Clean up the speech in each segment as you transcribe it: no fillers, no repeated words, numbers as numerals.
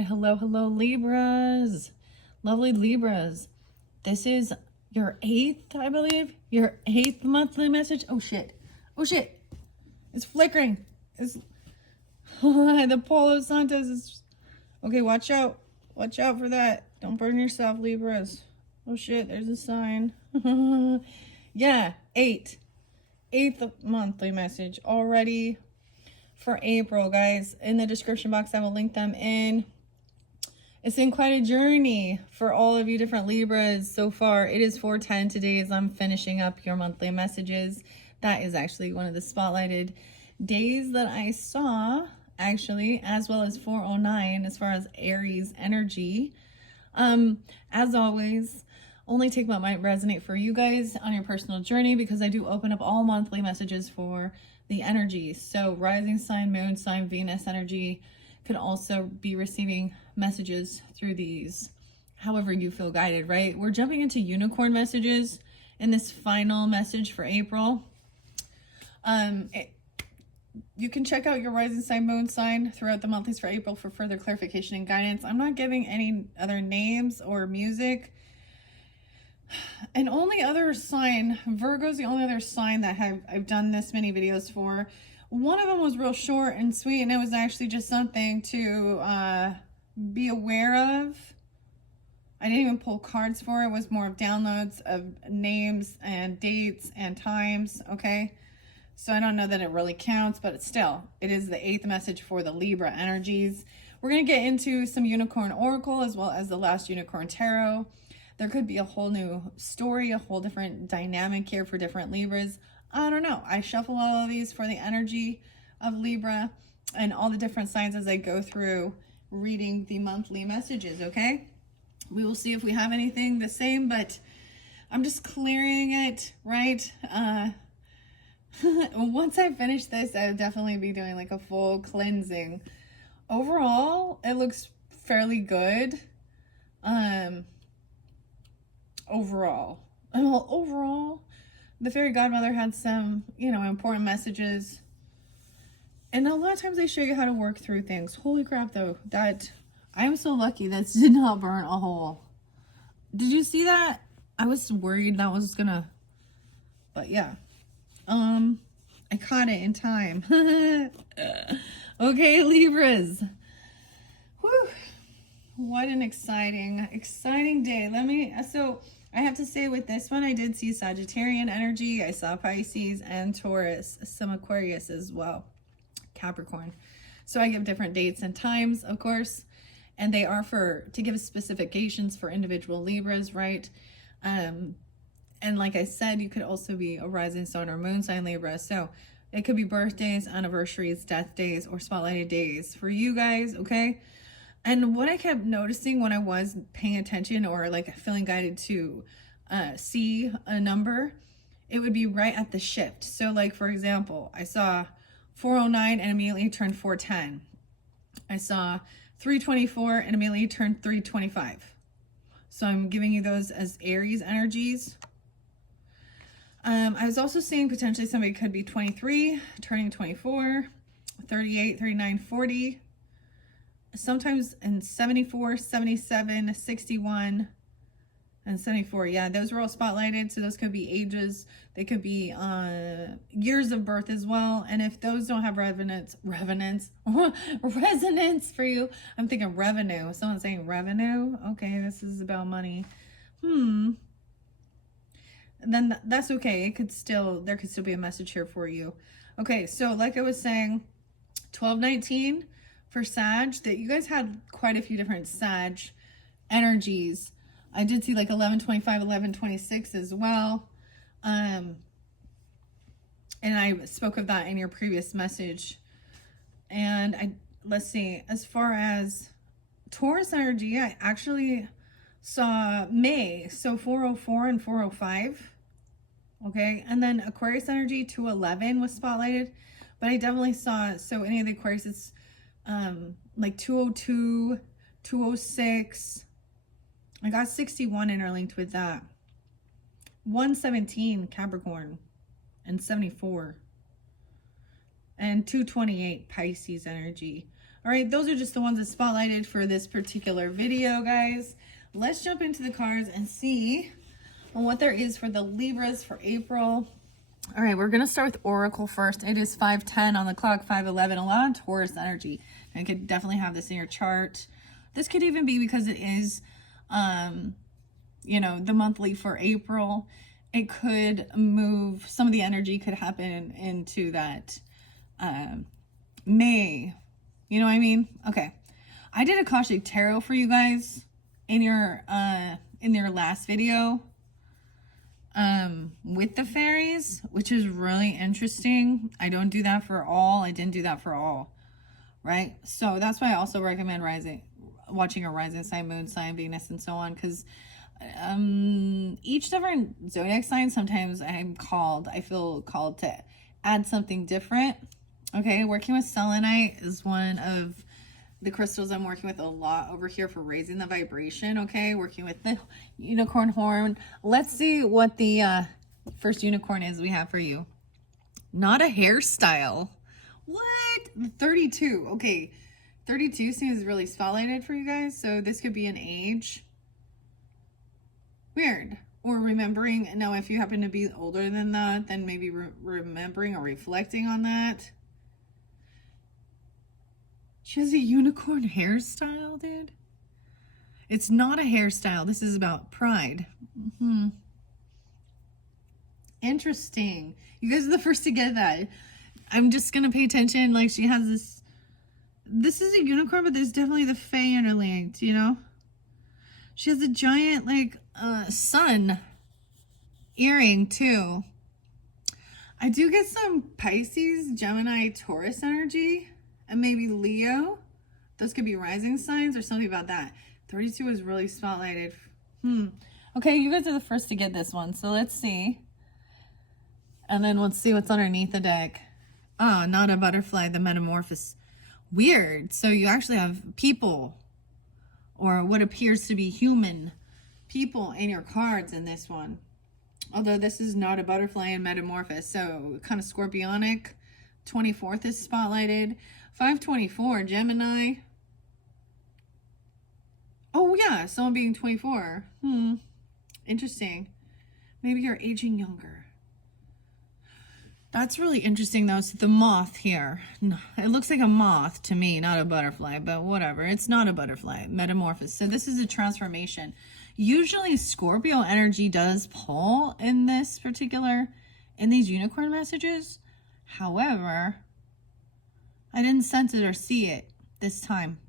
right. Hello, Libras. Lovely Libras. This is your 8th, I believe. Your 8th monthly message. Oh, shit. Oh, shit. It's flickering. It's the Palo Santos is... Okay, watch out. Watch out for that. Don't burn yourself, Libras. Oh, shit. There's a sign. Yeah, 8. 8th monthly message already for April, guys. In the description box, I will link them in. It's been quite a journey for all of you different Libras so far. It is 4:10 today as I'm finishing up your monthly messages. That is actually one of the spotlighted days that I saw, actually, as well as 4:09 as far as Aries energy. As always, only take what might resonate for you guys on your personal journey, because I do open up all monthly messages for the energies. So rising sign, moon sign, Venus energy could also be receiving messages through these, however you feel guided, right? We're jumping into unicorn messages in this final message for April. You can check out your rising sign, moon sign throughout the monthlies for April for further clarification and guidance. I'm not giving any other names or music. And only other sign, Virgo's the only other sign that I've done this many videos for. One of them was real short and sweet, and it was actually just something to be aware of. I didn't even pull cards for it. It was more of downloads of names and dates and times, okay? So I don't know that it really counts, but still, it is the 8th message for the Libra energies. We're going to get into some unicorn oracle as well as the last unicorn tarot. There could be a whole new story, a whole different dynamic here for different Libras. I don't know. I shuffle all of these for the energy of Libra and all the different signs as I go through reading the monthly messages, okay? We will see if we have anything the same, but I'm just clearing it, right? Once I finish this, I'll definitely be doing like a full cleansing. Overall, it looks fairly good. Overall, the fairy godmother had some, important messages. And a lot of times they show you how to work through things. Holy crap, though. That, I am so lucky that did not burn a hole. Did you see that? I was worried that was gonna, but yeah. I caught it in time. Okay, Libras. Whew. What an exciting day. So I have to say with this one, I did see Sagittarian energy. I saw Pisces and Taurus, some Aquarius as well, Capricorn. So I give different dates and times, of course, and they are to give specifications for individual Libras, right? And like I said, you could also be a rising sun or moon sign Libra. So it could be birthdays, anniversaries, death days, or spotlighted days for you guys, okay? And what I kept noticing when I was paying attention or like feeling guided to see a number, it would be right at the shift. So like, for example, I saw 409 and immediately turned 410. I saw 324 and immediately turned 325. So I'm giving you those as Aries energies. I was also seeing potentially somebody could be 23, turning 24, 38, 39, 40. Sometimes in 74, 77, 61, and 74. Yeah, those were all spotlighted. So those could be ages. They could be years of birth as well. And if those don't have resonance for you, I'm thinking revenue. Someone's saying revenue. Okay, this is about money. Then that's okay. There could still be a message here for you. Okay, so like I was saying, 1219 for Sag, that you guys had quite a few different Sag energies. I did see like 1125, 1126 as well. And I spoke of that in your previous message. And let's see, as far as Taurus energy, I actually saw May, so 404 and 405. Okay, and then Aquarius energy 211 was spotlighted, but I definitely saw, so any of the Aquarius, it's like 202, 206. I got 61 interlinked with that. 117 Capricorn and 74. And 228 Pisces energy. All right, those are just the ones that spotlighted for this particular video, guys. Let's jump into the cards and see what there is for the Libras for April. All right, we're going to start with Oracle first. It is 5:10 on the clock, 5:11. A lot of Taurus energy. I could definitely have this in your chart. This could even be because it is, you know, the monthly for April. It could move, some of the energy could happen into that May. You know what I mean? Okay. I did a Akashic Tarot for you guys in your last video with the fairies, which is really interesting. I don't do that for all. I didn't do that for all, right? So that's why I also recommend watching a rising sign, moon sign, Venus, and so on, because each different zodiac sign, sometimes I feel called to add something different. Okay, working with selenite is one of the crystals I'm working with a lot over here for raising the vibration. Okay, working with the unicorn horn. Let's see what the first unicorn is we have for you. Not a hairstyle. What? 32. Okay, 32 seems really spotlighted for you guys. So this could be an age. Weird. Or remembering. Now, if you happen to be older than that, then maybe remembering or reflecting on that. She has a unicorn hairstyle, dude. It's not a hairstyle. This is about pride. Interesting. You guys are the first to get that. I'm just going to pay attention. Like, she has this. This is a unicorn, but there's definitely the fae interlinked, you know? She has a giant, like, sun earring, too. I do get some Pisces, Gemini, Taurus energy. And maybe Leo. Those could be rising signs or something about that. 32 is really spotlighted. Okay, you guys are the first to get this one. So let's see. And then let's see what's underneath the deck. Oh, not a butterfly, the metamorphosis. Weird. So you actually have people, or what appears to be human people in your cards in this one. Although this is not a butterfly and metamorphosis. So kind of scorpionic. 24th is spotlighted. 524, Gemini. Oh, yeah, someone being 24. Interesting. Maybe you're aging younger. That's really interesting, though. So the moth here. It looks like a moth to me, not a butterfly, but whatever. It's not a butterfly. Metamorphosis. So this is a transformation. Usually Scorpio energy does pull in this particular, in these unicorn messages. However, I didn't sense it or see it this time.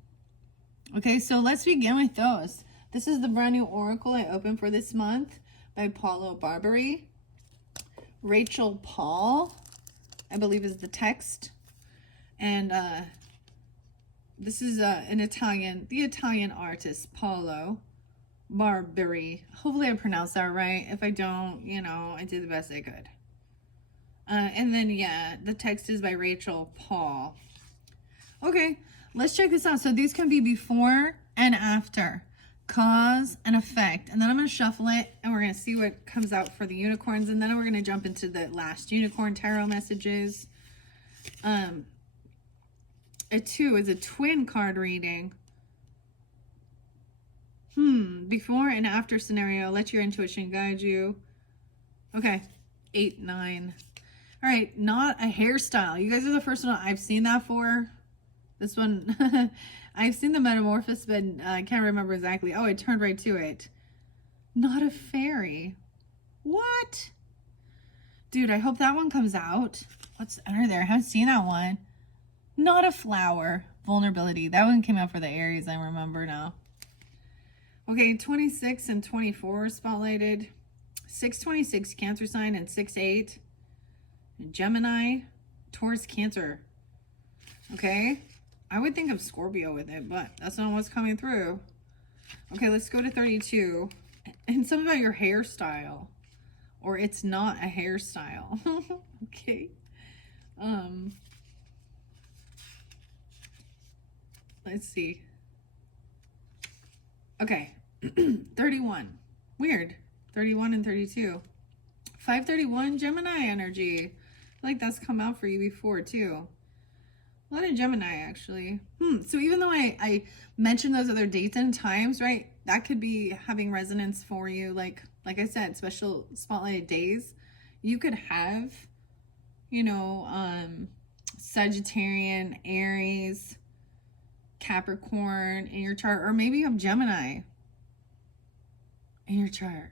Okay, so let's begin with those. This is the brand new oracle I opened for this month by Paulo Barberi. Rachel Paul, I believe, is the text. And this is the Italian artist, Paulo Barberi. Hopefully I pronounced that right. If I don't, you know, I did the best I could. And then, yeah, the text is by Rachel Paul. Okay, let's check this out. So these can be before and after, cause and effect. And then I'm going to shuffle it, and we're going to see what comes out for the unicorns. And then we're going to jump into the last unicorn tarot messages. It too is a twin card reading. Before and after scenario. Let your intuition guide you. Okay, 8, 9. All right, not a hairstyle. You guys are the first one I've seen that for. This one, I've seen the metamorphosis, but I can't remember exactly. Oh, it turned right to it. Not a fairy. What? Dude, I hope that one comes out. What's under there? I haven't seen that one. Not a flower. Vulnerability. That one came out for the Aries, I remember now. Okay, 26 and 24 spotlighted. 626 Cancer sign and 6/8. Gemini, Taurus, Cancer. Okay. I would think of Scorpio with it, but that's not what's coming through. Okay, let's go to 32. And something about your hairstyle. Or it's not a hairstyle. Okay. Let's see. Okay. 31. Weird. 31 and 32. 531 Gemini energy. I feel like that's come out for you before too. A lot of Gemini, actually. So even though I mentioned those other dates and times, right, that could be having resonance for you. Like I said, special spotlighted days. You could have, you know, Sagittarian, Aries, Capricorn in your chart, or maybe you have Gemini in your chart,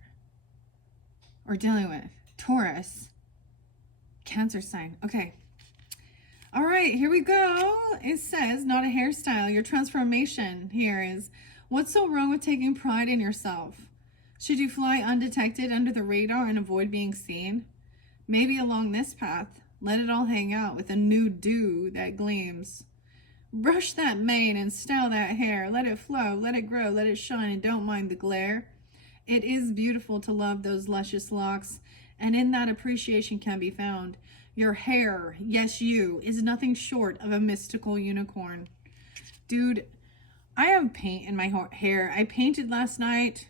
or dealing with Taurus, Cancer sign. Okay. All right, here we go. It says, not a hairstyle. Your transformation here is, what's so wrong with taking pride in yourself? Should you fly undetected under the radar and avoid being seen? Maybe along this path, let it all hang out with a new dew that gleams. Brush that mane and style that hair. Let it flow, let it grow, let it shine, and don't mind the glare. It is beautiful to love those luscious locks, and in that appreciation can be found. Your hair, yes you, is nothing short of a mystical unicorn. Dude, I have paint in my hair. I painted last night,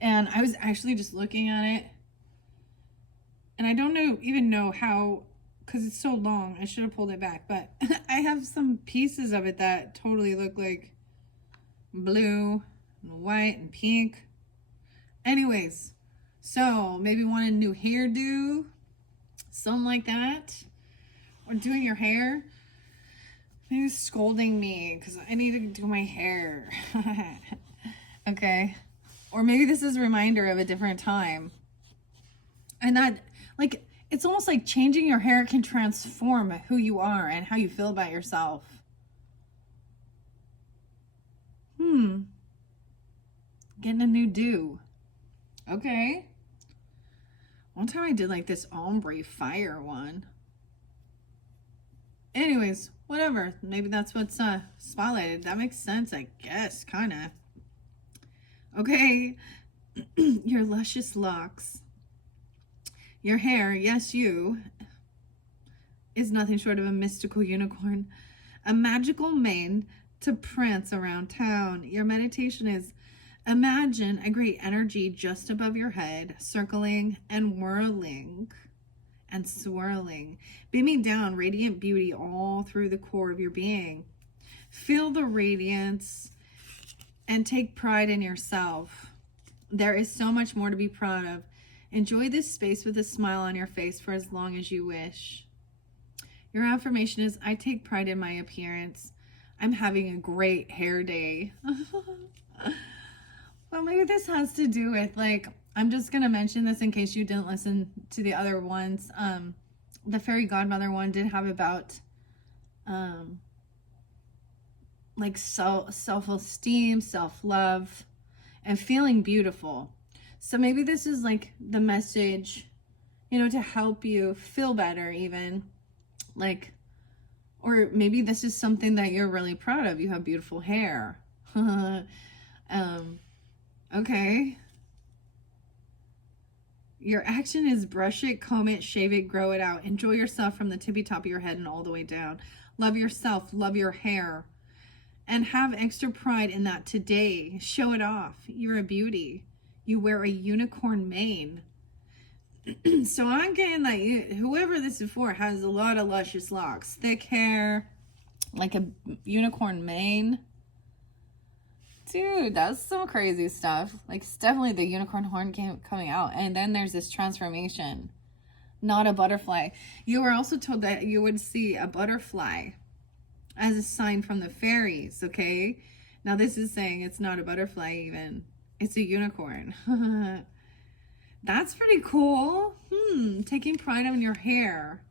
and I was actually just looking at it, and I don't even know how, because it's so long. I should have pulled it back, but I have some pieces of it that totally look like blue and white and pink. Anyways, so maybe want a new hairdo, something like that, or doing your hair. Maybe scolding me because I need to do my hair. Okay, or maybe this is a reminder of a different time, and that, like, it's almost like changing your hair can transform who you are and how you feel about yourself. Getting a new do. Okay. One time I did like this ombre fire one. Anyways, whatever. Maybe that's what's spotlighted. That makes sense, I guess, kind of. Okay. Your luscious locks. Your hair, yes you, is nothing short of a mystical unicorn. A magical mane to prance around town. Your meditation is, imagine a great energy just above your head, circling and whirling and swirling, beaming down radiant beauty all through the core of your being. Feel the radiance and take pride in yourself. There is so much more to be proud of. Enjoy this space with a smile on your face for as long as you wish. Your affirmation is, I take pride in my appearance. I'm having a great hair day. Well, maybe this has to do with, like, I'm just going to mention this in case you didn't listen to the other ones. The fairy godmother one did have about, like, self-esteem, self-love, and feeling beautiful. So maybe this is like the message, you know, to help you feel better even. Like, or maybe this is something that you're really proud of. You have beautiful hair. Okay. Your action is brush it, comb it, shave it, grow it out. Enjoy yourself from the tippy top of your head and all the way down. Love yourself, love your hair, and have extra pride in that today. Show it off. You're a beauty. You wear a unicorn mane. So I'm getting that whoever this is for has a lot of luscious locks, thick hair, like a unicorn mane. Dude, that's some crazy stuff. Like, it's definitely the unicorn horn coming out. And then there's this transformation, not a butterfly. You were also told that you would see a butterfly as a sign from the fairies, okay? Now this is saying it's not a butterfly even. It's a unicorn. That's pretty cool. Taking pride in your hair.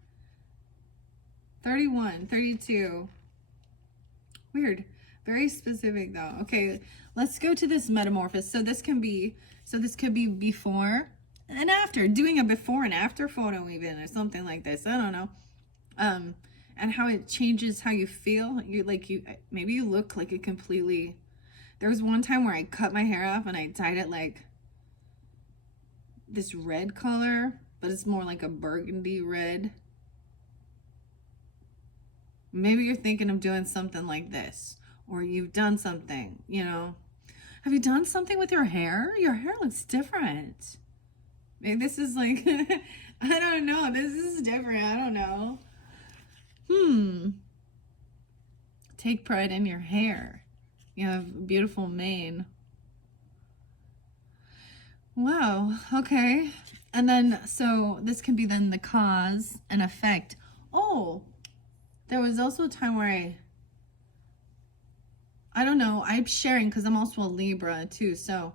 31, 32. Weird. Very specific though. Okay, let's go to this metamorphosis. So this could be before and after. Doing a before and after photo even, or something like this. I don't know. And how it changes how you feel. Maybe you look like a completely. There was one time where I cut my hair off and I dyed it like this red color, but it's more like a burgundy red. Maybe you're thinking of doing something like this, or you've done something, you know. Have you done something with your hair? Your hair looks different. Maybe this is like, I don't know. This is different. I don't know. Take pride in your hair. You have a beautiful mane. Wow, okay. And then, so this can be then the cause and effect. Oh, there was also a time where I don't know, I'm sharing because I'm also a Libra too. So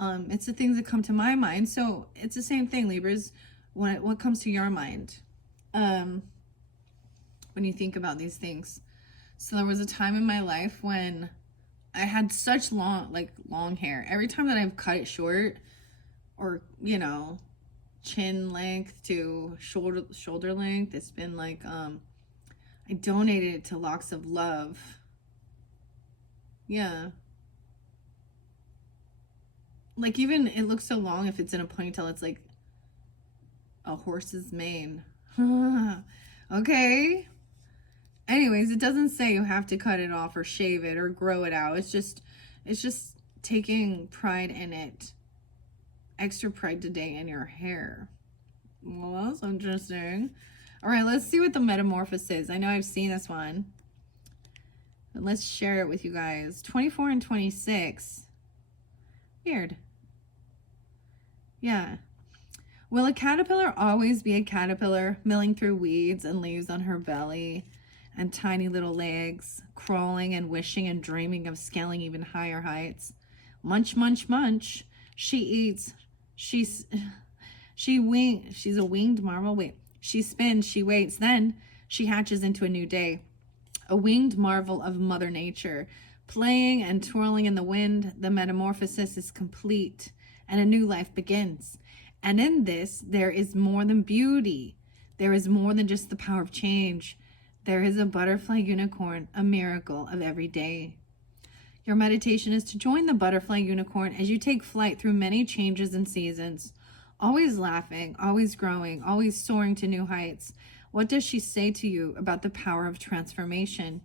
it's the things that come to my mind. So it's the same thing, Libras. What comes to your mind when you think about these things? So there was a time in my life when I had such long hair. Every time that I've cut it short, or, you know, chin length to shoulder length, it's been like, I donated it to Locks of Love. Yeah. Like, even it looks so long if it's in a ponytail, it's like a horse's mane. Okay. Anyways, it doesn't say you have to cut it off or shave it or grow it out. It's just taking pride in it. Extra pride today in your hair. Well, that's interesting. All right, let's see what the metamorphosis is. I know I've seen this one, but let's share it with you guys. 24 and 26. Weird. Yeah. Will a caterpillar always be a caterpillar, milling through weeds and leaves on her belly and tiny little legs, crawling and wishing and dreaming of scaling even higher heights? Munch, munch, munch. She eats. She's a winged marvel. Wait. She spins, she waits, then she hatches into a new day. A winged marvel of Mother Nature. Playing and twirling in the wind, the metamorphosis is complete and a new life begins. And in this, there is more than beauty. There is more than just the power of change. There is a butterfly unicorn, a miracle of every day. Your meditation is to join the butterfly unicorn as you take flight through many changes and seasons. Always laughing, always growing, always soaring to new heights. What does she say to you about the power of transformation?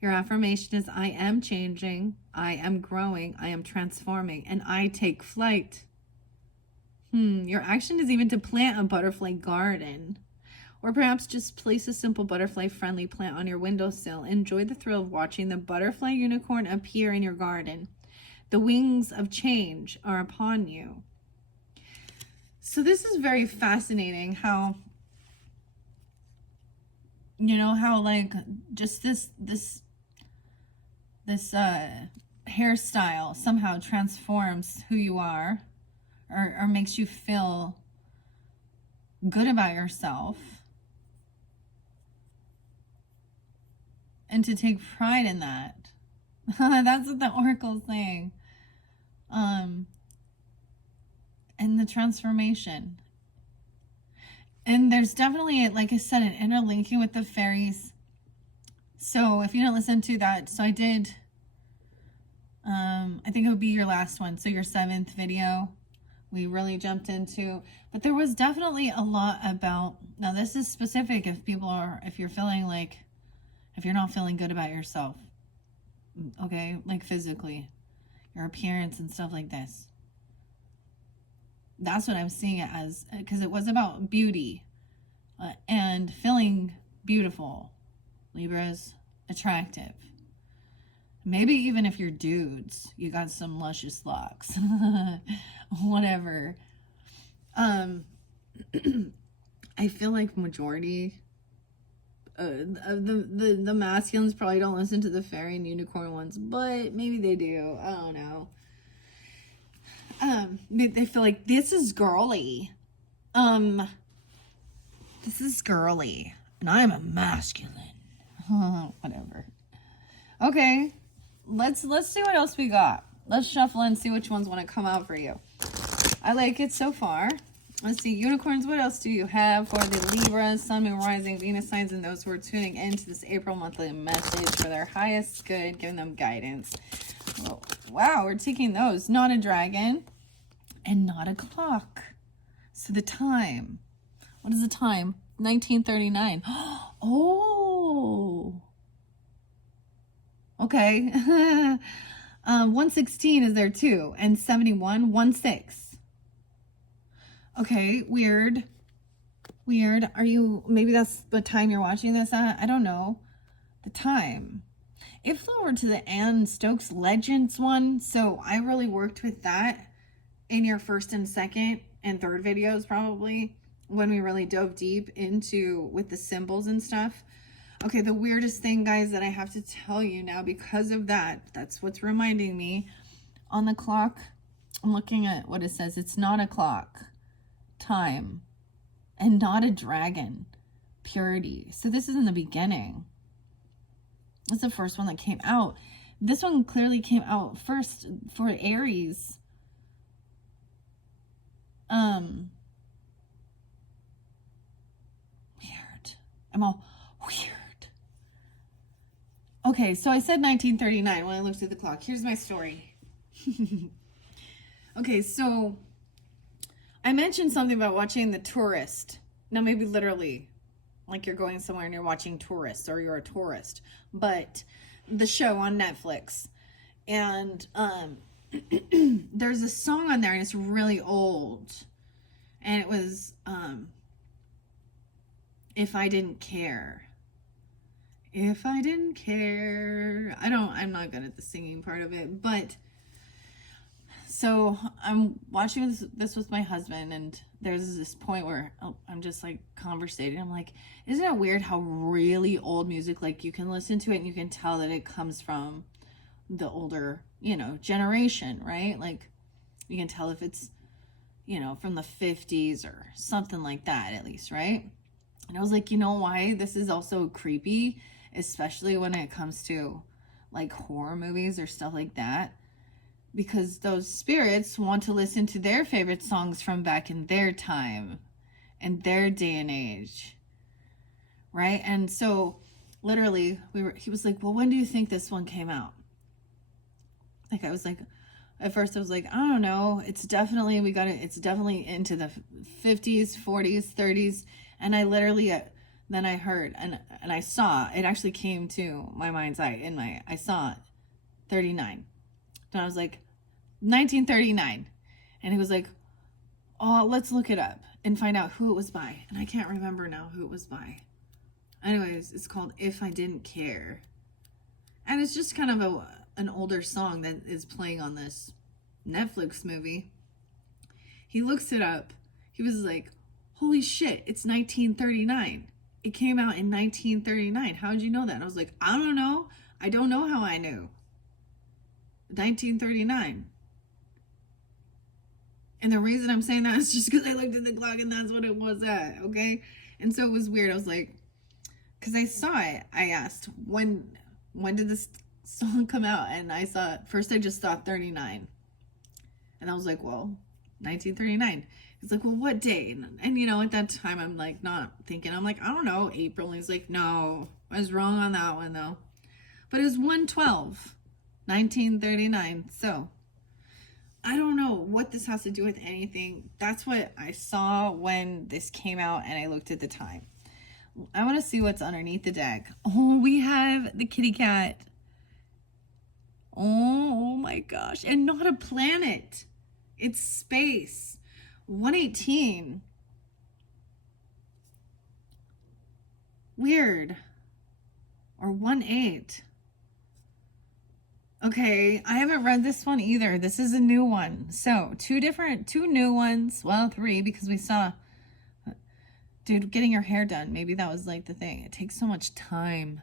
Your affirmation is, I am changing, I am growing, I am transforming, and I take flight. Your action is even to plant a butterfly garden. Or perhaps just place a simple butterfly-friendly plant on your windowsill. Enjoy the thrill of watching the butterfly unicorn appear in your garden. The wings of change are upon you. So this is very fascinating how, you know, how like just this hairstyle somehow transforms who you are, or makes you feel good about yourself, and to take pride in that. That's what the oracle's saying. And the transformation. And there's definitely, like I said, an interlinking with the fairies. So if you didn't listen to that, so I did, I think it would be your last one. So your 7th video, we really jumped into, but there was definitely a lot about, now this is specific if you're feeling like, if you're not feeling good about yourself, okay, like physically, your appearance and stuff like this. That's what I'm seeing it as, because it was about beauty and feeling beautiful. Libras, attractive. Maybe even if you're dudes, you got some luscious locks, whatever. I feel like majority of the masculines probably don't listen to the fairy and unicorn ones, but maybe they do. I don't know. They feel like this is girly. This is girly, and I'm a masculine. Whatever. Okay, let's see what else we got. Let's shuffle and see which ones want to come out for you. I like it so far. Let's see, unicorns, what else do you have for the Libras, Sun, Moon, Rising, Venus signs, and those who are tuning into this April monthly message for their highest good, giving them guidance. Oh, wow, we're taking those. Not a dragon and not a clock. So the time. What is the time? 1939. Oh. Okay. 116 is there too. And 71, 16. Okay, weird. Are you, maybe that's the time you're watching this at? I don't know. the time. It flew over to the Anne Stokes Legends one, so I really worked with that in your first and second and third videos probably, when we really dove deep into with the symbols and stuff. Okay, the weirdest thing, guys, that I have to tell you now because of that, that's what's reminding me. On the clock, I'm looking at what it says. It's not a clock, time, and not a dragon, purity. So this is in the beginning. It's the first one that came out. This one clearly came out first for Aries. Weird. I'm all weird. Okay, so I said 1939 when I looked at the clock. Here's my story. Okay, so I mentioned something about watching The Tourist. Now, maybe literally, like you're going somewhere and you're watching tourists or you're a tourist, but the show on Netflix. And there's a song on there and it's really old. And it was If I Didn't Care. If I didn't care. I'm not good at the singing part of it, but so I'm watching this with my husband, and there's this point where I'm just like conversating. I'm like, isn't it weird how really old music, like you can listen to it and you can tell that it comes from the older, generation, right? Like you can tell if it's, from the 50s or something like that, at least, right? And I was like, you know why this is also creepy, especially when it comes to like horror movies or stuff like that? Because those spirits want to listen to their favorite songs from back in their time and their day and age, right? And so literally he was like, well, when do you think this one came out? Like I was like, at first I was like, I don't know. It's definitely into the 50s, 40s, 30s. And I literally, then I heard and I saw, it actually came to my mind's eye I saw 39. And I was like, 1939. And he was like, oh, let's look it up and find out who it was by. And I can't remember now who it was by. Anyways, it's called If I Didn't Care. And it's just kind of an older song that is playing on this Netflix movie. He looks it up. He was like, holy shit, it's 1939. It came out in 1939. How did you know that? And I was like, I don't know. I don't know how I knew. 1939. And the reason I'm saying that is just because I looked at the clock and that's what it was at, okay? And so it was weird. I was like, because I saw it, I asked, when did this song come out? And I saw, first I just thought 39. And I was like, well, 1939. He's like, well, what day? And at that time, I'm like, not thinking. I'm like, I don't know, April. And he's like, no, I was wrong on that one, though. But it was 1/12, 1939. So I don't know what this has to do with anything. That's what I saw when this came out and I looked at the time. I want to see what's underneath the deck. Oh, we have the kitty cat. Oh my gosh. And not a planet. It's space. 118. Weird. Or 18. Okay, I haven't read this one either. This is a new one. So, two new ones. Well, 3 because we saw, dude, getting your hair done. Maybe that was like the thing. It takes so much time,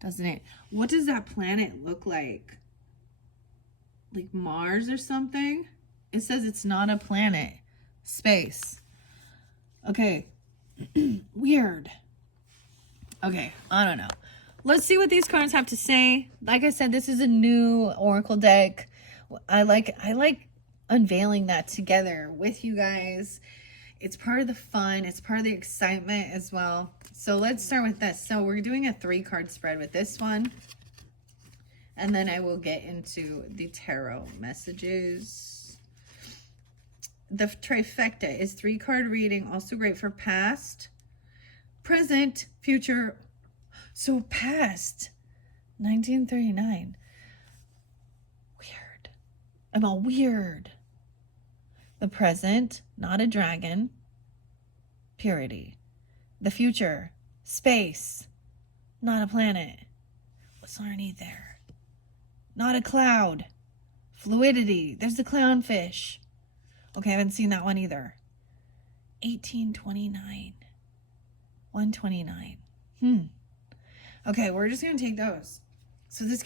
doesn't it? What does that planet look like? Like Mars or something? It says it's not a planet. Space. Okay. Weird. Okay, I don't know. Let's see what these cards have to say. Like I said, this is a new Oracle deck. I like unveiling that together with you guys. It's part of the fun. It's part of the excitement as well. So let's start with this. So we're doing a 3-card spread with this one. And then I will get into the tarot messages. The trifecta is 3-card reading. Also great for past, present, future. So past 1939. Weird. I'm all weird. The present, not a dragon. Purity. The future, space. Not a planet. What's underneath there? Not a cloud. Fluidity. There's the clownfish. Okay, I haven't seen that one either. 1829. 129. Okay, we're just going to take those. So this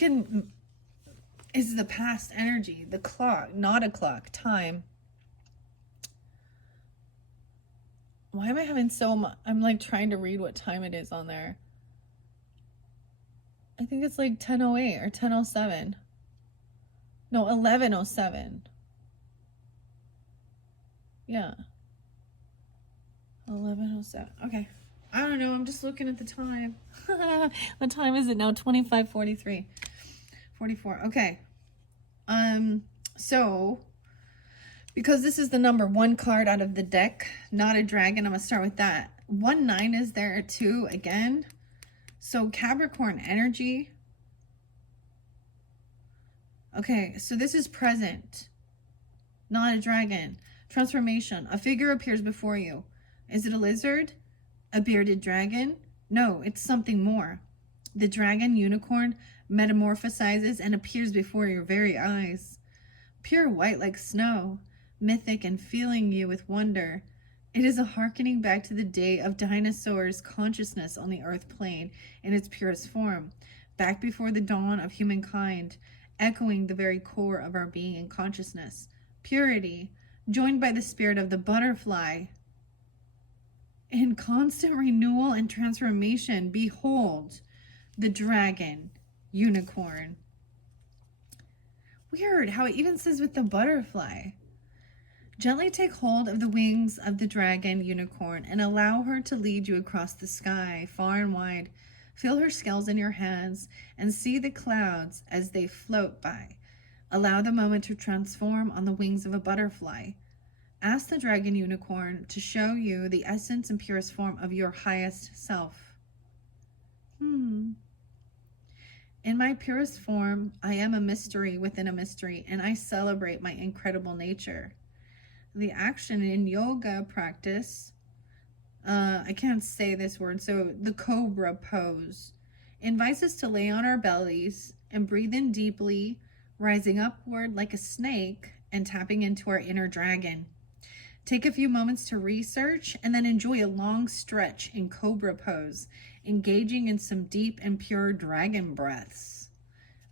is the past energy, the clock, not a clock, time. Why am I having so much? I'm like trying to read what time it is on there. I think it's like 10:08 or 10:07. No, 11:07. Yeah. 11:07. Okay. I don't know. I'm just looking at the time. What time is it now? 25:43. 44. Okay. So because this is the number 1 card out of the deck, not a dragon, I'm going to start with that. 1-9 is there too again. So Capricorn energy. Okay, so this is present. Not a dragon. Transformation. A figure appears before you. Is it a lizard? A bearded dragon? No, it's something more. The dragon unicorn metamorphosizes and appears before your very eyes. Pure white like snow, mythic and filling you with wonder. It is a hearkening back to the day of dinosaurs' consciousness on the earth plane in its purest form, back before the dawn of humankind, echoing the very core of our being and consciousness. Purity, joined by the spirit of the butterfly. In constant renewal and transformation, behold, the dragon, unicorn. Weird how it even says with the butterfly. Gently take hold of the wings of the dragon, unicorn, and allow her to lead you across the sky, far and wide. Feel her scales in your hands and see the clouds as they float by. Allow the moment to transform on the wings of a butterfly. Ask the dragon unicorn to show you the essence and purest form of your highest self. In my purest form, I am a mystery within a mystery, and I celebrate my incredible nature. The action in yoga practice, I can't say this word, so the cobra pose, invites us to lay on our bellies and breathe in deeply, rising upward like a snake and tapping into our inner dragon. Take a few moments to research and then enjoy a long stretch in cobra pose, engaging in some deep and pure dragon breaths.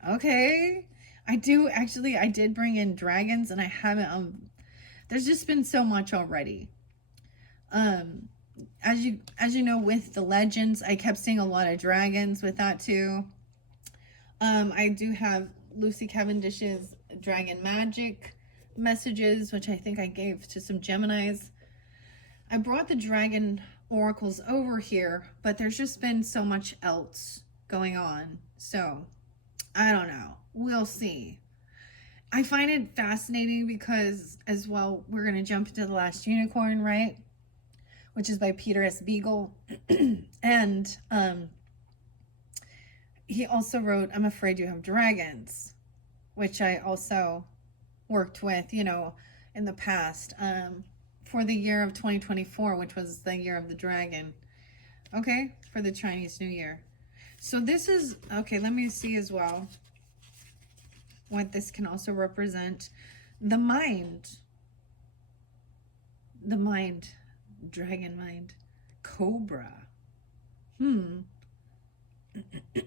Okay, I did bring in dragons, and I haven't, there's just been so much already. As you know, with the legends, I kept seeing a lot of dragons with that too. I do have Lucy Cavendish's Dragon Magic messages, which I think I gave to some Geminis. I brought the dragon oracles over here, but there's just been so much else going on. So I don't know. We'll see. I find it fascinating because, as well, we're going to jump into The Last Unicorn, right? Which is by Peter S. Beagle. And he also wrote, I'm Afraid You Have Dragons, which I also worked with, in the past, for the year of 2024, which was the year of the dragon. Okay, for the Chinese New Year. So this is, okay, let me see as well what this can also represent. The mind, dragon mind, cobra.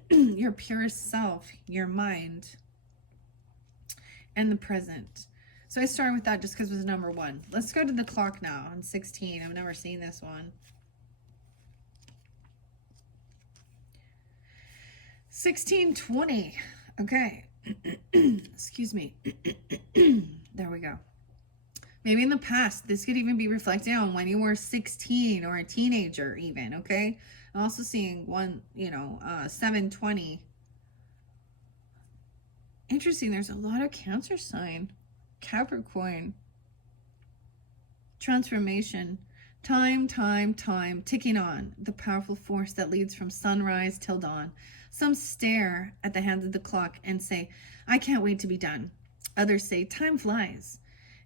Your purest self, your mind, and the present. So I started with that just because it was number 1. Let's go to the clock now on 16. I've never seen this one. 1620. Okay. Excuse me. There we go. Maybe in the past, this could even be reflecting on when you were 16 or a teenager even, okay? I'm also seeing 720. Interesting, there's a lot of Cancer sign. Capricorn. Transformation. Time, ticking on. The powerful force that leads from sunrise till dawn. Some stare at the hands of the clock and say, I can't wait to be done. Others say, time flies.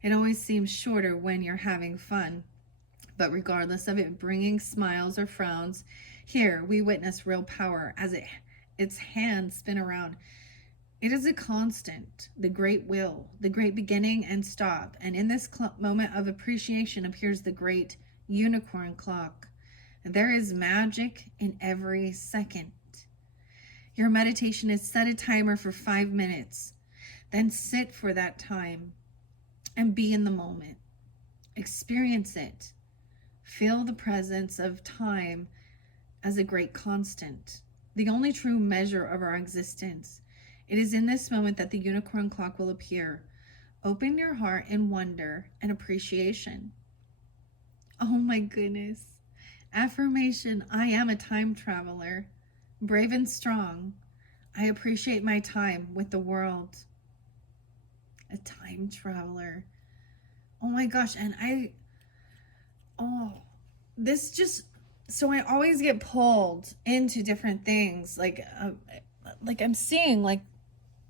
It always seems shorter when you're having fun. But regardless of it bringing smiles or frowns, Here we witness real power as its hands spin around. It is a constant, the great will, the great beginning and stop. And in this moment of appreciation appears the great unicorn clock. There is magic in every second. Your meditation is set a timer for 5 minutes. Then sit for that time and be in the moment. Experience it. Feel the presence of time as a great constant, the only true measure of our existence. It is in this moment that the unicorn clock will appear. Open your heart in wonder and appreciation. Oh my goodness. Affirmation, I am a time traveler, brave and strong. I appreciate my time with the world. A time traveler. Oh my gosh. And this just, so I always get pulled into different things. Like I'm seeing, like,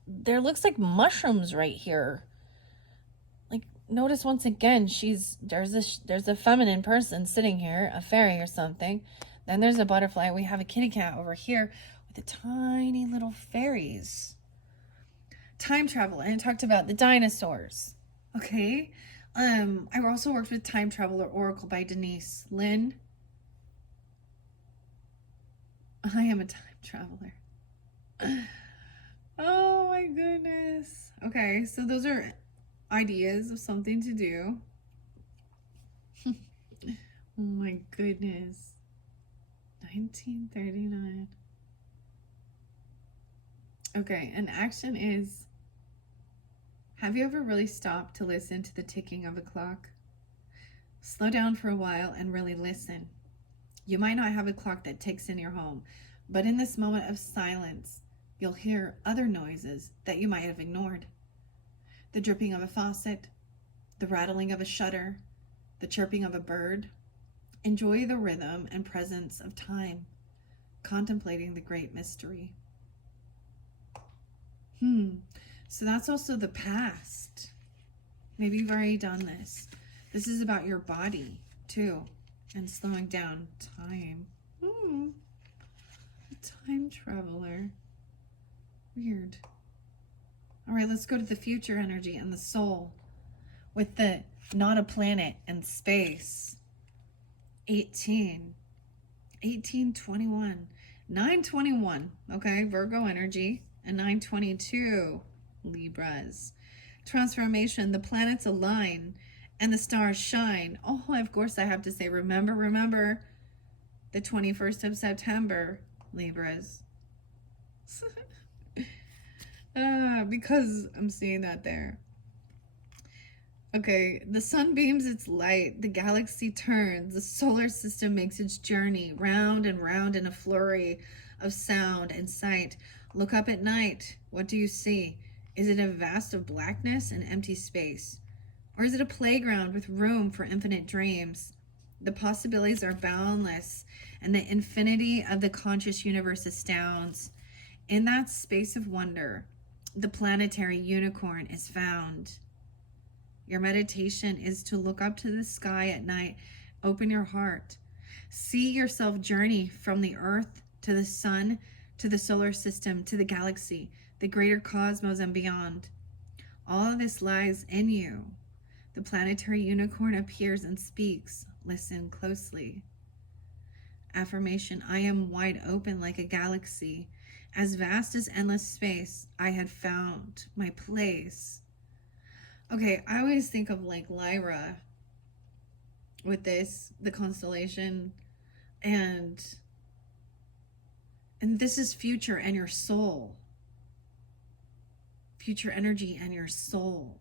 there looks like mushrooms right here. Like, notice once again, there's a feminine person sitting here, a fairy or something. Then there's a butterfly. We have a kitty cat over here with the tiny little fairies. Time travel, and I talked about the dinosaurs. Okay. I also worked with Time Traveler Oracle by Denise Lynn. I am a time traveler. Oh my goodness. Okay, so those are ideas of something to do. Oh my goodness. 1939. Okay, an action is, have you ever really stopped to listen to the ticking of a clock? Slow down for a while and really listen. You might not have a clock that ticks in your home, but in this moment of silence, you'll hear other noises that you might have ignored. The dripping of a faucet, the rattling of a shutter, the chirping of a bird. Enjoy the rhythm and presence of time, contemplating the great mystery. So that's also the past. Maybe you've already done this. This is about your body too, and slowing down time. A time traveler. Weird. All right, let's go to the future energy and the soul with the not a planet and space. 1821, 921. Okay, Virgo energy, and 922. Libras. Transformation, the planets align and the stars shine. Oh, of course I have to say, remember the 21st of September, Libras. Because I'm seeing that there. Okay, the sun beams its light, the galaxy turns, the solar system makes its journey round and round in a flurry of sound and sight. Look up at night. What do you see? Is it a vast of blackness and empty space? Or is it a playground with room for infinite dreams? The possibilities are boundless, and the infinity of the conscious universe astounds. In that space of wonder, the planetary unicorn is found. Your meditation is to look up to the sky at night. Open your heart. See yourself journey from the earth to the sun, to the solar system, to the galaxy, the greater cosmos and beyond. All of this lies in you. The planetary unicorn appears and speaks. Listen closely. Affirmation, I am wide open like a galaxy. As vast as endless space, I had found my place. Okay, I always think of like Lyra with this, the constellation, and this is future and your soul. Future energy and your soul.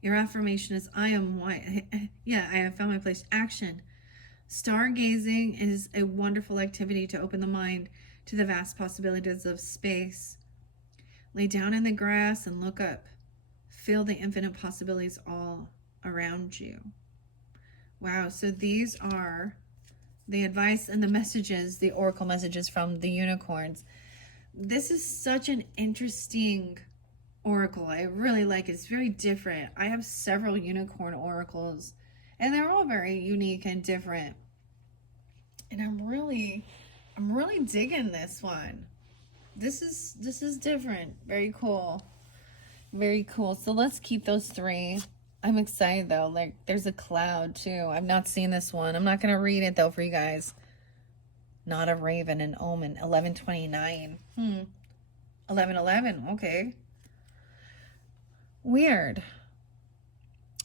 Your affirmation is, I am white. Yeah, I have found my place. Action. Stargazing is a wonderful activity to open the mind to the vast possibilities of space. Lay down in the grass and look up. Feel the infinite possibilities all around you. Wow, so these are the advice and the messages, the oracle messages from the unicorns. This is such an interesting oracle. I really like it. It's very different. I have several unicorn oracles, and they're all very unique and different. And I'm really digging this one. This is different. Very cool. Very cool. So let's keep those 3. I'm excited though. Like there's a cloud too. I've not seen this one. I'm not going to read it though for you guys. Not a raven, an omen. 1129. 1111. Okay. Weird.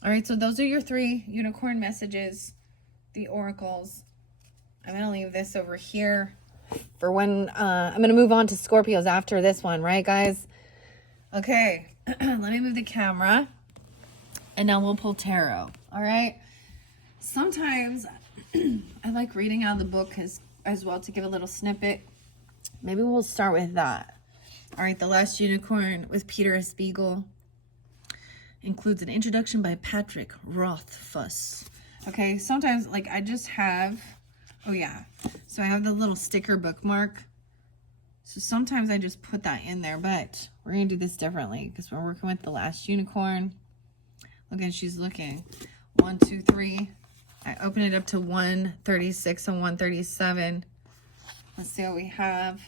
All right. So those are your 3 unicorn messages. The oracles. I'm going to leave this over here for when I'm going to move on to Scorpios after this one. Right, guys? Okay. Let me move the camera. And now we'll pull tarot. All right. Sometimes I like reading out of the book as well to give a little snippet. Maybe we'll start with that. All right. The Last Unicorn with Peter Spiegel includes an introduction by Patrick Rothfuss. Okay. Sometimes like I just have, oh yeah. So I have the little sticker bookmark. So sometimes I just put that in there, but we're going to do this differently because we're working with the Last Unicorn. Look at, she's looking. 1, 2, 3. I open it up to 136 and 137. Let's see what we have.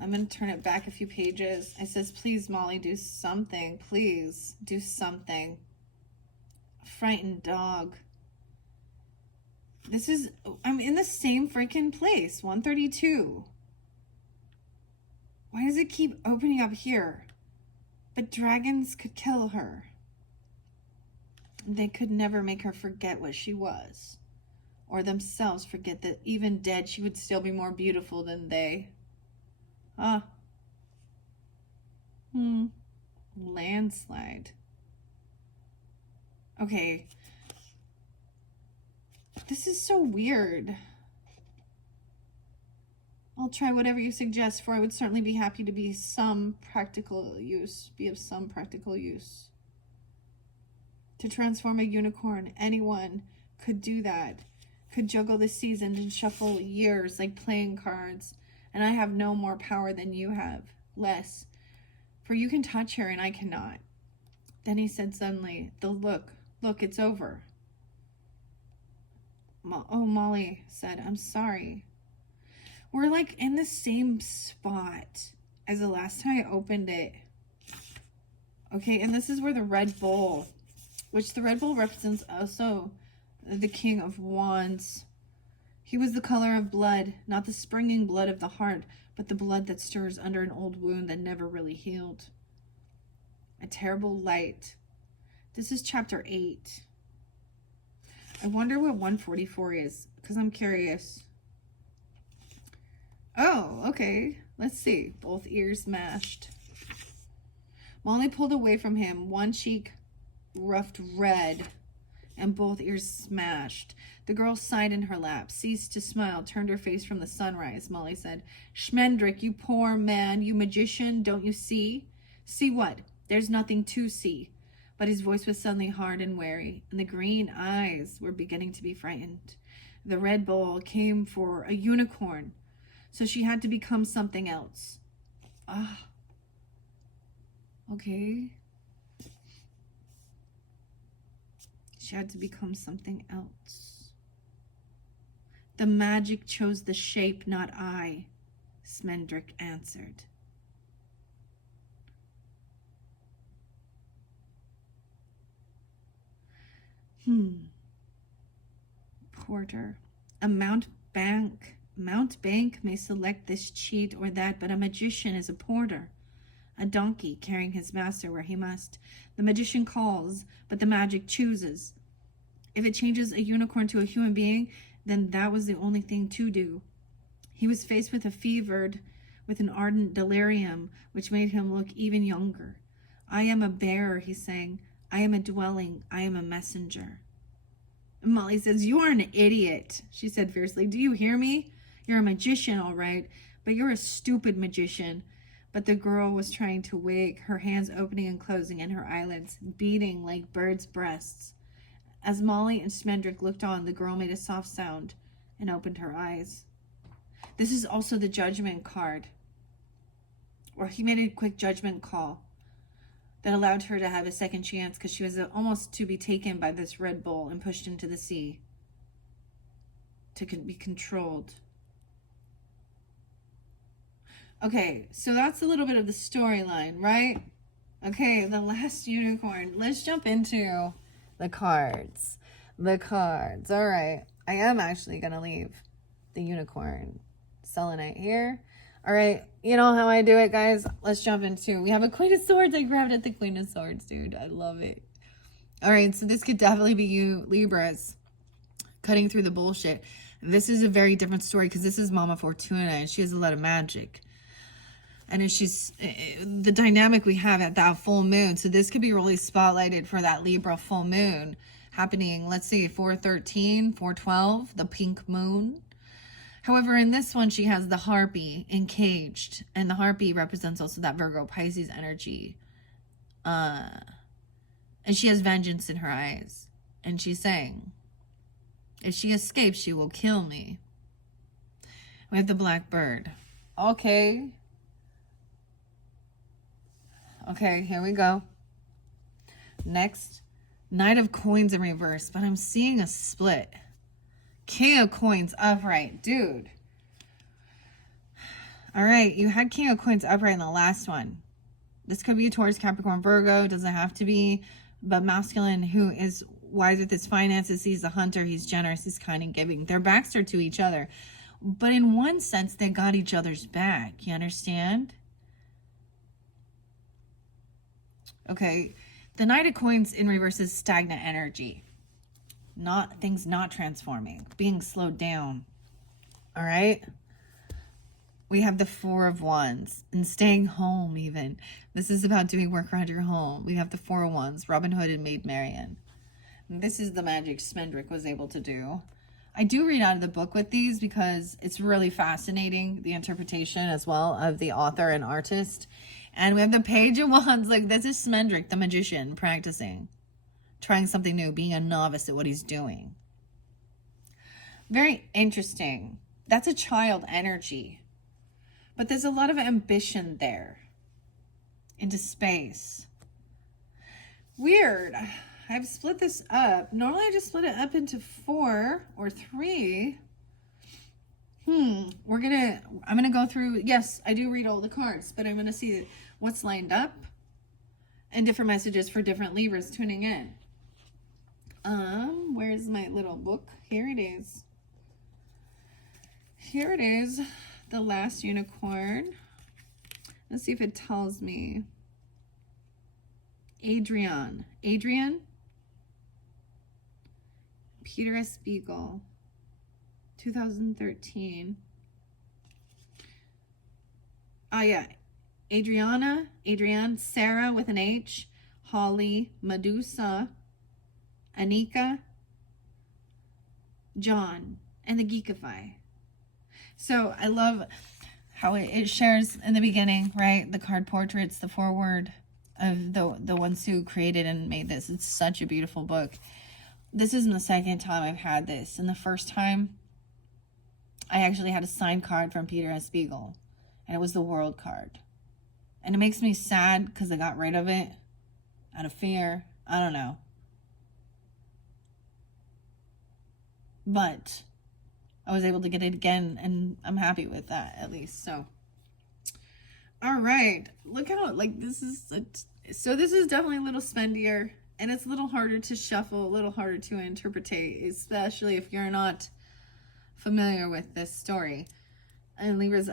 I'm going to turn it back a few pages. It says, please, Molly, do something. Please do something. Frightened dog. This is, I'm in the same freaking place. 132. Why does it keep opening up here? But dragons could kill her. They could never make her forget what she was, or themselves forget that even dead she would still be more beautiful than they. Landslide. Okay. This is so weird. I'll try whatever you suggest, for I would certainly be happy to be of some practical use. To transform a unicorn, anyone could do that. Could juggle the seasons and shuffle years like playing cards. And I have no more power than you have. Less. For you can touch her and I cannot. Then he said suddenly, look, it's over. Molly said, I'm sorry. We're like in the same spot as the last time I opened it. Okay, and this is where the red bowl, which the red bowl represents also the King of Wands. He was the color of blood, not the springing blood of the heart, but the blood that stirs under an old wound that never really healed. A terrible light. This is chapter 8. I wonder what 144 is, because I'm curious. Oh, okay. Let's see. Both ears mashed. Molly pulled away from him, one cheek roughed red and both ears smashed. The girl sighed in her lap, ceased to smile, turned her face from the sunrise. Molly said, Schmendrick, you poor man, you magician, don't you see? See what? There's nothing to see. But his voice was suddenly hard and wary, and the green eyes were beginning to be frightened. The red bowl came for a unicorn, so she had to become something else. Okay. She had to become something else. The magic chose the shape, not I, Smendrick answered. Porter. A mountebank may select this cheat or that, but a magician is a porter. A donkey carrying his master where he must. The magician calls, but the magic chooses. If it changes a unicorn to a human being, then that was the only thing to do. He was faced with an ardent delirium, which made him look even younger. I am a bearer, he sang. I am a dwelling. I am a messenger. And Molly says, you are an idiot, she said fiercely. Do you hear me? You're a magician, all right, but you're a stupid magician. But the girl was trying to wake, her hands opening and closing and her eyelids beating like birds' breasts. As Molly and Smendrick looked on, the girl made a soft sound and opened her eyes. This is also the judgment card. Or he made a quick judgment call that allowed her to have a second chance because she was almost to be taken by this red bull and pushed into the sea. to be controlled. Okay, so that's a little bit of the storyline, right? Okay, the last unicorn. Let's jump into the cards. The cards. All right. I am actually going to leave the unicorn selenite here. All right. You know how I do it, guys? Let's jump into. We have a Queen of Swords. I grabbed at the Queen of Swords, dude. I love it. All right. So this could definitely be you, Libras, cutting through the bullshit. This is a very different story because this is Mama Fortuna and she has a lot of magic. And it's just the dynamic we have at that full moon. So this could be really spotlighted for that Libra full moon happening, let's see, 4/13, 4/12, the pink moon. However, in this one, she has the harpy encaged. And the harpy represents also that Virgo Pisces energy. And she has vengeance in her eyes. And she's saying, if she escapes, she will kill me. We have the black bird. Okay. Okay, here we go. Next, Knight of Coins in reverse, but I'm seeing a split. King of Coins upright, dude. All right, you had King of Coins upright in the last one. This could be Taurus, Capricorn, Virgo. Doesn't have to be, but masculine who is wise with his finances. He's a hunter. He's generous. He's kind and giving. Their backs are to each other, but in one sense, they got each other's back. You understand? Okay, the Knight of Coins in reverse is stagnant energy. Things not transforming, being slowed down. All right. We have the Four of Wands and staying home even. This is about doing work around your home. We have the Four of Wands, Robin Hood and Maid Marian. And this is the magic Smendrick was able to do. I do read out of the book with these because it's really fascinating, the interpretation as well of the author and artist. And we have the Page of Wands. Like, this is Smendrick, the magician, practicing. Trying something new, being a novice at what he's doing. Very interesting. That's a child energy. But there's a lot of ambition there. Into space. Weird. I've split this up. Normally I just split it up into 4 or 3. I'm gonna go through, yes, I do read all the cards, but I'm gonna see what's lined up and different messages for different Libras tuning in. Where's my little book? Here it is. Here it is, the last unicorn. Let's see if it tells me. Adrian, Peter S. Beagle. 2013. Oh yeah, Adrienne, Sarah with an H, Holly, Medusa, Anika, John, and the Geekify. So I love how it shares in the beginning, right? The card portraits, the foreword of the ones who created and made this. It's such a beautiful book. This isn't the second time I've had this. And the first time, I actually had a signed card from Peter S. Beagle, and it was the World card. And it makes me sad because I got rid of it out of fear. I don't know. But I was able to get it again, and I'm happy with that, at least. So, all right. Look how, like, this is definitely a little spendier, and it's a little harder to shuffle, a little harder to interpretate, especially if you're not familiar with this story. And Libras,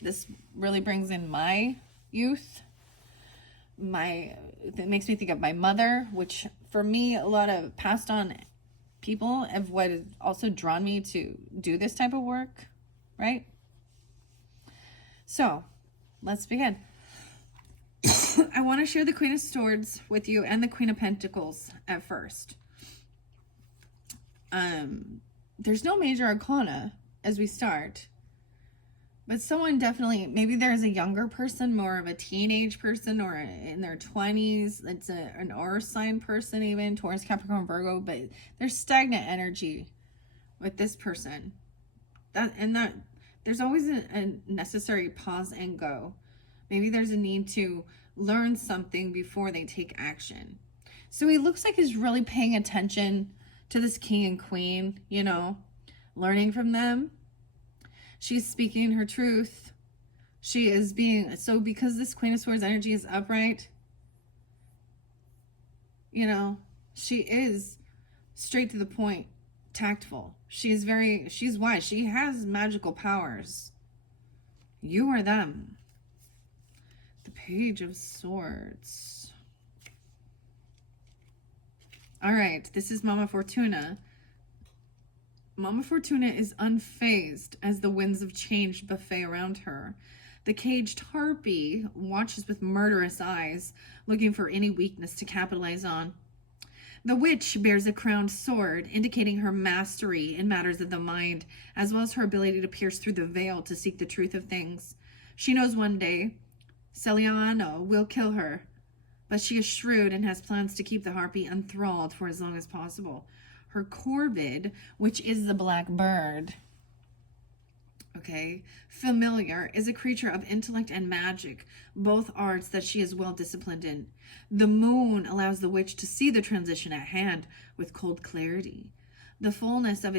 this really brings in my youth. It makes me think of my mother, which for me, a lot of passed on people have what has also drawn me to do this type of work, right? So let's begin. I want to share the Queen of Swords with you and the Queen of Pentacles at first. There's no major arcana as we start, but someone definitely, maybe there's a younger person, more of a teenage person, or in their 20s. It's an aura sign person, even Taurus, Capricorn, Virgo, but there's stagnant energy with this person. That there's always a necessary pause and go. Maybe there's a need to learn something before they take action. So he looks like he's really paying attention to this king and queen, you know, learning from them. She's speaking her truth. She is being, so because this Queen of Swords energy is upright, you know, she is straight to the point, tactful. She's wise. She has magical powers. You are them. The Page of Swords. All right, this is Mama Fortuna. Mama Fortuna is unfazed as the winds of change buffet around her. The caged harpy watches with murderous eyes, looking for any weakness to capitalize on. The witch bears a crowned sword, indicating her mastery in matters of the mind, as well as her ability to pierce through the veil to seek the truth of things. She knows one day Celiano will kill her, but she is shrewd and has plans to keep the harpy enthralled for as long as possible. Her corvid, which is the black bird, okay, familiar, is a creature of intellect and magic, both arts that she is well disciplined in. The moon allows the witch to see the transition at hand with cold clarity. The fullness of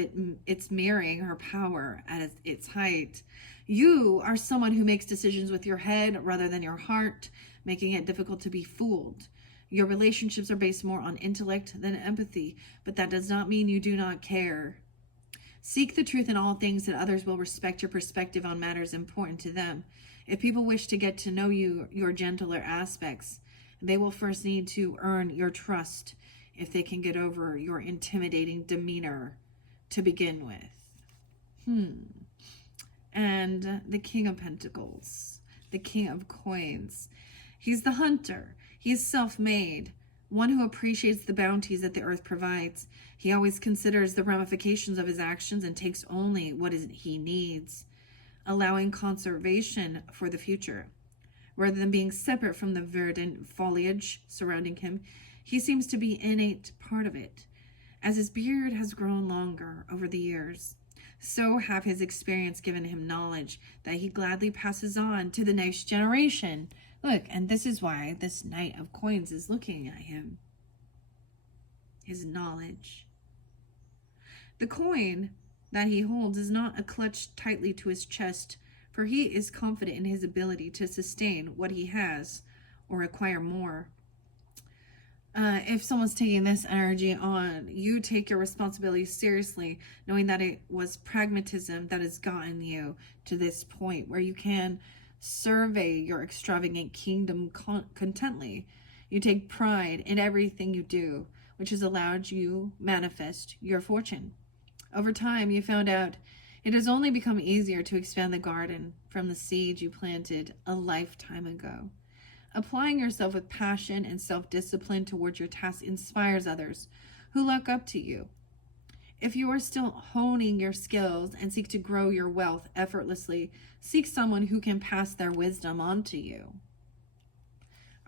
it's mirroring her power at its height. You are someone who makes decisions with your head rather than your heart, making it difficult to be fooled. Your relationships are based more on intellect than empathy, but that does not mean you do not care. Seek the truth in all things, and others will respect your perspective on matters important to them. If people wish to get to know you, your gentler aspects, they will first need to earn your trust if they can get over your intimidating demeanor to begin with. And the King of Pentacles, the King of Coins. He's the hunter. He is self-made, one who appreciates the bounties that the earth provides. He always considers the ramifications of his actions and takes only what he needs, allowing conservation for the future. Rather than being separate from the verdant foliage surrounding him, he seems to be innate part of it. As his beard has grown longer over the years, so have his experience given him knowledge that he gladly passes on to the next generation. Look, and this is why this Knight of Coins is looking at him. His knowledge. The coin that he holds is not a clutched tightly to his chest, for he is confident in his ability to sustain what he has or acquire more. If someone's taking this energy on, you take your responsibility seriously, knowing that it was pragmatism that has gotten you to this point where you can survey your extravagant kingdom contently. You take pride in everything you do, which has allowed you manifest your fortune. Over time, you found out it has only become easier to expand the garden from the seed you planted a lifetime ago. Applying yourself with passion and self-discipline towards your task inspires others who look up to you. If you are still honing your skills and seek to grow your wealth effortlessly, seek someone who can pass their wisdom on to you.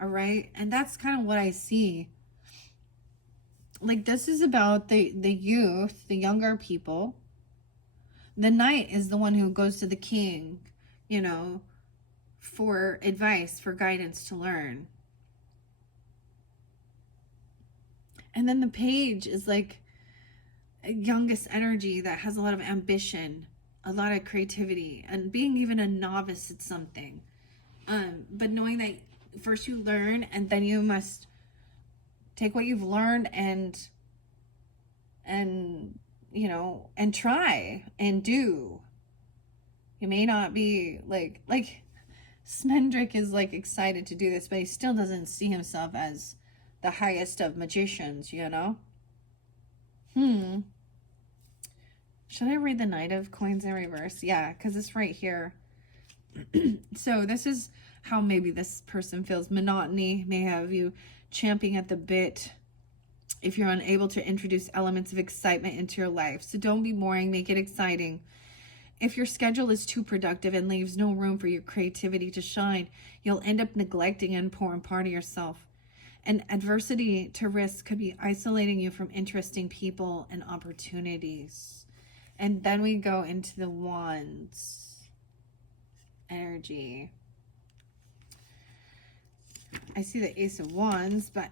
All right? And that's kind of what I see. Like, this is about the youth, the younger people. The knight is the one who goes to the king, you know, for advice, for guidance to learn. And then the page is like a youngest energy that has a lot of ambition, a lot of creativity, and being even a novice at something. But knowing that first you learn, and then you must take what you've learned and you know, and try and do. You may not be like Smendrick is like excited to do this, but he still doesn't see himself as the highest of magicians, you know? Should I read the Knight of Coins in reverse? Yeah, because it's right here. So this is how maybe this person feels. Monotony may have you champing at the bit if you're unable to introduce elements of excitement into your life. So don't be boring, make it exciting. If your schedule is too productive and leaves no room for your creativity to shine, you'll end up neglecting an important part of yourself. And adversity to risk could be isolating you from interesting people and opportunities. And then we go into the Wands energy. I see the Ace of Wands, but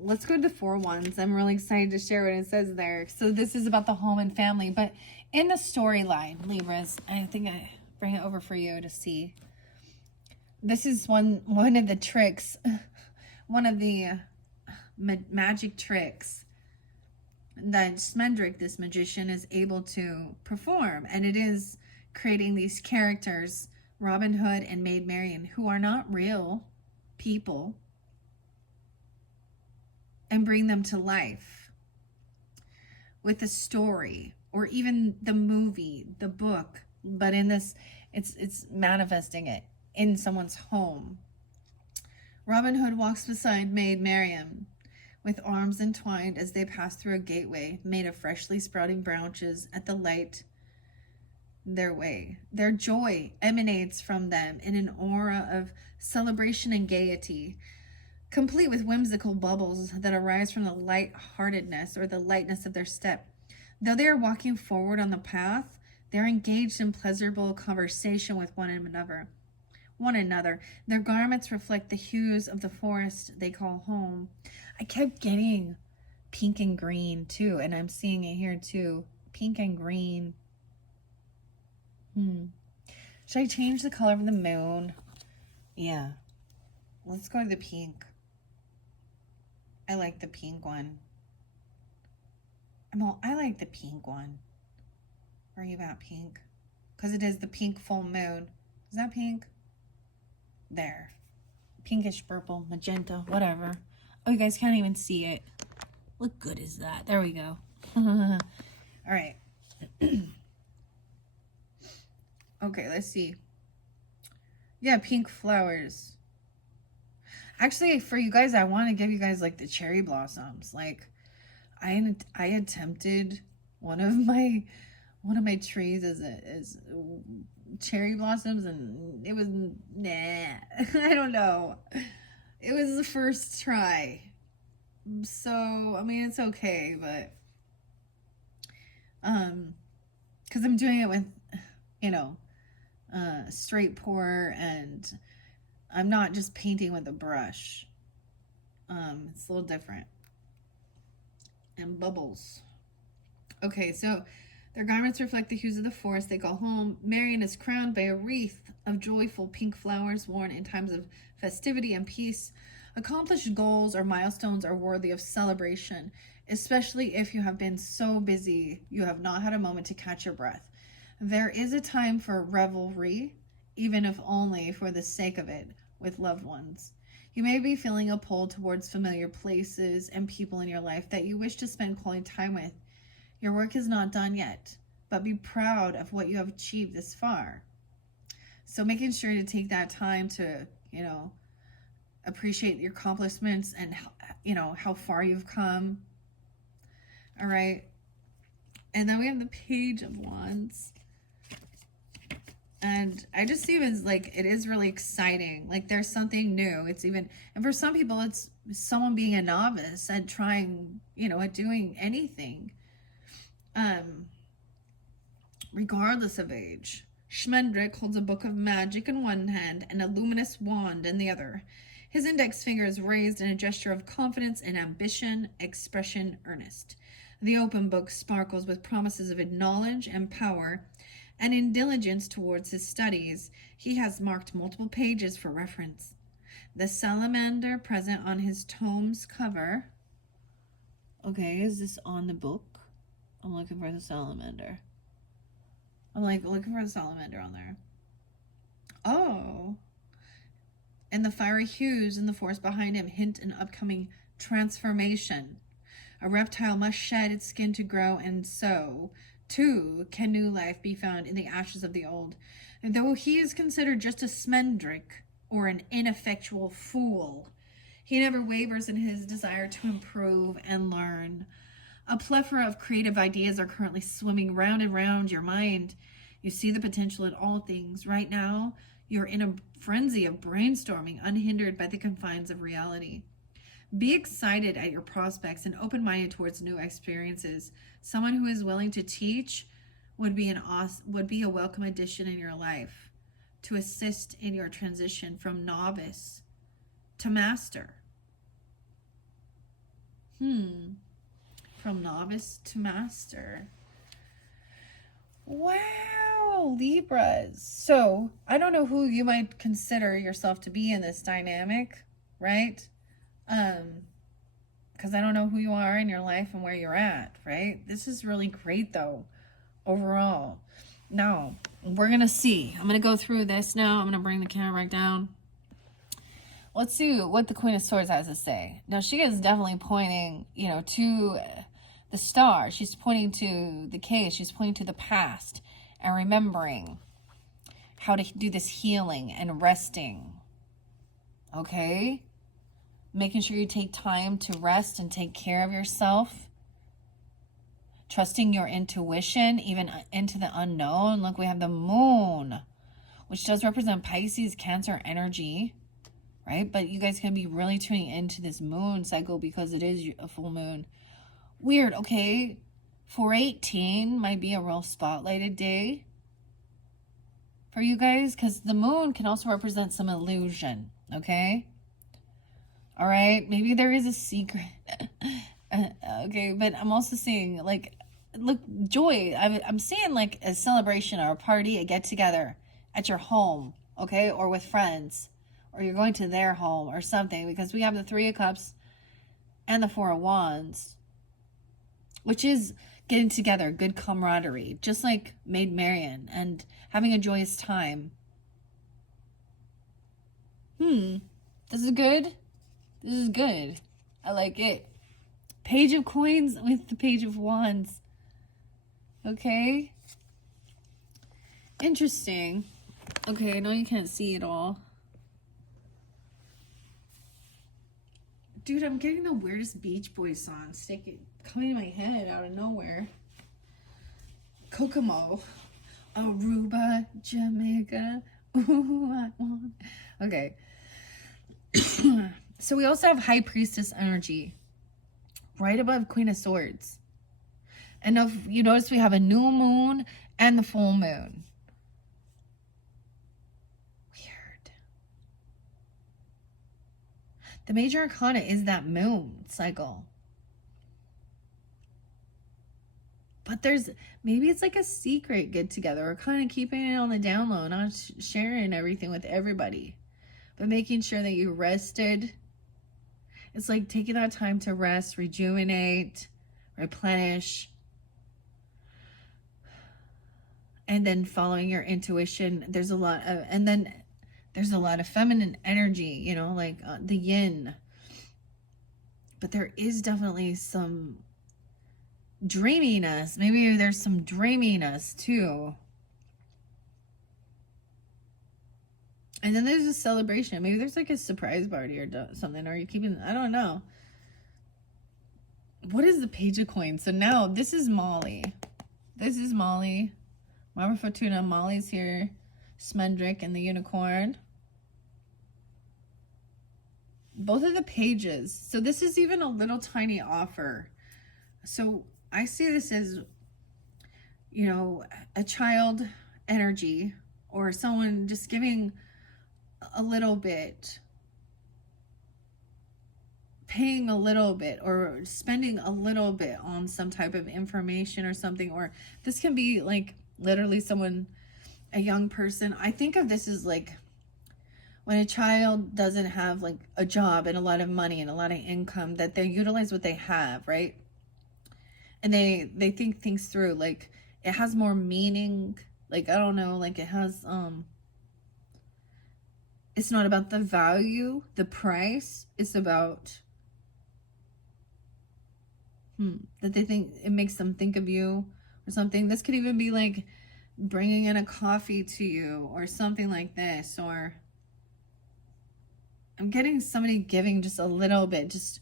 let's go to the Four Wands. I'm really excited to share what it says there. So this is about the home and family, but in the storyline, Libras, I think I bring it over for you to see. This is one of the tricks, one of the magic tricks that Smendrick, this magician, is able to perform, and it is creating these characters, Robin Hood and Maid Marian, who are not real people, and bring them to life with a story or even the movie, the book, but in this, it's manifesting it in someone's home. Robin Hood walks beside Maid Marian with arms entwined as they pass through a gateway made of freshly sprouting branches at the light their way. Their joy emanates from them in an aura of celebration and gaiety, complete with whimsical bubbles that arise from the light-heartedness or the lightness of their step. Though they are walking forward on the path, they are engaged in pleasurable conversation with one another. Their garments reflect the hues of the forest they call home. I kept getting pink and green too, and I'm seeing it here too. Pink and green. Should I change the color of the moon? Yeah. Let's go to the pink. I like the pink one. I like the pink one. Where are you at, pink? Because it is the pink full moon. Is that pink? There. Pinkish purple, magenta, whatever. Oh, you guys can't even see it. What good is that? There we go. All right. Okay, let's see. Yeah, pink flowers. Actually, for you guys, I want to give you guys like the cherry blossoms. Like, I attempted one of my trees as cherry blossoms, and it was nah. I don't know. It was the first try, so I mean it's okay, but because I'm doing it with straight pour, and I'm not just painting with a brush. It's a little different. And bubbles. Okay, so their garments reflect the hues of the forest they call home. Marian is crowned by a wreath of joyful pink flowers worn in times of festivity and peace. Accomplished goals or milestones are worthy of celebration, especially if you have been so busy you have not had a moment to catch your breath. There is a time for revelry, even if only for the sake of it, with loved ones. You may be feeling a pull towards familiar places and people in your life that you wish to spend quality time with. Your work is not done yet, but be proud of what you have achieved this far. So making sure to take that time to, appreciate your accomplishments and, how far you've come. All right. And then we have the Page of Wands. And I just see it as like, it is really exciting. Like there's something new. And for some people, it's someone being a novice and trying, at doing anything. Regardless of age. Smendrick holds a book of magic in one hand and a luminous wand in the other. His index finger is raised in a gesture of confidence and ambition, expression earnest. The open book sparkles with promises of knowledge and power, and in diligence towards his studies, he has marked multiple pages for reference. The salamander present on his tome's cover. Okay, is this on the book? I'm looking for the salamander. I'm like looking for the salamander on there. Oh. And the fiery hues in the forest behind him hint an upcoming transformation. A reptile must shed its skin to grow, and so, too, can new life be found in the ashes of the old. And though he is considered just a Smendrick, or an ineffectual fool, he never wavers in his desire to improve and learn. A plethora of creative ideas are currently swimming round and round your mind. You see the potential in all things. Right now, you're in a frenzy of brainstorming, unhindered by the confines of reality. Be excited at your prospects and open-minded towards new experiences. Someone who is willing to teach would be a welcome addition in your life to assist in your transition from novice to master. From novice to master. Wow, Libras. So, I don't know who you might consider yourself to be in this dynamic, right? Because I don't know who you are in your life and where you're at, right? This is really great, though, overall. Now, we're going to see. I'm going to go through this now. I'm going to bring the camera back down. Let's see what the Queen of Swords has to say. Now, she is definitely pointing, you know, to the star. She's pointing to the case. She's pointing to the past and remembering how to do this healing and resting. Okay? Making sure you take time to rest and take care of yourself. Trusting your intuition, even into the unknown. Look, we have the moon, which does represent Pisces, Cancer energy, right? But you guys can be really tuning into this moon cycle because it is a full moon. Weird, okay? 418 might be a real spotlighted day for you guys because the moon can also represent some illusion, okay? All right, maybe there is a secret. Okay, but I'm also seeing, like, look, joy. I'm seeing, like, a celebration or a party, a get-together at your home, okay, or with friends, or you're going to their home or something, because we have the Three of Cups and the Four of Wands, which is getting together, good camaraderie, just like Maid Marian, and having a joyous time. This is good. This is good. I like it. Page of Coins with the Page of Wands. Okay. Interesting. Okay, I know you can't see it all. Dude, I'm getting the weirdest Beach Boys song coming in my head out of nowhere. Kokomo. Aruba, Jamaica. Ooh, I want. Okay. So we also have High Priestess energy right above Queen of Swords. And if you notice, we have a new moon and the full moon. Weird. The major arcana is that moon cycle. But maybe it's like a secret get together. We're kind of keeping it on the down low, not sharing everything with everybody, but making sure that you rested. It's like taking that time to rest, rejuvenate, replenish, and then following your intuition. There's a lot of feminine energy, you know, like the yin. But there is definitely some dreaminess. Maybe there's some dreaminess too. And then there's a celebration. Maybe there's like a surprise party or something. Or you keeping, I don't know. What is the Page of Coins? So now this is Molly. This is Molly. Mama Fortuna. Molly's here. Smendrick and the Unicorn. Both of the pages. So this is even a little tiny offer. So I see this as, you know, a child energy or someone just giving a little bit, paying a little bit, or spending a little bit on some type of information or something. Or this can be like literally someone, a young person. I think of this as like when a child doesn't have like a job and a lot of money and a lot of income, that they utilize what they have, right? And they think things through, like it has more meaning, like I don't know, like it has it's not about the value, the price. It's about that they think it makes them think of you or something. This could even be like bringing in a coffee to you or something like this. Or I'm getting somebody giving just a little bit, just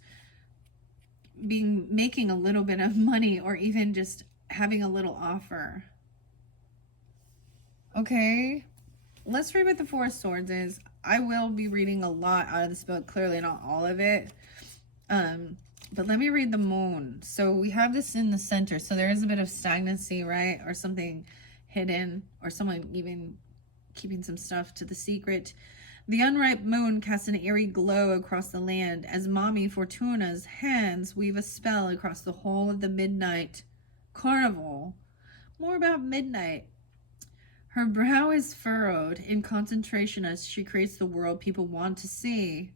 making a little bit of money, or even just having a little offer. Okay, let's read what the Four of Swords is. I will be reading a lot out of this book, clearly not all of it. But let me read the moon. So we have this in the center. So there is a bit of stagnancy, right? Or something hidden, or someone even keeping some stuff to the secret. The unripe moon casts an eerie glow across the land as Mommy Fortuna's hands weave a spell across the whole of the midnight carnival. More about midnight. Her brow is furrowed in concentration as she creates the world people want to see.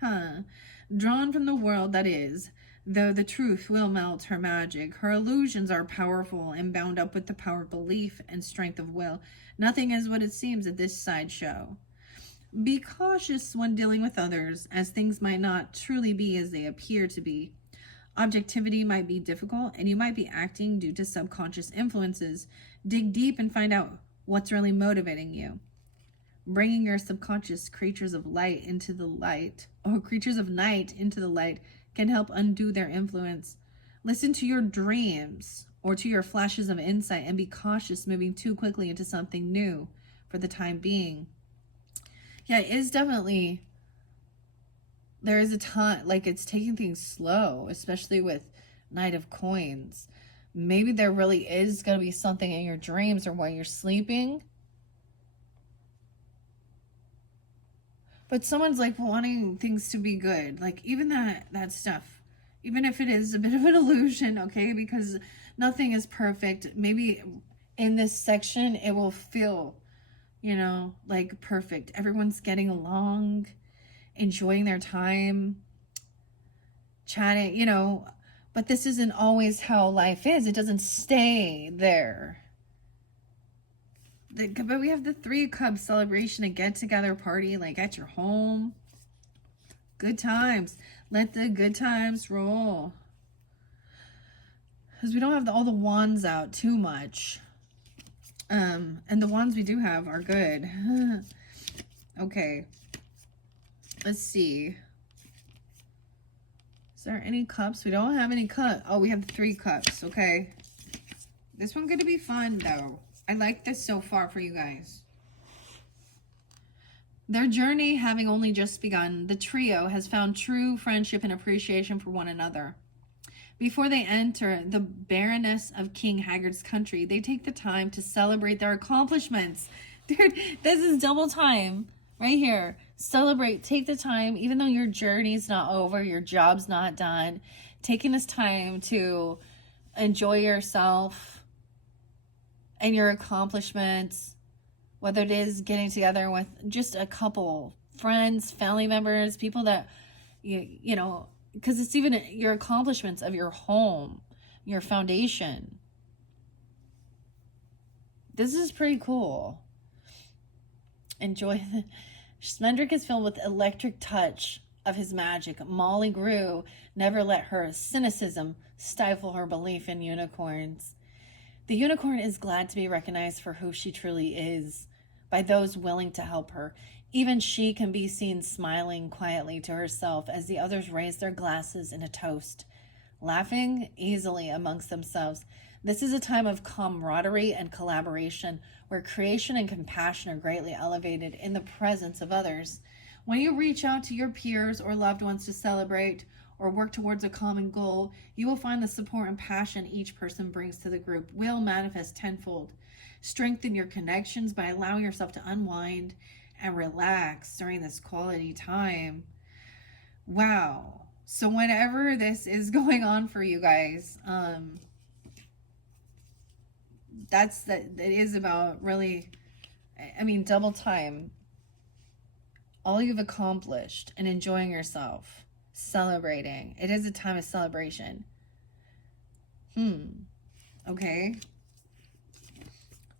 Drawn from the world that is, though the truth will melt her magic. Her illusions are powerful and bound up with the power of belief and strength of will. Nothing is what it seems at this sideshow. Be cautious when dealing with others, as things might not truly be as they appear to be. Objectivity might be difficult, and you might be acting due to subconscious influences. Dig deep and find out what's really motivating you. Bringing your subconscious creatures of light into the light, or creatures of night into the light, can help undo their influence. Listen to your dreams or to your flashes of insight and be cautious moving too quickly into something new for the time being. Yeah, it is definitely, there is a time, like it's taking things slow, especially with Knight of Coins. Maybe there really is going to be something in your dreams or while you're sleeping. But someone's like wanting things to be good. Like even that stuff. Even if it is a bit of an illusion, okay? Because nothing is perfect. Maybe in this section it will feel, you know, like perfect. Everyone's getting along, enjoying their time, chatting, you know. But this isn't always how life is. It doesn't stay there. But we have the Three of Cups celebration, a get-together party, like at your home. Good times. Let the good times roll. Because we don't have all the wands out too much. And the wands we do have are good. Okay. Let's see. Is there any cups? We don't have any cups. Oh, we have the 3 cups. Okay. This one's going to be fun, though. I like this so far for you guys. Their journey having only just begun, the trio has found true friendship and appreciation for one another. Before they enter the Baroness of King Haggard's country, they take the time to celebrate their accomplishments. Dude, this is double time right here. Celebrate, take the time, even though your journey's not over, your job's not done, taking this time to enjoy yourself and your accomplishments, whether it is getting together with just a couple friends, family members, people that you know, because it's even your accomplishments of your home, your foundation. This is pretty cool. Enjoy. Smendrick is filled with electric touch of his magic. Molly Grew never let her cynicism stifle her belief in unicorns. The unicorn is glad to be recognized for who she truly is by those willing to help her. Even she can be seen smiling quietly to herself as the others raise their glasses in a toast, laughing easily amongst themselves. This is a time of camaraderie and collaboration where creation and compassion are greatly elevated in the presence of others. When you reach out to your peers or loved ones to celebrate or work towards a common goal, you will find the support and passion each person brings to the group will manifest tenfold. Strengthen your connections by allowing yourself to unwind and relax during this quality time. Wow. So whenever this is going on for you guys, that is about really, I mean, double time. All you've accomplished and enjoying yourself, celebrating. It is a time of celebration. Okay.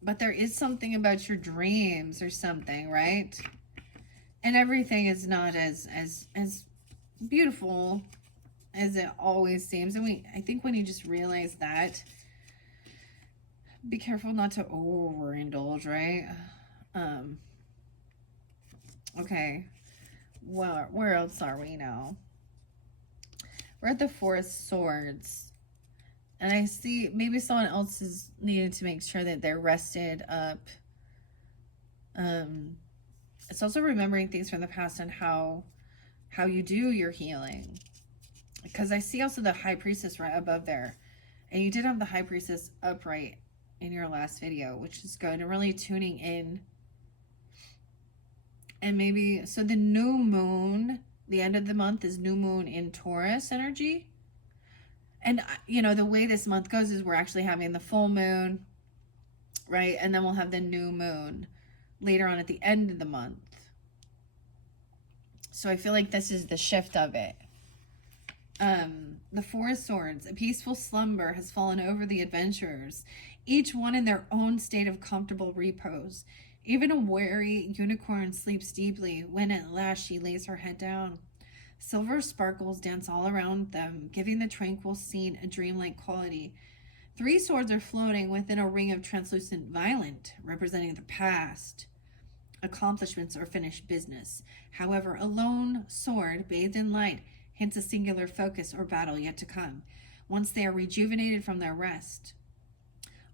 But there is something about your dreams or something, right? And everything is not as beautiful as it always seems. And I think when you just realize that, be careful not to overindulge, right? Okay. Well, where else are we now? We're at the 4 of Swords. And I see maybe someone else is needing to make sure that they're rested up. It's also remembering things from the past and how you do your healing. Because I see also the High Priestess right above there. And you did have the High Priestess upright in your last video, which is good. And really tuning in And maybe, so the new moon, the end of the month is new moon in Taurus energy. And, you know, the way this month goes is we're actually having the full moon, right? And then we'll have the new moon later on at the end of the month. So I feel like this is the shift of it. The Four of Swords, a peaceful slumber has fallen over the adventurers, each one in their own state of comfortable repose. Even a weary unicorn sleeps deeply when at last she lays her head down. Silver sparkles dance all around them, giving the tranquil scene a dreamlike quality. Three swords are floating within a ring of translucent violet, representing the past, accomplishments, or finished business. However, a lone sword, bathed in light, hints a singular focus or battle yet to come, once they are rejuvenated from their rest.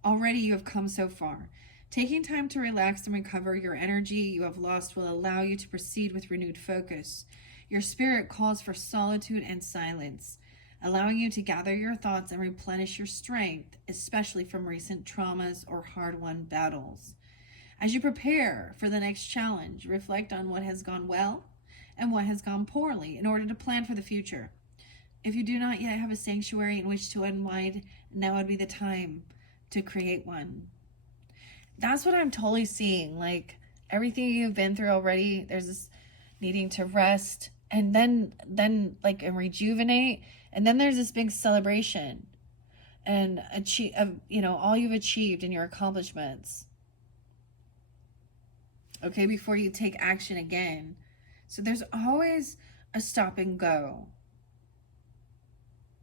Already you have come so far. Taking time to relax and recover your energy you have lost will allow you to proceed with renewed focus. Your spirit calls for solitude and silence, allowing you to gather your thoughts and replenish your strength, especially from recent traumas or hard-won battles. As you prepare for the next challenge, reflect on what has gone well and what has gone poorly in order to plan for the future. If you do not yet have a sanctuary in which to unwind, now would be the time to create one. That's what I'm totally seeing. Like, everything you've been through already, there's this needing to rest and then like and rejuvenate, and then there's this big celebration and achieve, you know, all you've achieved and your accomplishments. Okay, before you take action again. So there's always a stop and go.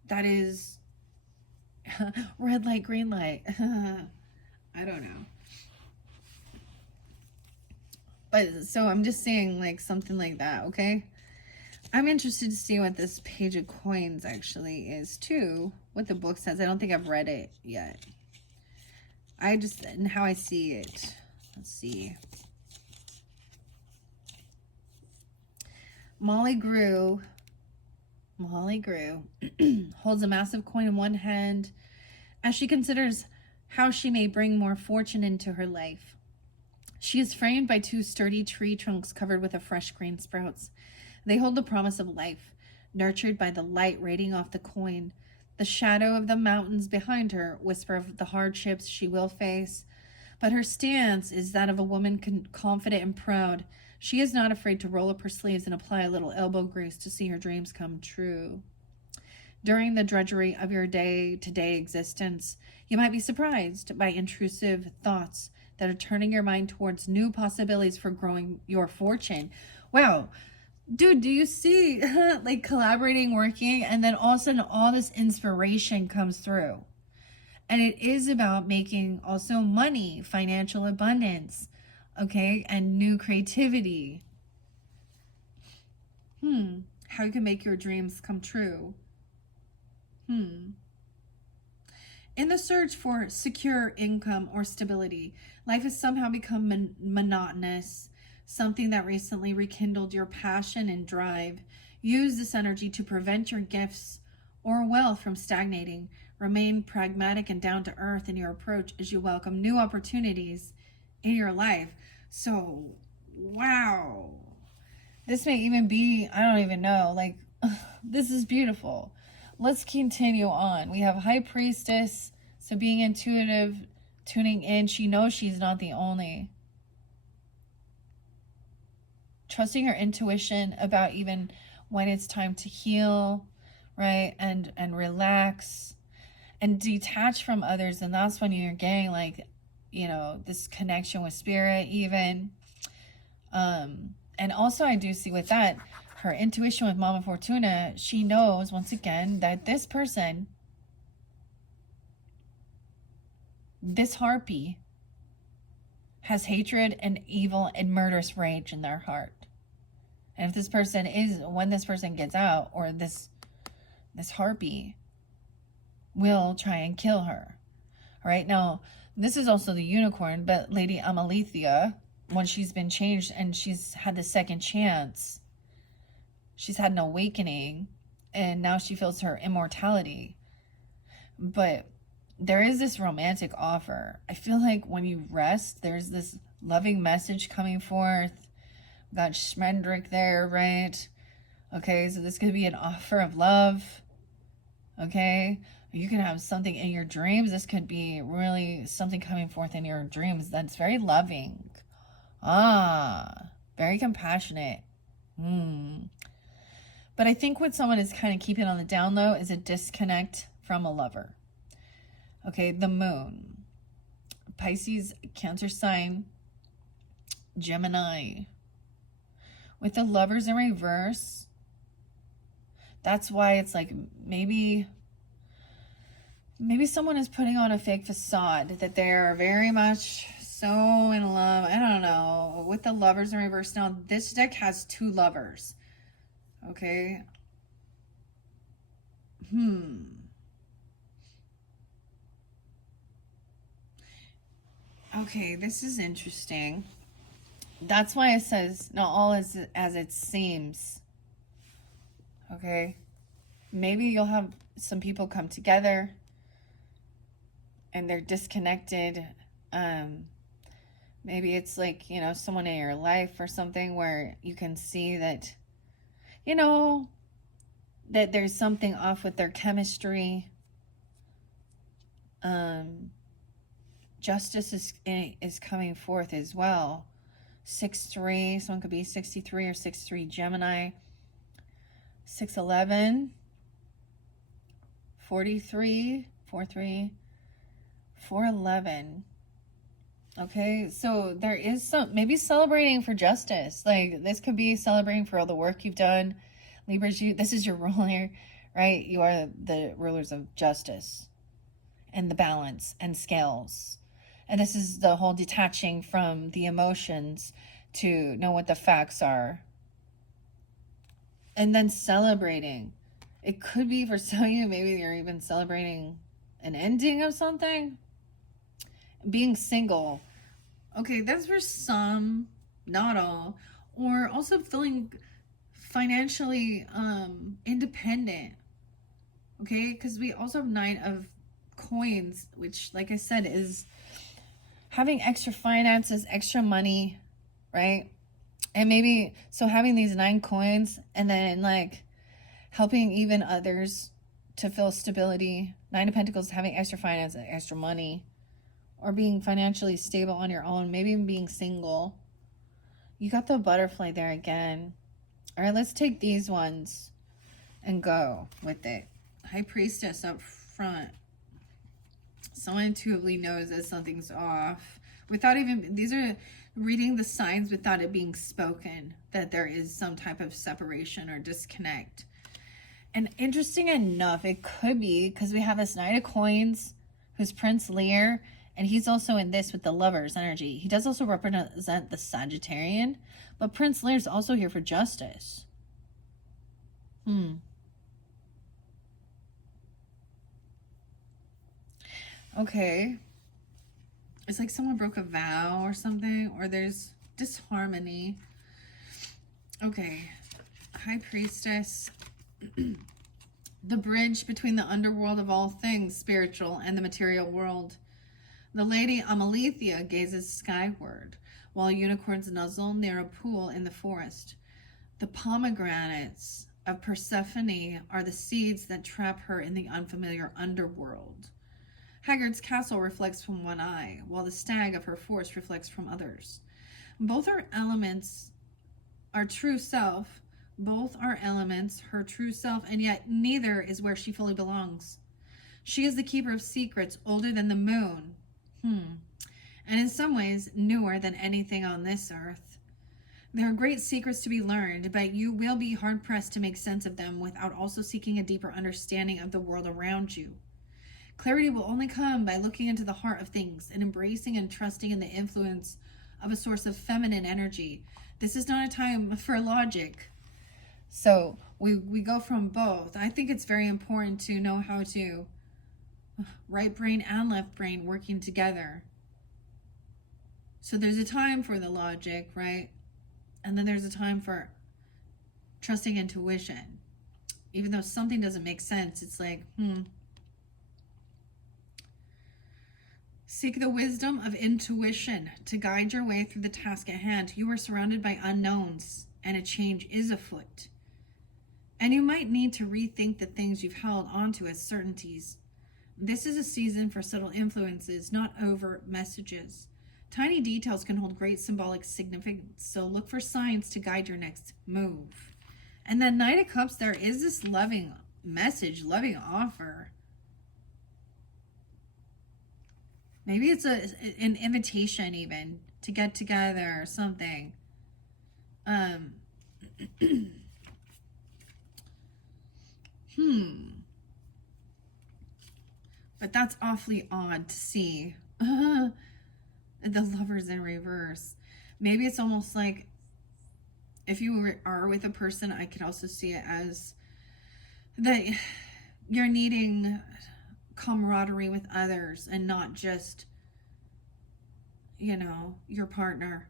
That is red light, green light. I don't know. But so I'm just saying like something like that, okay? I'm interested to see what this page of coins actually is too. What the book says. I don't think I've read it yet. And how I see it. Let's see. Molly Grew holds a massive coin in one hand as she considers how she may bring more fortune into her life. She is framed by two sturdy tree trunks covered with fresh green sprouts. They hold the promise of life, nurtured by the light radiating off the coin. The shadow of the mountains behind her whisper of the hardships she will face, but her stance is that of a woman confident and proud. She is not afraid to roll up her sleeves and apply a little elbow grease to see her dreams come true. During the drudgery of your day-to-day existence, you might be surprised by intrusive thoughts that are turning your mind towards new possibilities for growing your fortune. Wow, dude, do you see like collaborating, working, and then all of a sudden all this inspiration comes through? And it is about making also money, financial abundance, okay, and new creativity. How you can make your dreams come true. In the search for secure income or stability, life has somehow become monotonous, something that recently rekindled your passion and drive. Use this energy to prevent your gifts or wealth from stagnating. Remain pragmatic and down to earth in your approach as you welcome new opportunities in your life. So, wow. This may even be, I don't even know, like, this is beautiful. Let's continue on. We have High Priestess, so being intuitive, tuning in. She knows she's not the only. Trusting her intuition about even when it's time to heal, right? And relax and detach from others. And that's when you're getting like, you know, this connection with spirit even. And also I do see with that, her intuition with Mama Fortuna, she knows once again that this person, this harpy, has hatred and evil and murderous rage in their heart. And if this person when this person gets out, or this harpy will try and kill her. All right, now this is also the unicorn, but Lady Amalithea, when she's been changed and she's had the second chance, she's had an awakening, and now she feels her immortality. But there is this romantic offer. I feel like when you rest, there's this loving message coming forth, Got Schmendrick there, right? Okay, so this could be an offer of love. Okay, you can have something in your dreams. This could be really something coming forth in your dreams that's very loving. Very compassionate. But I think what someone is kind of keeping on the down low is a disconnect from a lover. Okay, the moon. Pisces, Cancer sign, Gemini. With the lovers in reverse, that's why it's like maybe someone is putting on a fake facade that they're very much so in love. I don't know. With the lovers in reverse, now this deck has 2 lovers. Okay. Okay, this is interesting. That's why it says not all is as it seems. Okay. Maybe you'll have some people come together and they're disconnected. Maybe it's like, you know, someone in your life or something where you can see that, you know, that there's something off with their chemistry. Justice is coming forth as well. 6-3, someone could be 63 or 6-3 Gemini. 6-11, 43, 4-3, 4-11. Okay, so there is some, maybe celebrating for justice. Like, this could be celebrating for all the work you've done. Libras, this is your ruler, right? You are the rulers of justice and the balance and scales. And this is the whole detaching from the emotions to know what the facts are. And then celebrating. It could be for some of you, maybe you're even celebrating an ending of something. Being single. Okay, that's for some, not all. Or also feeling financially independent. Okay, because we also have 9 of coins, which, like I said, is having extra finances, extra money, right? And maybe, so having these 9 coins and then like helping even others to feel stability. 9 of Pentacles, having extra finance, extra money, or being financially stable on your own, maybe even being single. You got the butterfly there again. All right, let's take these ones and go with it. High Priestess up front. Someone intuitively knows that something's off. Without even, these are reading the signs without it being spoken, that there is some type of separation or disconnect. And interesting enough, it could be because we have this Knight of Coins, who's Prince Lear, and he's also in this with the Lover's energy. He does also represent the Sagittarian, but Prince Lear's also here for justice. Okay. It's like someone broke a vow or something, or there's disharmony. Okay. High Priestess. The bridge between the underworld of all things spiritual and the material world. The Lady Amalethea gazes skyward, while unicorns nuzzle near a pool in the forest. The pomegranates of Persephone are the seeds that trap her in the unfamiliar underworld. Haggard's castle reflects from one eye, while the stag of her forest reflects from others. Both are elements, our true self. Both are elements, her true self, and yet neither is where she fully belongs. She is the keeper of secrets, older than the moon. And in some ways, newer than anything on this earth. There are great secrets to be learned, but you will be hard-pressed to make sense of them without also seeking a deeper understanding of the world around you. Clarity will only come by looking into the heart of things and embracing and trusting in the influence of a source of feminine energy. This is not a time for logic. So we go from both. I think it's very important to know how to right brain and left brain working together. So there's a time for the logic, right? And then there's a time for trusting intuition. Even though something doesn't make sense, it's like, Seek the wisdom of intuition to guide your way through the task at hand. You are surrounded by unknowns, and a change is afoot. And you might need to rethink the things you've held onto as certainties. This is a season for subtle influences, not overt messages. Tiny details can hold great symbolic significance, so look for signs to guide your next move. And then Knight of Cups, there is this loving message, loving offer. Maybe it's an invitation even to get together or something. But that's awfully odd to see. The Lovers in reverse. Maybe it's almost like if you are with a person, I could also see it as that you're needing camaraderie with others and not just, your partner.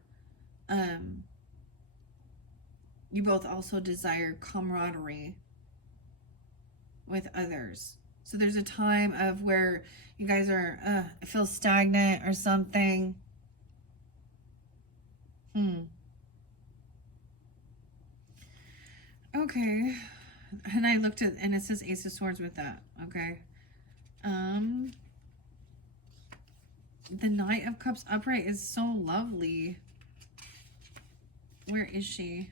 You both also desire camaraderie with others. So there's a time of where you guys are feel stagnant or something. Okay. And I looked at, and it says Ace of Swords with that. Okay. The Knight of Cups upright is so lovely. Where is she?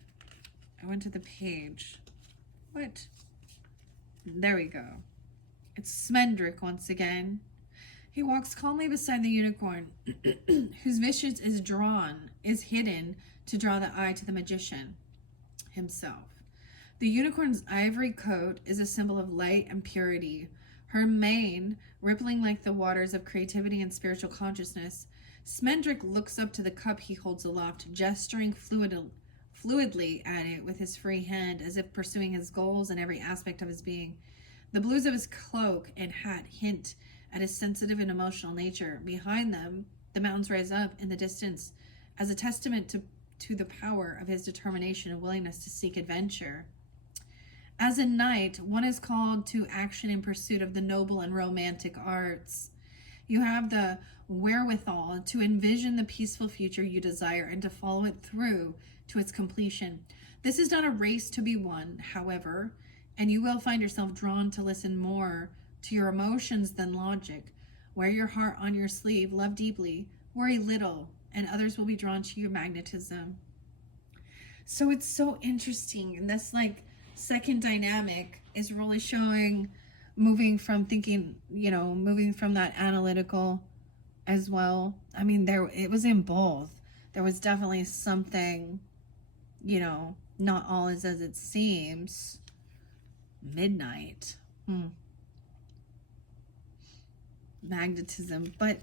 I went to the page. What? There we go. It's Smendrick once again. He walks calmly beside the unicorn, whose vision is hidden to draw the eye to the magician himself. The unicorn's ivory coat is a symbol of light and purity. Her mane, rippling like the waters of creativity and spiritual consciousness. Smendrick looks up to the cup he holds aloft, gesturing fluidly at it with his free hand, as if pursuing his goals in every aspect of his being. The blues of his cloak and hat hint at his sensitive and emotional nature. Behind them, the mountains rise up in the distance as a testament to the power of his determination and willingness to seek adventure. As a knight, one is called to action in pursuit of the noble and romantic arts. You have the wherewithal to envision the peaceful future you desire and to follow it through to its completion. This is not a race to be won, however, and you will find yourself drawn to listen more to your emotions than logic. Wear your heart on your sleeve, love deeply, worry little, and others will be drawn to your magnetism. So it's so interesting, and this second dynamic is really showing moving from thinking, moving from that analytical as well. I mean, it was in both. There was definitely something, not all is as it seems. Midnight. Magnetism. But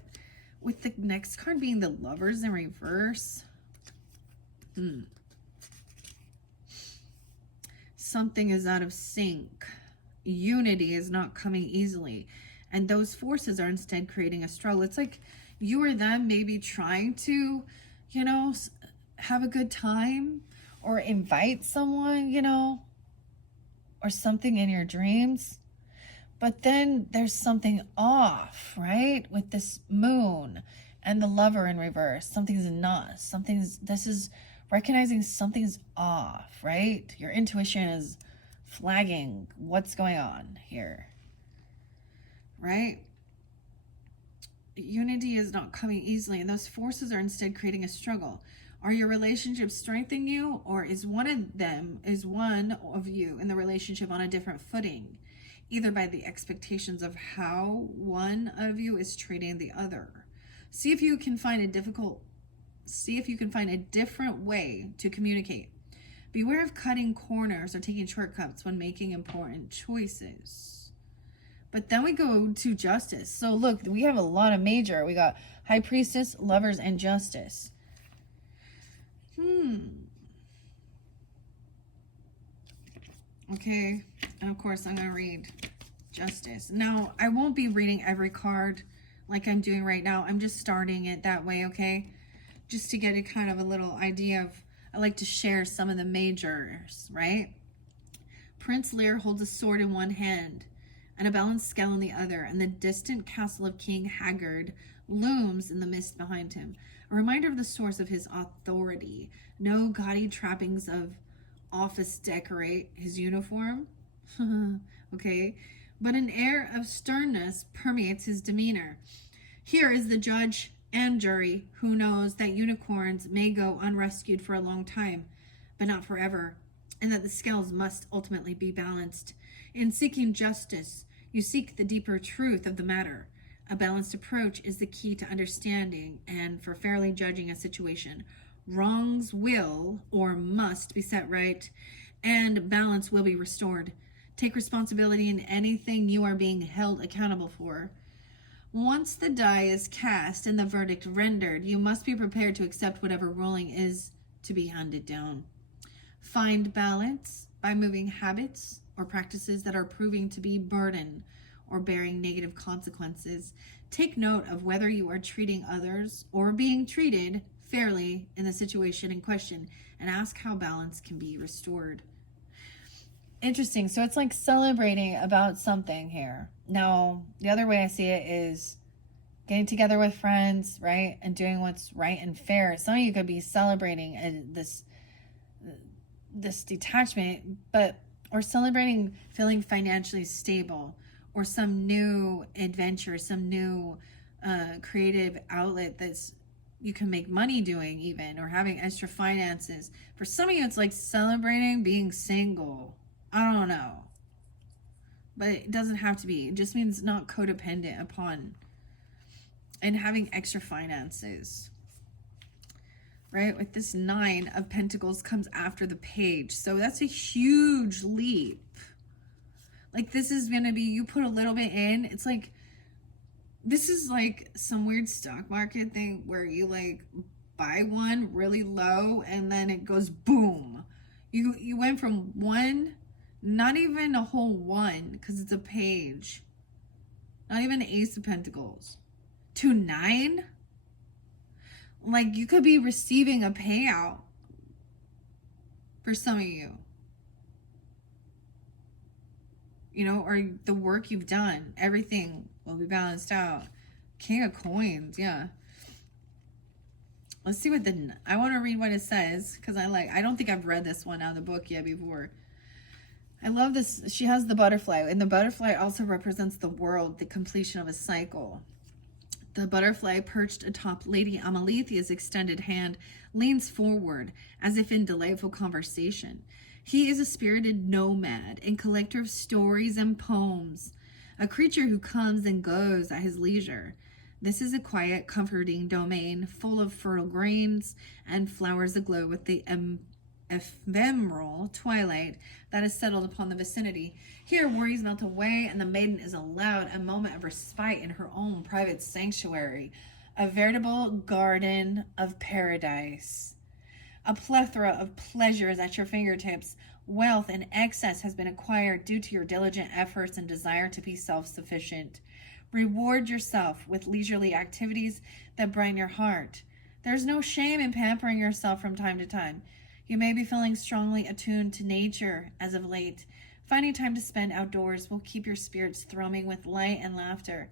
with the next card being the Lovers in reverse. Something is out of sync. Unity is not coming easily. And those forces are instead creating a struggle. It's like you or them maybe trying to, have a good time or invite someone, or something in your dreams. But then there's something off, right? With this moon and the Lover in reverse. Something's not. This is recognizing something's off, right? Your intuition is flagging what's going on here, right? Unity is not coming easily, and those forces are instead creating a struggle. Are your relationships strengthening you, or is one of you in the relationship on a different footing, either by the expectations of how one of you is treating the other? See if you can find a different way to communicate. Beware of cutting corners or taking shortcuts when making important choices. But then we go to Justice. So look, we have a lot of major. We got High Priestess, Lovers, and Justice. Okay, and of course I'm going to read Justice. Now, I won't be reading every card like I'm doing right now. I'm just starting it that way, okay? Just to get a kind of a little idea of, I like to share some of the majors, right? Prince Lear holds a sword in one hand and a balanced scale in the other, and the distant castle of King Haggard looms in the mist behind him, a reminder of the source of his authority. No gaudy trappings of office decorate his uniform, okay, but an air of sternness permeates his demeanor. Here is the judge and jury who knows that unicorns may go unrescued for a long time, but not forever, and that the scales must ultimately be balanced. In seeking justice, you seek the deeper truth of the matter. A balanced approach is the key to understanding and for fairly judging a situation. Wrongs will or must be set right, and balance will be restored. Take responsibility in anything you are being held accountable for. Once the die is cast and the verdict rendered, you must be prepared to accept whatever ruling is to be handed down. Find balance by moving habits or practices that are proving to be burden or bearing negative consequences. Take note of whether you are treating others or being treated fairly in the situation in question, and ask how balance can be restored. Interesting. So it's like celebrating about something here. Now, the other way I see it is getting together with friends, right? And doing what's right and fair. Some of you could be celebrating this detachment, or celebrating feeling financially stable, or some new adventure, some new creative outlet that's you can make money doing, even, or having extra finances. For some of you, it's like celebrating being single. I don't know. But it doesn't have to be. It just means not codependent upon and having extra finances. Right? With this 9 of Pentacles comes after the Page. So that's a huge leap. Like, this is going to be, you put a little bit in. It's like, this is like some weird stock market thing where you like buy one really low and then it goes boom. You went from 1, not even a whole 1 because it's a Page, not even an Ace of Pentacles, to 9. Like, you could be receiving a payout for some of you. You know, or the work you've done, everything will be balanced out. King of Coins, yeah. Let's see what I want to read what it says, because I don't think I've read this one out of the book yet before. I love this. She has the butterfly, and the butterfly also represents the world, the completion of a cycle. The butterfly, perched atop Lady Amalethea's extended hand, leans forward as if in delightful conversation. He is a spirited nomad and collector of stories and poems, a creature who comes and goes at his leisure. This is a quiet, comforting domain full of fertile grains and flowers aglow with the ephemeral twilight that has settled upon the vicinity. Here worries melt away, and the maiden is allowed a moment of respite in her own private sanctuary, a veritable garden of paradise. A plethora of pleasures at your fingertips. Wealth in excess has been acquired due to your diligent efforts and desire to be self-sufficient. Reward yourself with leisurely activities that brighten your heart. There's no shame in pampering yourself from time to time. You may be feeling strongly attuned to nature as of late. Finding time to spend outdoors will keep your spirits thrumming with light and laughter.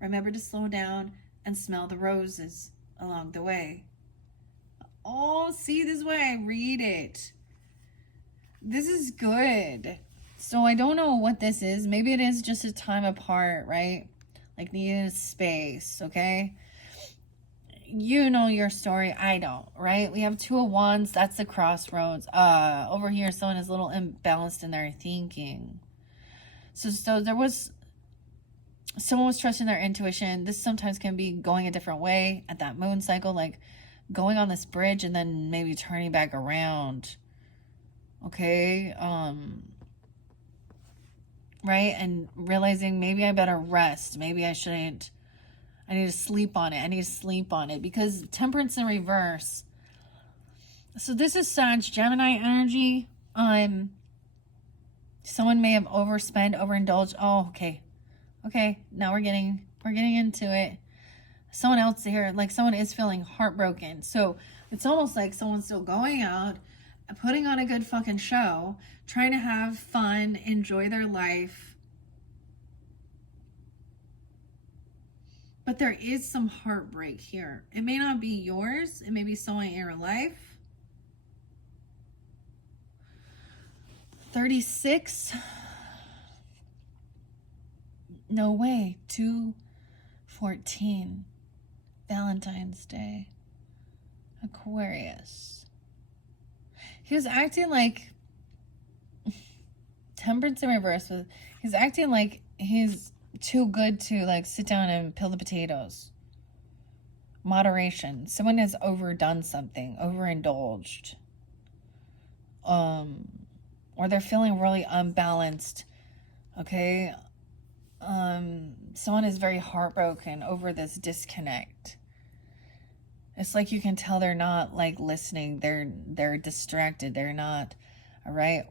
Remember to slow down and smell the roses along the way. Oh, see, this way. Read it. This is good. So I don't know what this is. Maybe it is just a time apart, right? Like needing space, okay? You know your story. I don't, right? We have 2 of Wands. That's the crossroads. Over here, someone is a little imbalanced in their thinking. So someone was trusting their intuition. This sometimes can be going a different way at that moon cycle, like going on this bridge and then maybe turning back around. Okay. Right. And realizing maybe I better rest. Maybe I shouldn't. I need to sleep on it. Because Temperance in reverse. So this is Sag Gemini energy. Someone may have overspent, overindulged. Oh, okay. Okay. Now we're getting into it. Someone else here, like someone is feeling heartbroken. So it's almost like someone's still going out, putting on a good fucking show, trying to have fun, enjoy their life. But there is some heartbreak here. It may not be yours. It may be someone in your life. 36. No way. 2/14. Valentine's Day. Aquarius. He was acting like Temperance in reverse. He's acting like he's too good to like sit down and peel the potatoes. Moderation. Someone has overdone something, overindulged. Or they're feeling really unbalanced. Okay? Someone is very heartbroken over this disconnect. It's like you can tell they're not like listening. They're distracted. They're not, all right?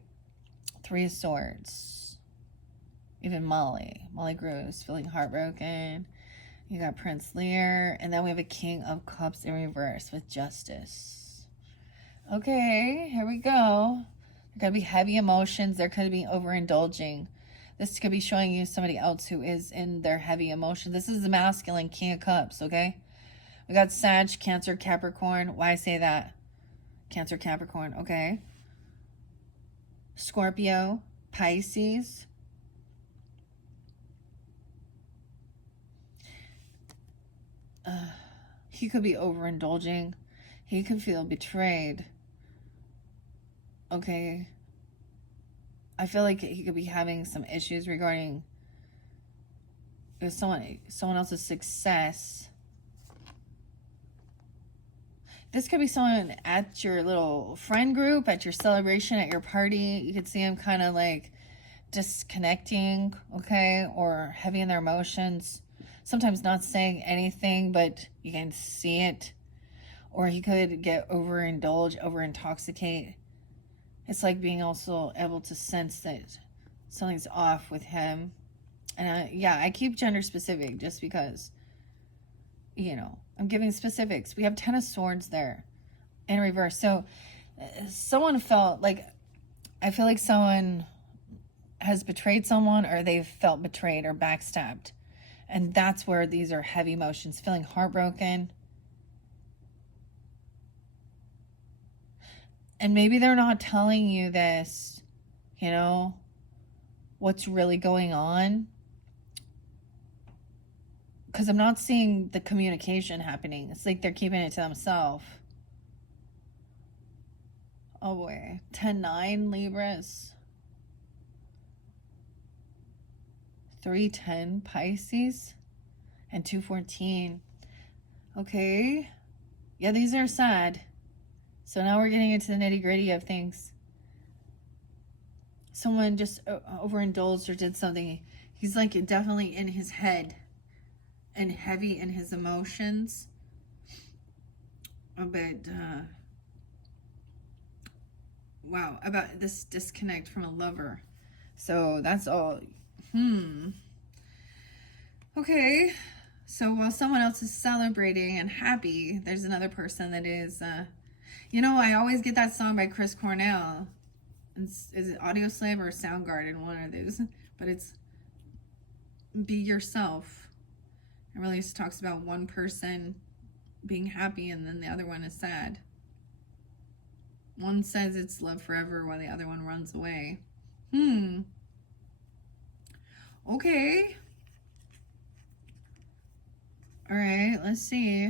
3 of Swords. Even Molly Grooves feeling heartbroken. You got Prince Lear, and then we have a King of Cups in reverse with Justice. Okay, here we go. There could be heavy emotions. There could be overindulging. This could be showing you somebody else who is in their heavy emotions. This is the masculine King of Cups, okay? We got Sag, Cancer, Capricorn. Why I say that? Cancer, Capricorn, okay. Scorpio, Pisces. He could be overindulging. He could feel betrayed. Okay. I feel like he could be having some issues regarding someone else's success. This could be someone at your little friend group, at your celebration, at your party. You could see him kind of like disconnecting, okay, or heavy in their emotions. Sometimes not saying anything, but you can see it. Or he could get overindulge, over-intoxicate. It's like being also able to sense that something's off with him. And yeah, I keep gender specific just because, you know, I'm giving specifics. We have 10 of Swords there in reverse. So someone felt like, I feel like someone has betrayed someone, or they've felt betrayed or backstabbed. And that's where these are heavy emotions, feeling heartbroken. And maybe they're not telling you this, you know, what's really going on. Because I'm not seeing the communication happening. It's like they're keeping it to themselves. Oh boy. 10-9 Libras. 3-10 Pisces. And 2-14. Okay. Yeah, these are sad. So now we're getting into the nitty-gritty of things. Someone just overindulged or did something. He's like definitely in his head and heavy in his emotions. But wow, about this disconnect from a lover. So that's all. Okay. So while someone else is celebrating and happy, there's another person that is, you know, I always get that song by Chris Cornell. Is it Audio Slave or Soundgarden? One of those. But it's Be Yourself. It really just talks about one person being happy and then the other one is sad. One says it's love forever while the other one runs away. Okay. All right, let's see.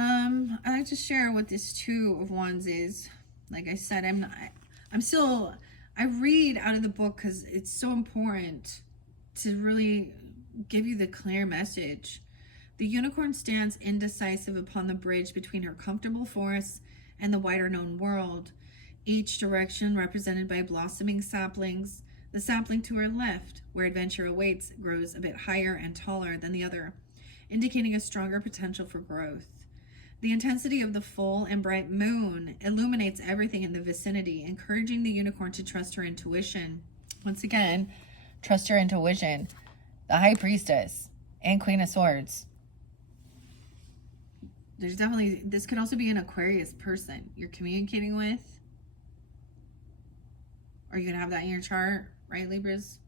I like to share what this Two of Wands is. Like I said, I read out of the book because it's so important to really give you the clear message. The unicorn stands indecisive upon the bridge between her comfortable forests and the wider known world, each direction represented by blossoming saplings. The sapling to her left, where adventure awaits, grows a bit higher and taller than the other, indicating a stronger potential for growth. The intensity of the full and bright moon illuminates everything in the vicinity, encouraging the unicorn to trust her intuition. Once again, trust your intuition. The High Priestess and Queen of Swords. There's definitely, this could also be an Aquarius person you're communicating with. Or you can have that in your chart, right, Libras?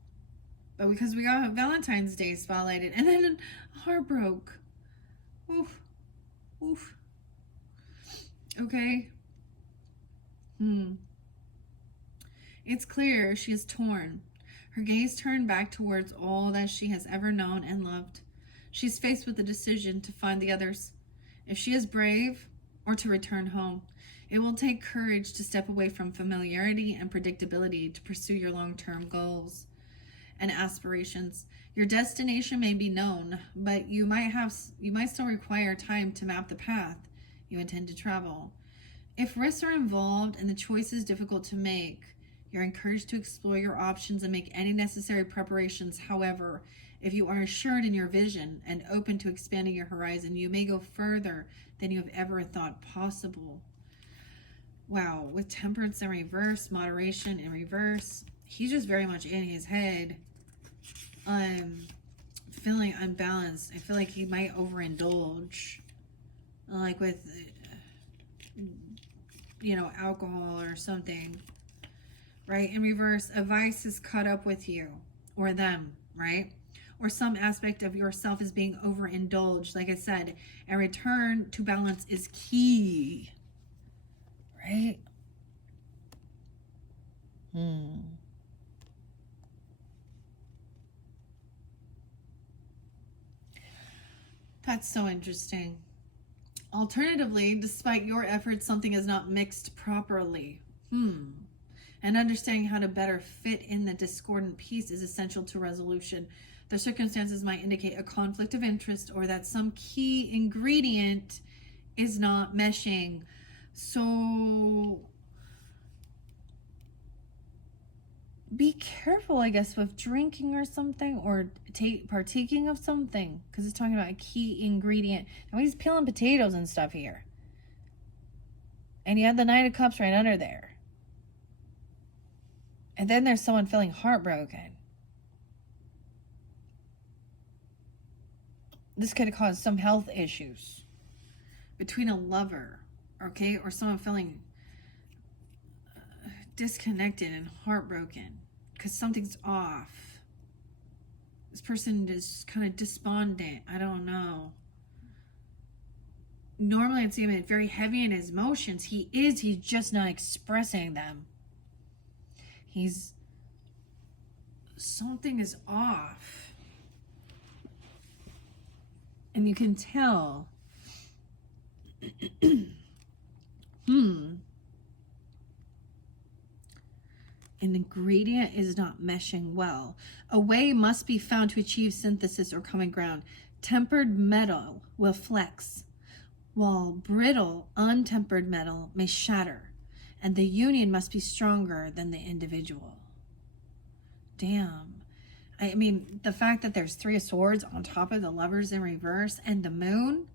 But because we got Valentine's Day spotlighted, and then heartbroke. Oof. Oof. Okay. It's clear she is torn. Her gaze turned back towards all that she has ever known and loved. She's faced with the decision to find the others. If she is brave, or to return home. It will take courage to step away from familiarity and predictability to pursue your long-term goals and aspirations. Your destination may be known, but you might still require time to map the path you intend to travel. If risks are involved and the choice is difficult to make, you're encouraged to explore your options and make any necessary preparations. However, if you are assured in your vision and open to expanding your horizon, you may go further than you have ever thought possible. Wow, with temperance in reverse, moderation in reverse, he's just very much in his head. Feeling unbalanced. I feel like he might overindulge, like with, alcohol or something, right? In reverse, a vice is caught up with you or them, right? Or some aspect of yourself is being overindulged. Like I said, a return to balance is key, right? That's so interesting. Alternatively, despite your efforts, something is not mixed properly. And understanding how to better fit in the discordant piece is essential to resolution. The circumstances might indicate a conflict of interest or that some key ingredient is not meshing. So be careful, I guess, with drinking or something, or partaking of something, because it's talking about a key ingredient. Now he's peeling potatoes and stuff here, and you have the Knight of Cups right under there, and then there's someone feeling heartbroken. This could cause some health issues between a lover, okay, or someone feeling disconnected and heartbroken because something's off. This person is kind of despondent. I don't know. Normally I'd see him very heavy in his emotions. He's just not expressing them. Something is off. And you can tell. An ingredient is not meshing well. A way must be found to achieve synthesis or common ground. Tempered metal will flex, while brittle, untempered metal may shatter, and the union must be stronger than the individual. Damn. I mean, the fact that there's 3 of Swords on top of the Lovers in reverse and the Moon.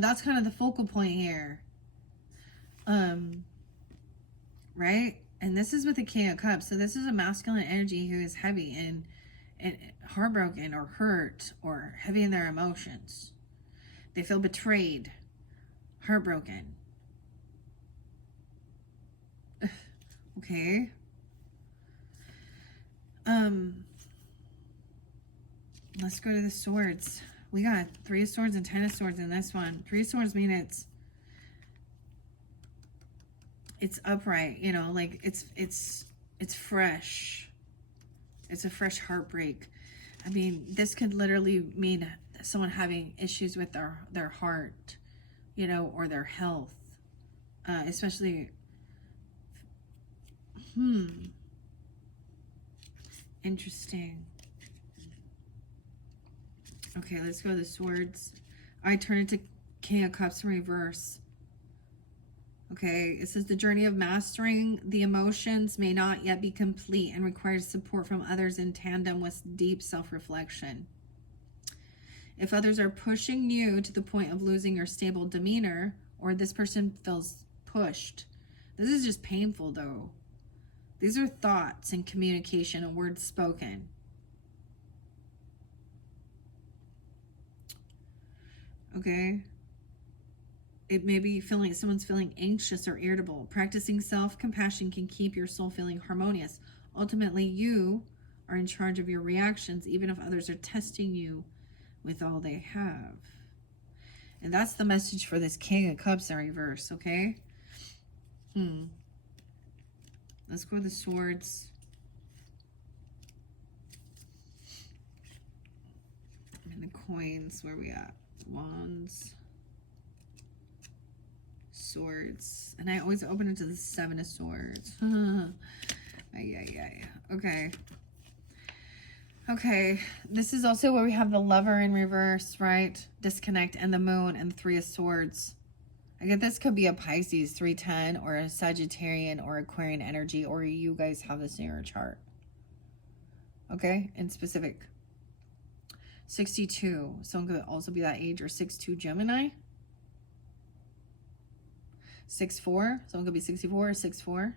That's kind of the focal point here. Right? And this is with the King of Cups. So this is a masculine energy who is heavy and heartbroken or hurt or heavy in their emotions. They feel betrayed, heartbroken. Okay. Let's go to the Swords. We got 3 of Swords and 10 of Swords in this one. 3 of Swords mean it's upright, like it's fresh. It's a fresh heartbreak. I mean, this could literally mean someone having issues with their heart, or their health, especially. Interesting. Okay, let's go to the Swords. I turn it to King of Cups in reverse. Okay, it says the journey of mastering the emotions may not yet be complete and requires support from others in tandem with deep self-reflection. If others are pushing you to the point of losing your stable demeanor, or this person feels pushed, this is just painful though. These are thoughts and communication and words spoken. Okay. it may be someone's feeling anxious or irritable. Practicing self-compassion can keep your soul feeling harmonious. Ultimately, you are in charge of your reactions, even if others are testing you with all they have. And that's the message for this King of Cups in reverse, okay? Let's go with the Swords. And the Coins, where we at? Wands. Swords. And I always open it to the Seven of Swords. Okay. Okay. This is also where we have the Lover in reverse, right? Disconnect, and the Moon, and the Three of Swords. I get this could be a Pisces 310 or a Sagittarian or Aquarian energy, or you guys have this in your chart. Okay? In specific. 62. Someone could also be that age, or 6'2" Gemini. 6'4", someone could be 64 or 6'4".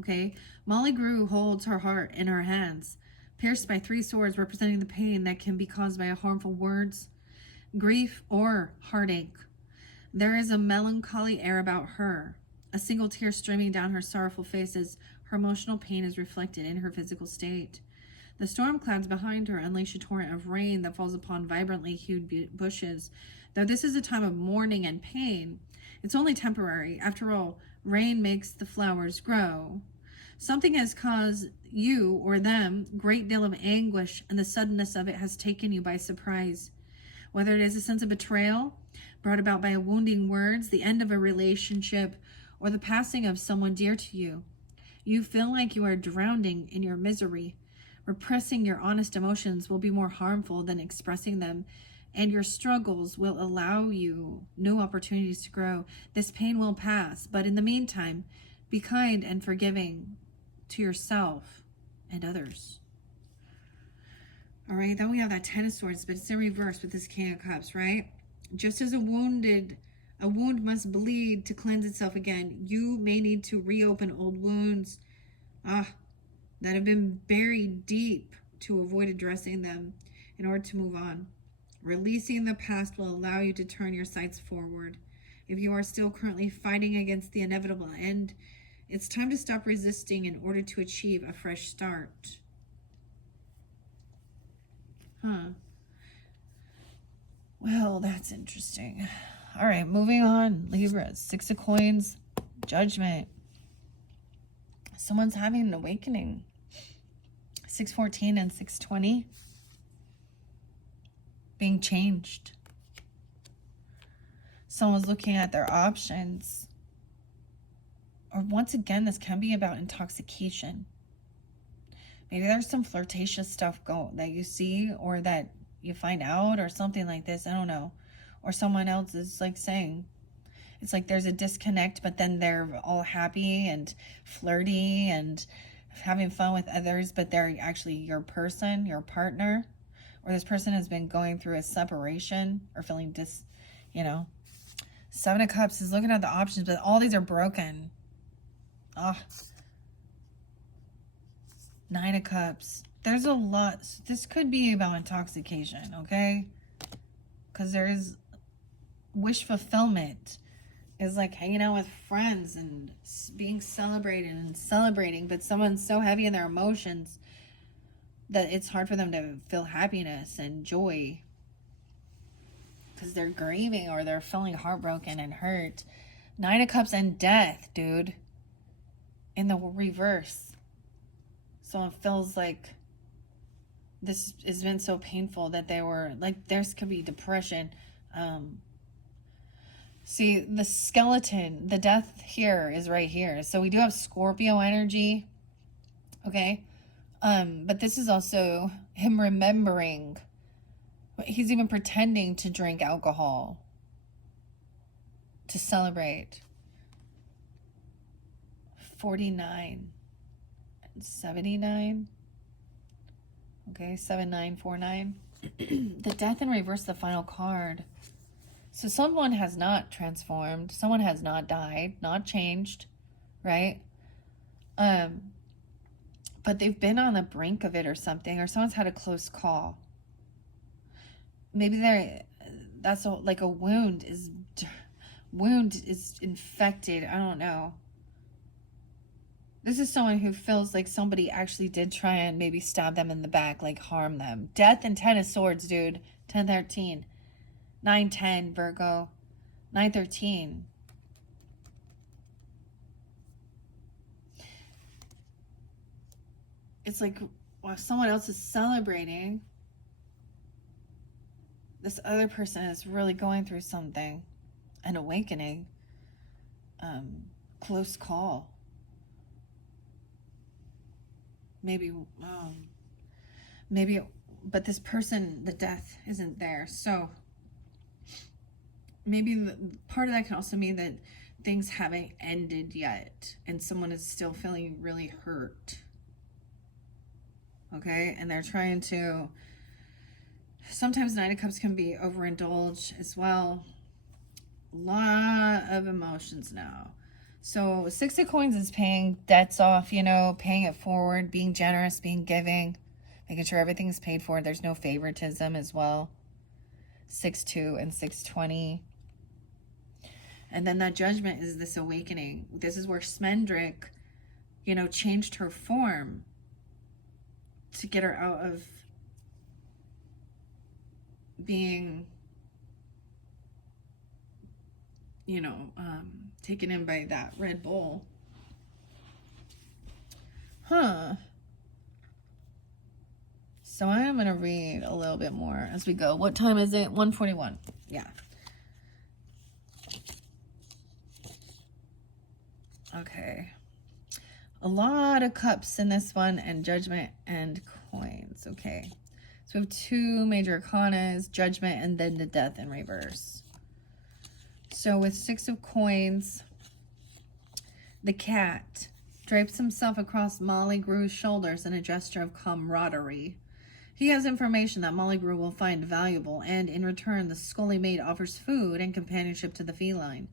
Okay, Molly Grew holds her heart in her hands, pierced by 3 swords representing the pain that can be caused by harmful words, grief, or heartache. There is a melancholy air about her, a single tear streaming down her sorrowful face as her emotional pain is reflected in her physical state. The storm clouds behind her unleash a torrent of rain that falls upon vibrantly hued bushes. Though this is a time of mourning and pain, it's only temporary. After all, rain makes the flowers grow. Something has caused you or them a great deal of anguish, and the suddenness of it has taken you by surprise. Whether it is a sense of betrayal brought about by wounding words, the end of a relationship, or the passing of someone dear to you, you feel like you are drowning in your misery. Repressing your honest emotions will be more harmful than expressing them, and your struggles will allow you new opportunities to grow. This pain will pass, but in the meantime, be kind and forgiving to yourself and others. All right, then we have that Ten of Swords, but it's in reverse with this King of Cups, right? Just as a wound must bleed to cleanse itself again, you may need to reopen old wounds that have been buried deep to avoid addressing them in order to move on. Releasing the past will allow you to turn your sights forward. If you are still currently fighting against the inevitable end, it's time to stop resisting in order to achieve a fresh start. Well, that's interesting. All right, moving on. Libra, 6 of Coins, Judgment. Someone's having an awakening. 614 and 620. Being changed. Someone's looking at their options. Or once again, this can be about intoxication. Maybe there's some flirtatious stuff that you see, or that you find out, or something like this. I don't know. Or someone else is like saying, it's like there's a disconnect, but then they're all happy and flirty and having fun with others, but they're actually your person, your partner. Or this person has been going through a separation or feeling Seven of Cups is looking at the options, but all these are broken. Nine of Cups. There's a lot. This could be about intoxication, okay? Because there's wish fulfillment. Is like hanging out with friends and being celebrated and celebrating, but someone's so heavy in their emotions that it's hard for them to feel happiness and joy because they're grieving or they're feeling heartbroken and hurt. Nine of Cups and death, dude. In the reverse. Someone feels like this has been so painful that they were like, there could be depression. See, the skeleton, the death here is right here. So we do have Scorpio energy. Okay. But this is also him remembering. He's even pretending to drink alcohol to celebrate. 49 and 79. Okay, 7949. The death in reverse, the final card. So someone has not transformed. Someone has not died, not changed, right? But they've been on the brink of it or something, or someone's had a close call. Maybe like a wound is wound is infected. I don't know. This is someone who feels like somebody actually did try and maybe stab them in the back, like harm them. Death and 10 of swords, dude. 10, 13. 9, 10, Virgo. 9, 13. It's like while someone else is celebrating, this other person is really going through something. An awakening. Close call. Maybe, but this person, the death isn't there. So maybe part of that can also mean that things haven't ended yet and someone is still feeling really hurt. Okay, and they're trying to, sometimes Nine of Cups can be overindulged as well. A lot of emotions now. So 6 of Coins is paying debts off, you know, paying it forward, being generous, being giving, making sure everything's paid for. There's no favoritism as well. 6-2 and 6-20. And then that Judgment is this awakening. This is where Smendrick, you know, changed her form to get her out of being, you know, taken in by that Red Bull. So I am going to read a little bit more as we go. What time is it? 1:41. Yeah. Okay. A lot of cups in this one, and Judgment and Coins. Okay. So we have 2 major arcanas, Judgment, and then the Death in reverse. So with 6 of Coins, the cat drapes himself across Molly Gru's shoulders in a gesture of camaraderie. He has information that Molly Gru will find valuable, and in return, the Scully maid offers food and companionship to the feline.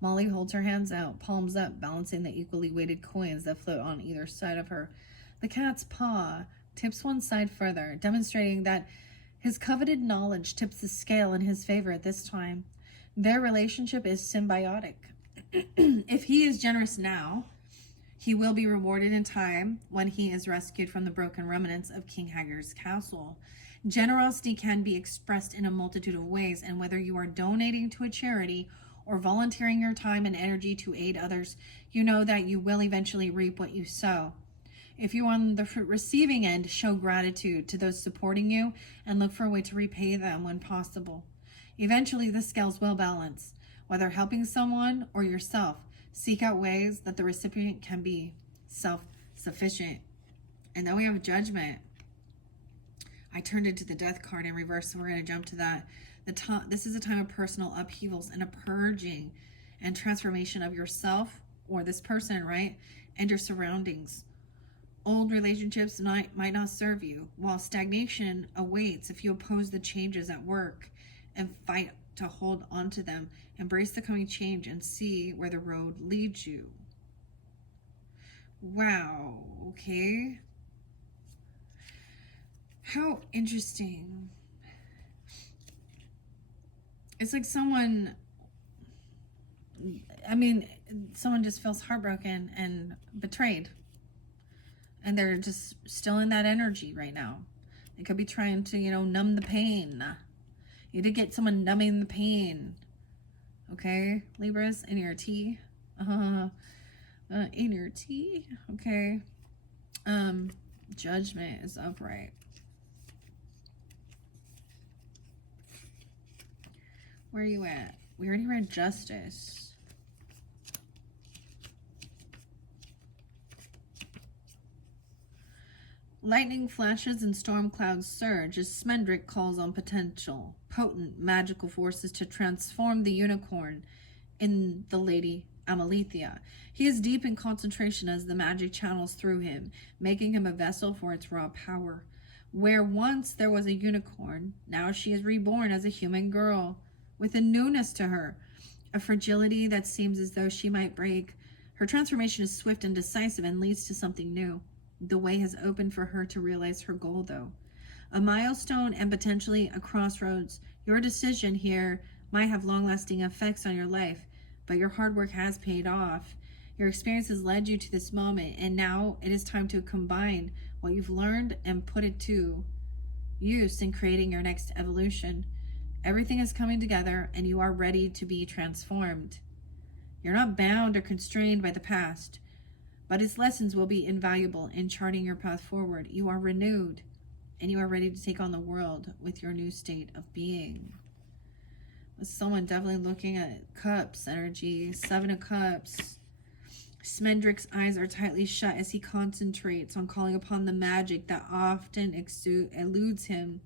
Molly holds her hands out, palms up, balancing the equally weighted coins that float on either side of her. The cat's paw tips one side further, demonstrating that his coveted knowledge tips the scale in his favor at this time. Their relationship is symbiotic. If he is generous now, he will be rewarded in time when he is rescued from the broken remnants of King Hagar's castle. Generosity can be expressed in a multitude of ways, and whether you are donating to a charity or volunteering your time and energy to aid others, you know that you will eventually reap what you sow. If you're on the receiving end, show gratitude to those supporting you and look for a way to repay them when possible. Eventually, the scales will balance. Whether helping someone or yourself, seek out ways that the recipient can be self-sufficient. And then we have Judgment. I turned into the Death card in reverse, so we're going to jump to that. This is a time of personal upheavals and a purging and transformation of yourself or this person, right? And your surroundings. Old relationships might not serve you, while stagnation awaits if you oppose the changes at work and fight to hold on to them. Embrace the coming change and see where the road leads you. Wow, okay. How interesting. It's like someone just feels heartbroken and betrayed. And they're just still in that energy right now. They could be trying to, numb the pain. You need to get someone numbing the pain. Okay, Libras, in your tea. In your tea. Okay. Judgment is upright. Where are you at? We already read Justice. Lightning flashes and storm clouds surge as Smendrick calls on potential, potent, magical forces to transform the unicorn in the Lady Amalethea. He is deep in concentration as the magic channels through him, making him a vessel for its raw power. Where once there was a unicorn, now she is reborn as a human girl, with a newness to her, a fragility that seems as though she might break. Her transformation is swift and decisive and leads to something new. The way has opened for her to realize her goal, though. A milestone and potentially a crossroads. Your decision here might have long-lasting effects on your life. but your hard work has paid off. Your experience has led you to this moment, and now it is time to combine what you've learned and put it to use in creating your next evolution. Everything is coming together, and you are ready to be transformed. You're not bound or constrained by the past, but its lessons will be invaluable in charting your path forward. You are renewed, and you are ready to take on the world with your new state of being. With someone definitely looking at cups energy, 7 of Cups. Smendrick's eyes are tightly shut as he concentrates on calling upon the magic that often eludes him.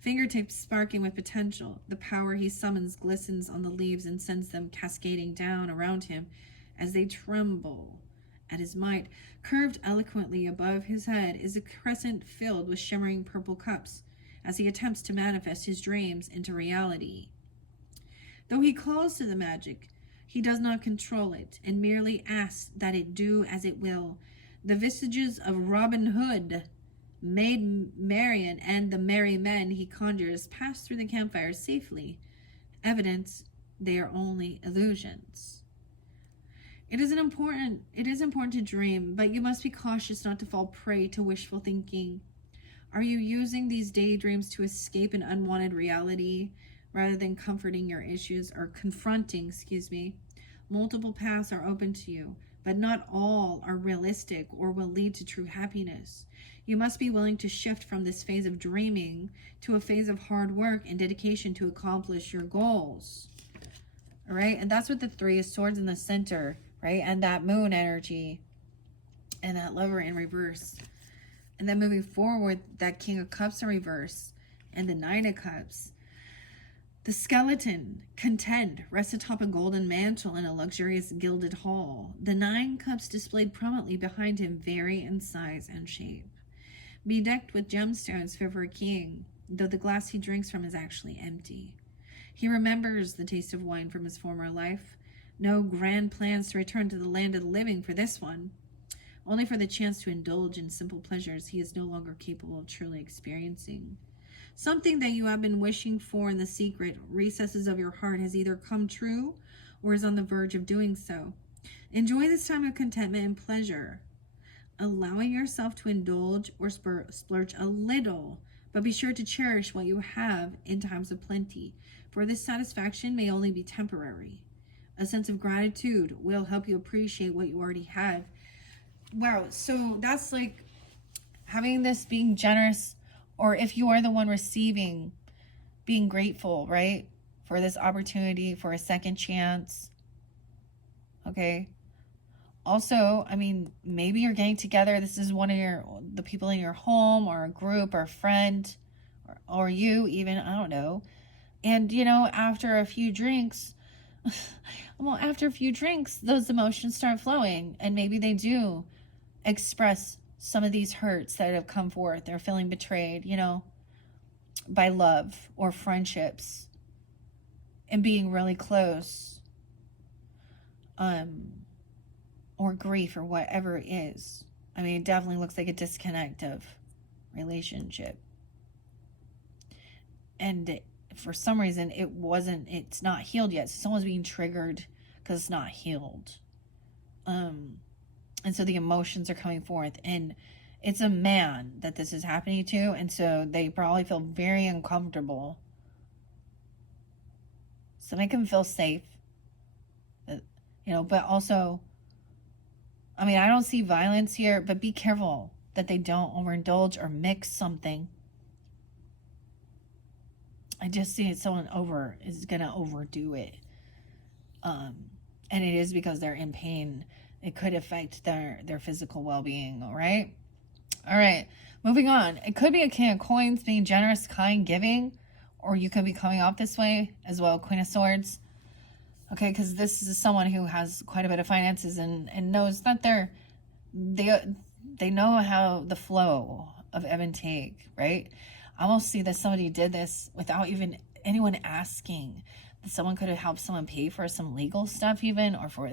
Fingertips sparking with potential. The power he summons glistens on the leaves and sends them cascading down around him as they tremble at his might. Curved eloquently above his head is a crescent filled with shimmering purple cups as he attempts to manifest his dreams into reality. Though he calls to the magic, he does not control it and merely asks that it do as it will. The visages of Robin Hood, Maid Marian, and the merry men he conjures pass through the campfire safely. Evidence they are only illusions. It is important to dream, but you must be cautious not to fall prey to wishful thinking. Are you using these daydreams to escape an unwanted reality rather than comforting your issues or confronting, Multiple paths are open to you, but not all are realistic or will lead to true happiness. You must be willing to shift from this phase of dreaming to a phase of hard work and dedication to accomplish your goals. All right, and that's with the 3 of Swords in the center, right? And that moon energy and that Lover in reverse. And then moving forward, that King of Cups in reverse and the 9 of Cups. The skeleton, content, rests atop a golden mantle in a luxurious gilded hall. The 9 cups displayed prominently behind him vary in size and shape. Bedecked with gemstones fit for a king, though the glass he drinks from is actually empty. He remembers the taste of wine from his former life. No grand plans to return to the land of the living for this one, only for the chance to indulge in simple pleasures he is no longer capable of truly experiencing. Something that you have been wishing for in the secret recesses of your heart has either come true or is on the verge of doing so. Enjoy this time of contentment and pleasure, allowing yourself to indulge or splurge a little, but be sure to cherish what you have in times of plenty, for this satisfaction may only be temporary. A sense of gratitude will help you appreciate what you already have. Wow, so that's like having this, being generous, or if you are the one receiving, being grateful, right? For this opportunity, for a second chance. Okay. Also, I mean, maybe you're getting together. This is one of the people in your home or a group or a friend or you even, I don't know. And, after a few drinks, those emotions start flowing, and maybe they do express some of these hurts that have come forth. They're feeling betrayed, by love or friendships and being really close, or grief or whatever it is. I mean, it definitely looks like a disconnect of relationship. And for some reason, it's not healed yet. So someone's being triggered because it's not healed. And so the emotions are coming forth, and it's a man that this is happening to, and so they probably feel very uncomfortable. So make them feel safe, but also, I mean, I don't see violence here, but be careful that they don't overindulge or mix something. I just see someone is going to overdo it. And it is because they're in pain. It could affect their physical well-being, all right? All right, moving on. It could be a King of Coins, being generous, kind, giving, or you could be coming off this way as well, Queen of Swords. Okay, because this is someone who has quite a bit of finances and knows that they know how the flow of ebb and take, right? I almost see that somebody did this without even anyone asking. Someone could have helped someone pay for some legal stuff even, or for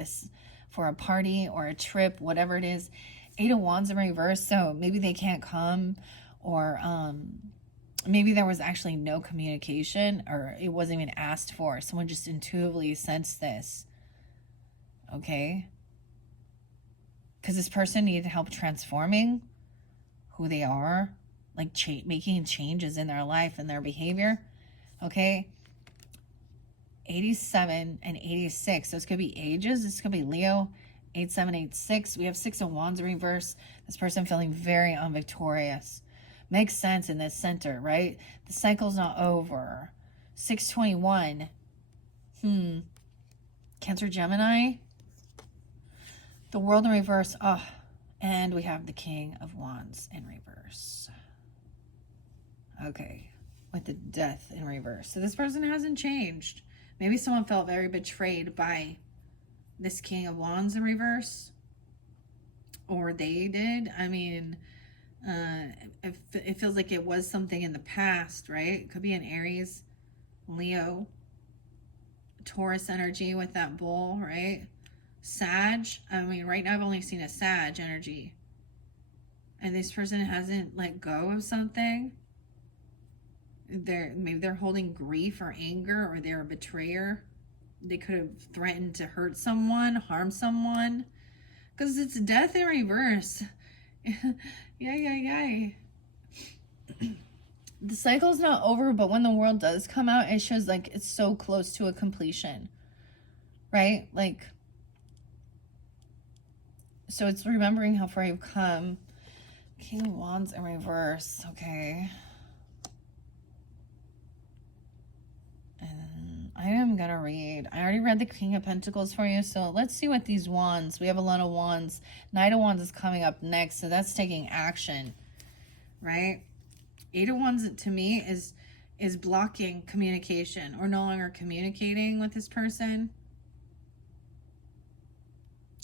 a party or a trip, whatever it is. 8 of Wands in reverse, so maybe they can't come, or maybe there was actually no communication, or it wasn't even asked for. Someone just intuitively sensed this. okay? Because this person needed help transforming who they are, like making changes in their life and their behavior, okay? 87 and 86. Those could be ages. This could be Leo. 8786. We have 6 of Wands in reverse. This person feeling very unvictorious. Makes sense in this center, right? The cycle's not over. 621. Cancer, Gemini. The World in reverse. Oh, and we have the King of Wands in reverse. Okay. With the Death in reverse. So this person hasn't changed. Maybe someone felt very betrayed by this King of Wands in reverse. Or they did. I mean, it feels like it was something in the past, right? It could be an Aries, Leo, Taurus energy with that bull, right? Sag. I mean, right now I've only seen a Sag energy. And this person hasn't let go of something. Maybe they're holding grief or anger, or they're a betrayer. They could have threatened to hurt someone, harm someone, because it's Death in reverse. Yay. The cycle's not over, but when the World does come out, it shows like it's so close to a completion, right? Like, so it's remembering how far you've come. King of Wands in reverse, okay. And I am going to read. I already read the King of Pentacles for you, so let's see what these Wands. We have a lot of Wands. Knight of Wands is coming up next, so that's taking action, right? 8 of Wands to me is blocking communication or no longer communicating with this person.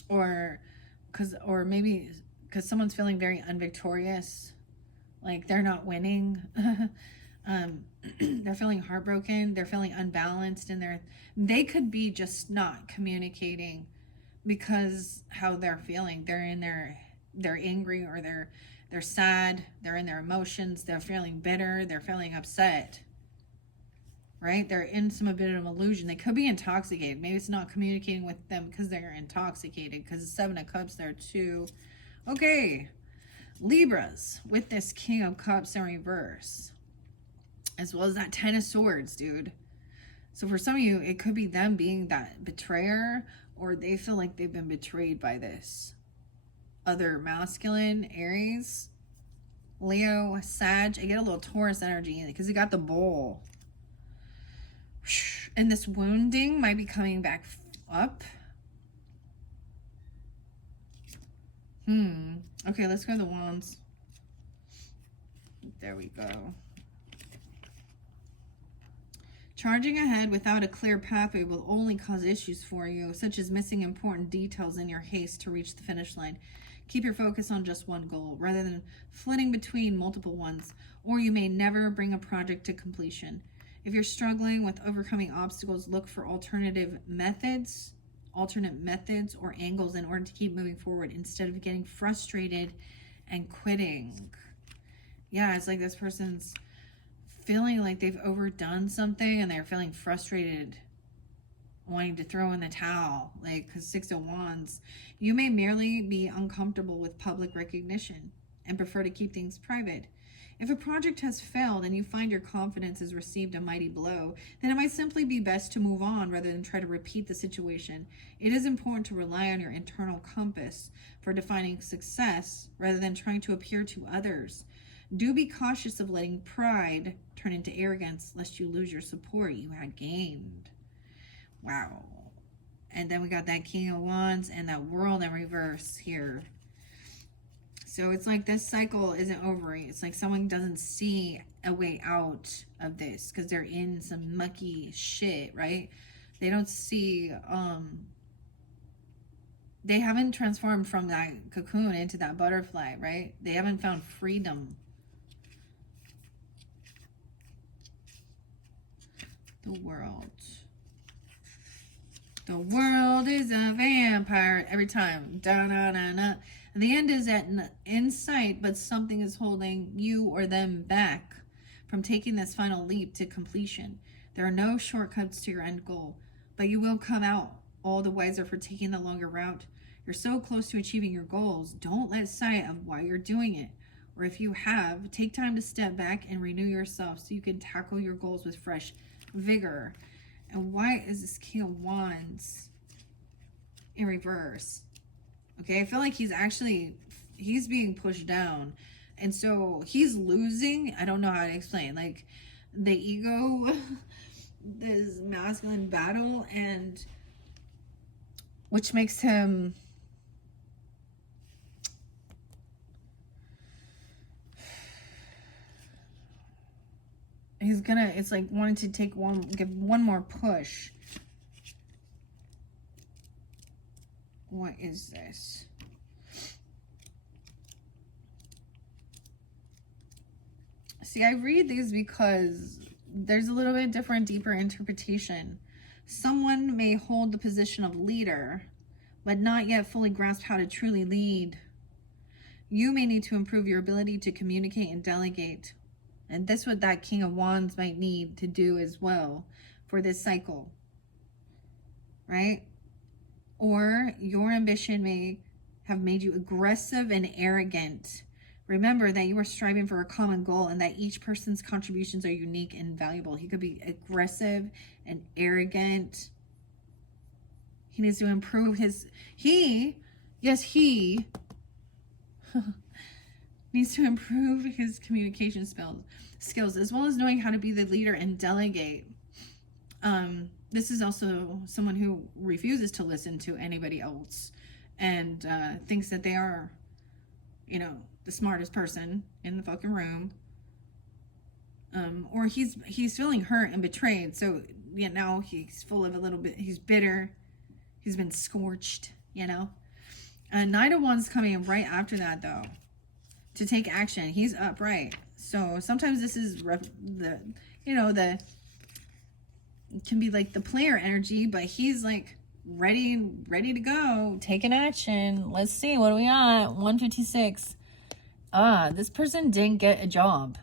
Or maybe because someone's feeling very unvictorious, like they're not winning. They're feeling heartbroken, they're feeling unbalanced, and they could be just not communicating because how they're feeling. They're angry, or they're sad, they're in their emotions, they're feeling bitter, they're feeling upset, right? They're in some bit of an illusion. They could be intoxicated. Maybe it's not communicating with them because they're intoxicated, because the 7 of Cups there too. Okay, Libras with this King of Cups in reverse, as well as that 10 of Swords, dude. So for some of you, it could be them being that betrayer, or they feel like they've been betrayed by this other masculine, Aries, Leo, Sag. I get a little Taurus energy in it because you got the bull. And this wounding might be coming back up. Okay, let's go to the Wands. There we go. Charging ahead without a clear pathway will only cause issues for you, such as missing important details in your haste to reach the finish line. Keep your focus on just one goal, rather than flitting between multiple ones, or you may never bring a project to completion. If you're struggling with overcoming obstacles, look for alternate methods or angles in order to keep moving forward instead of getting frustrated and quitting. Yeah, it's like this person's feeling like they've overdone something and they're feeling frustrated, wanting to throw in the towel, like, because 6 of Wands. You may merely be uncomfortable with public recognition and prefer to keep things private. If a project has failed and you find your confidence has received a mighty blow, then it might simply be best to move on rather than try to repeat the situation. It is important to rely on your internal compass for defining success rather than trying to appear to others. Do be cautious of letting pride turn into arrogance, lest you lose your support you had gained. Wow. And then we got that King of Wands and that World in reverse here. So it's like this cycle isn't over. It's like someone doesn't see a way out of this because they're in some mucky shit, right? They don't see, they haven't transformed from that cocoon into that butterfly, right? They haven't found freedom. The World. The world is a vampire every time. Da-na-na-na. And the end is in sight, but something is holding you or them back from taking this final leap to completion. There are no shortcuts to your end goal, but you will come out all the wiser for taking the longer route. You're so close to achieving your goals. Don't let sight of why you're doing it. Or if you have, take time to step back and renew yourself so you can tackle your goals with fresh vigor. And why is this King of Wands in reverse? Okay, I feel like he's being pushed down. And so he's losing. I don't know how to explain. Like the ego, this masculine battle, and which makes him it's like wanting to give one more push. What is this? See, I read these because there's a little bit different, deeper interpretation. Someone may hold the position of leader, but not yet fully grasp how to truly lead. You may need to improve your ability to communicate and delegate. And that's what that King of Wands might need to do as well for this cycle, right? Or your ambition may have made you aggressive and arrogant. Remember that you are striving for a common goal and that each person's contributions are unique and valuable. He could be aggressive and arrogant. He needs to improve he needs to improve his communication skills, as well as knowing how to be the leader and delegate. This is also someone who refuses to listen to anybody else and thinks that they are, you know, the smartest person in the fucking room. Or he's feeling hurt and betrayed. So, you know, he's full of a little bit, he's bitter. He's been scorched, you know. Knight of Wands coming in right after that, though, to take action. He's upright. So sometimes this is it can be like the player energy, but he's like ready to go, taking action. Let's see, what do we got? 156. This person didn't get a job,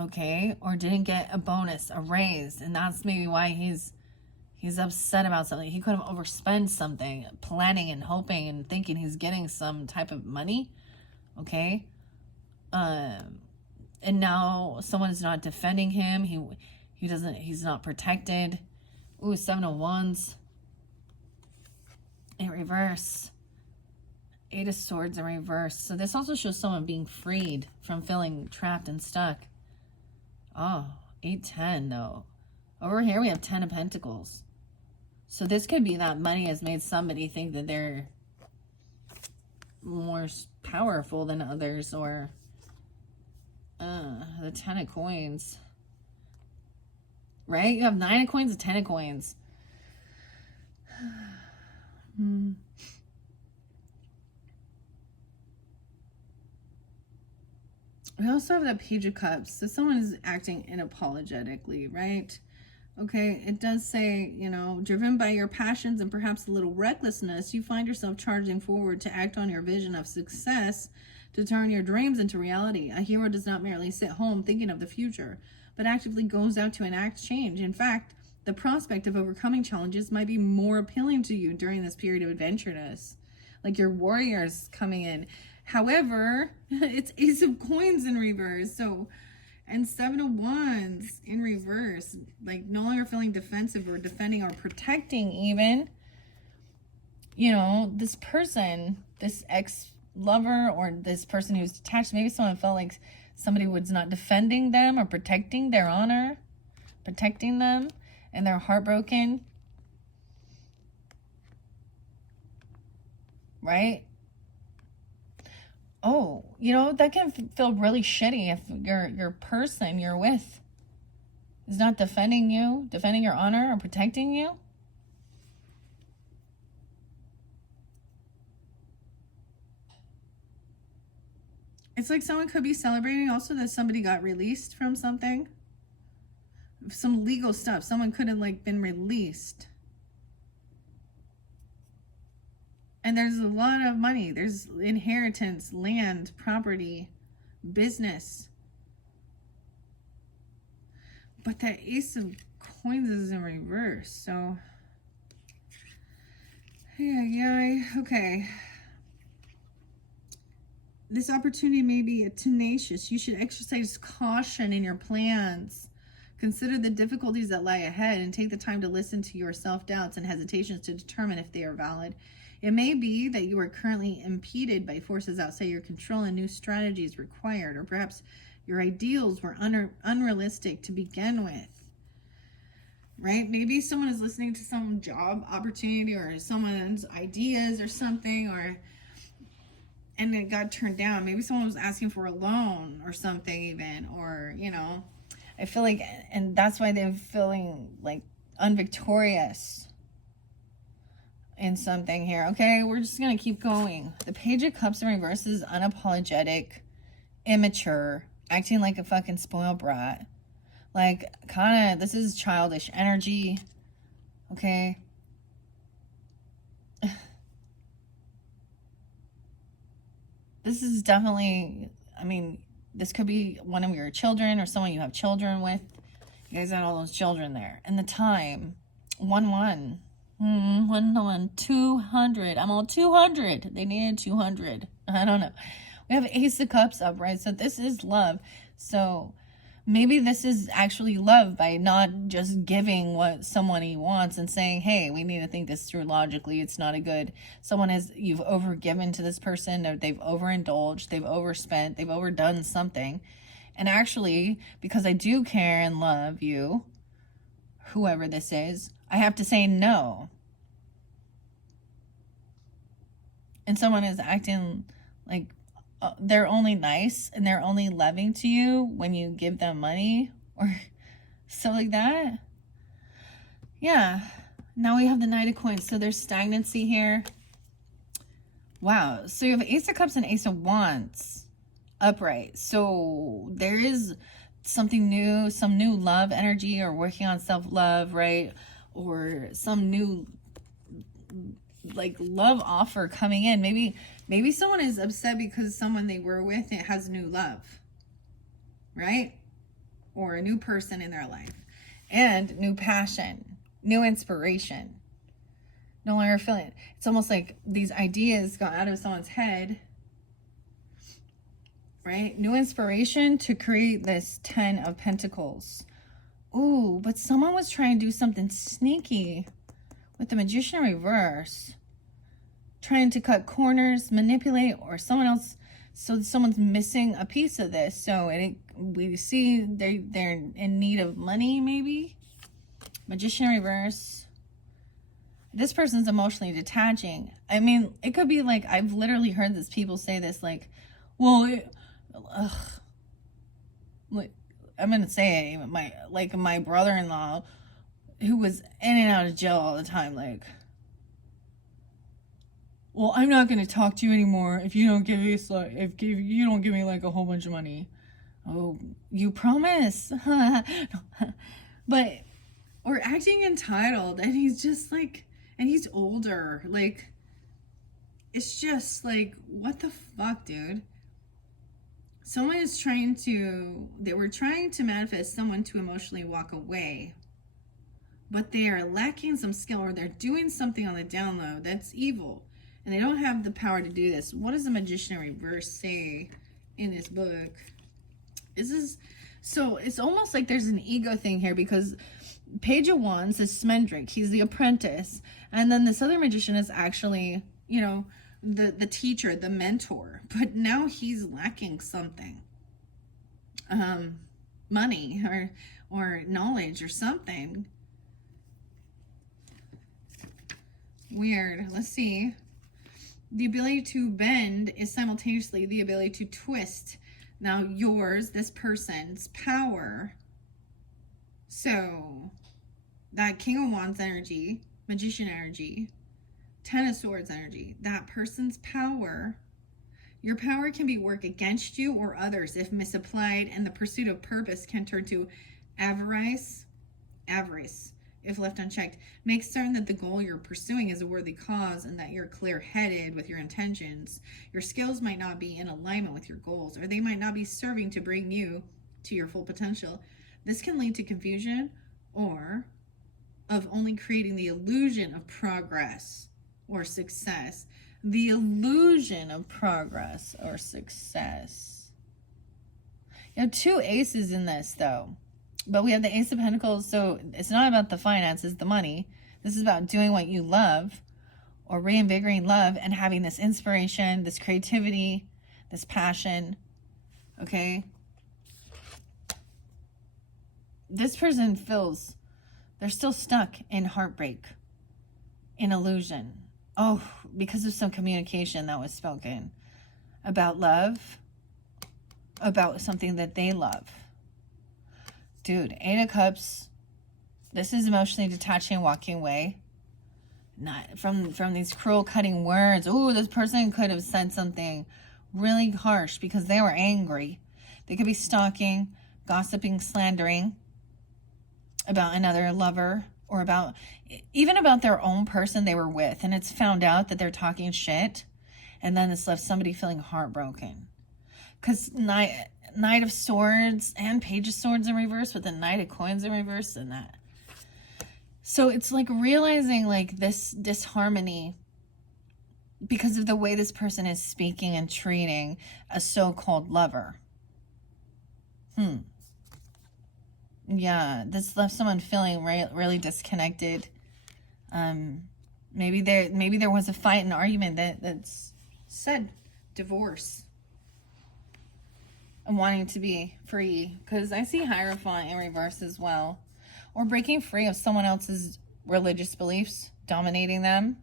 okay, or didn't get a bonus, a raise, and that's maybe why he's upset about something. He could have overspent something, planning and hoping and thinking he's getting some type of money, okay? And now someone is not defending him. He's not protected. Ooh, 7 of Wands in reverse. 8 of Swords in reverse. So this also shows someone being freed from feeling trapped and stuck. Oh, 8-10 though. Over here we have 10 of Pentacles. So this could be that money has made somebody think that they're more powerful than others, or the 10 of Coins. Right? You have 9 of Coins and 10 of Coins. We also have that Page of Cups. So someone is acting inapologetically, right? Okay, it does say, you know, driven by your passions and perhaps a little recklessness, you find yourself charging forward to act on your vision of success, to turn your dreams into reality. A hero does not merely sit home thinking of the future, but actively goes out to enact change. In fact, the prospect of overcoming challenges might be more appealing to you during this period of adventureness. Like your warriors coming in. However, it's Ace of Coins in reverse. So, and 7 of Wands in reverse. Like no longer feeling defensive or defending or protecting even. You know, this person, this ex-lover or this person who's detached, maybe someone felt like somebody was not defending them or protecting their honor, protecting them, and they're heartbroken. Right? Oh, you know, that can feel really shitty if your person you're with is not defending you, defending your honor or protecting you. It's like someone could be celebrating also that somebody got released from something. Some legal stuff. Someone could have like been released. And there's a lot of money. There's inheritance, land, property, business. But that Ace of Coins is in reverse. So Yeah, okay. This opportunity may be tenacious. You should exercise caution in your plans. Consider the difficulties that lie ahead and take the time to listen to your self-doubts and hesitations to determine if they are valid. It may be that you are currently impeded by forces outside your control and new strategies required, or perhaps your ideals were unrealistic to begin with. Right? Maybe someone is listening to some job opportunity or someone's ideas or something, and it got turned down. Maybe someone was asking for a loan or something even, or, I feel like, and that's why they're feeling like unvictorious in something here. Okay, we're just going to keep going. The Page of Cups in reverse is unapologetic, immature, acting like a fucking spoiled brat. Like, kind of, this is childish energy. Okay. This is definitely, this could be one of your children or someone you have children with. You guys had all those children there. And the time, 1-1. 1-1, 200. I'm on 200. They needed 200. I don't know. We have Ace of Cups upright. So this is love. So maybe this is actually love by not just giving what someone wants and saying, hey, we need to think this through logically. It's not a good, you've overgiven to this person, or they've overindulged, they've overspent, they've overdone something. And actually, because I do care and love you, whoever this is, I have to say no. And someone is acting like they're only nice and they're only loving to you when you give them money or stuff like that. Yeah. Now we have the Knight of Coins. So there's stagnancy here. Wow. So you have Ace of Cups and Ace of Wands upright. So there is something new, some new love energy, or working on self-love, right? Or some new like love offer coming in. Maybe someone is upset because someone they were with, it has new love, right? Or a new person in their life, and new passion, new inspiration. No longer feeling it. It's almost like these ideas got out of someone's head, right? New inspiration to create this 10 of Pentacles. Ooh, but someone was trying to do something sneaky with the Magician reverse, trying to cut corners, manipulate, or someone else, so someone's missing a piece of this. So we see they're in need of money, maybe. Magician reverse. This person's emotionally detaching. It could be like, I've literally heard this, people say this, like, well, I'm gonna say it, my brother-in-law, who was in and out of jail all the time, like, well, I'm not going to talk to you anymore if you don't give me you don't give me like a whole bunch of money. Oh, you promise? But we're acting entitled, and he's just like, and he's older. Like, it's just like, what the fuck, dude? Someone is they were trying to manifest someone to emotionally walk away, but they are lacking some skill, or they're doing something on the down low that's evil. And they don't have the power to do this. What does the Magician reverse say in this book? So it's almost like there's an ego thing here, because Page of Wands is Smendrick. He's the apprentice. And then this other magician is actually, the teacher, the mentor. But now he's lacking something. Money or knowledge or something. Weird. Let's see. The ability to bend is simultaneously the ability to twist. Now yours, this person's power. So that King of Wands energy, Magician energy, Ten of Swords energy, that person's power. Your power can be worked against you or others if misapplied, and the pursuit of purpose can turn to avarice, if left unchecked. Make certain that the goal you're pursuing is a worthy cause and that you're clear-headed with your intentions. Your skills might not be in alignment with your goals, or they might not be serving to bring you to your full potential. This can lead to confusion or of only creating the illusion of progress. or success. The illusion of progress or success. You have two aces in this, though. But we have the Ace of Pentacles, so it's not about the finances, the money. This is about doing what you love, or reinvigorating love and having this inspiration, this creativity, this passion. Okay? This person feels they're still stuck in heartbreak, in illusion. Oh, because of some communication that was spoken about love, about something that they love. Dude, Eight of Cups, this is emotionally detaching, walking away. Not from these cruel, cutting words. Ooh, this person could have said something really harsh because they were angry. They could be stalking, gossiping, slandering about another lover, or about even about their own person they were with, and it's found out that they're talking shit, and then it's left somebody feeling heartbroken. Because Knight of Swords and Page of Swords in reverse, with the Knight of Coins in reverse, and that. So it's like realizing like this disharmony because of the way this person is speaking and treating a so-called lover. Yeah, this left someone feeling really disconnected. Maybe there was a fight, an argument that's said divorce. And wanting to be free, because I see Hierophant in reverse as well. Or breaking free of someone else's religious beliefs, dominating them.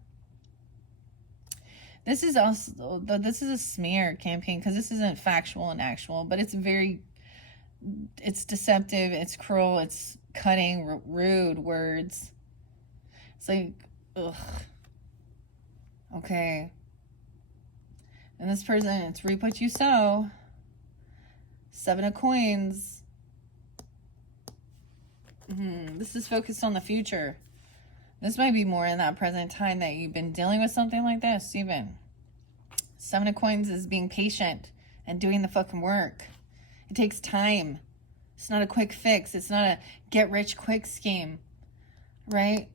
This is also, this is a smear campaign, because this isn't factual and actual, but it's deceptive, it's cruel, it's cutting, rude words. It's like, ugh. Okay. And this person, it's reap what you sow. Seven of Coins. This is focused on the future. This might be more in that present time that you've been dealing with something like this, even. Seven of Coins is being patient and doing the fucking work. It takes time. It's not a quick fix. It's not a get-rich-quick scheme, right?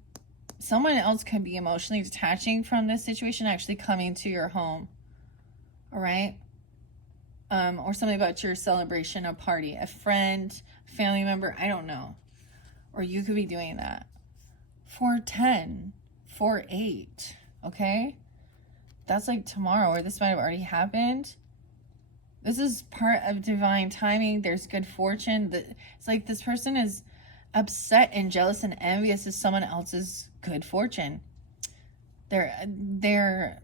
Someone else could be emotionally detaching from this situation, actually coming to your home, all right? Or something about your celebration, a party, a friend, family member, I don't know. Or you could be doing that. 410, 4-8, okay? That's like tomorrow, or this might have already happened. This is part of divine timing. There's good fortune. It's like this person is upset and jealous and envious of someone else's good fortune. It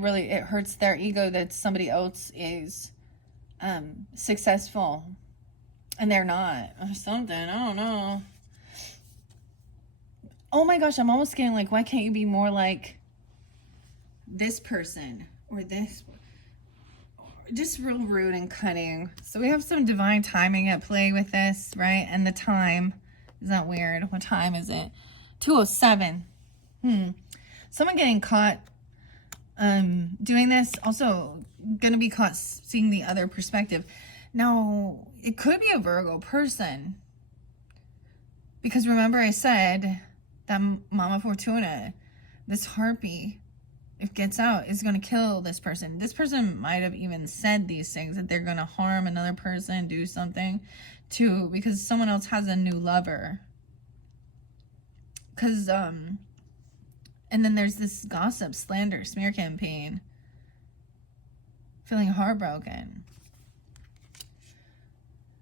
really hurts their ego that somebody else is successful and they're not, or something. I don't know. Oh my gosh, I'm almost getting like, why can't you be more like this person or this? Just real rude and cutting. So we have some divine timing at play with this, right? And the time, is that weird? What time is it? 2:07. Someone getting caught doing this, also gonna be caught seeing the other perspective. Now, it could be a Virgo person, because remember I said that Mama Fortuna, this harpy, if it gets out, is going to kill this person. This person might have even said these things, that they're going to harm another person, do something to, because someone else has a new lover. Because, and then there's this gossip, slander, smear campaign. Feeling heartbroken.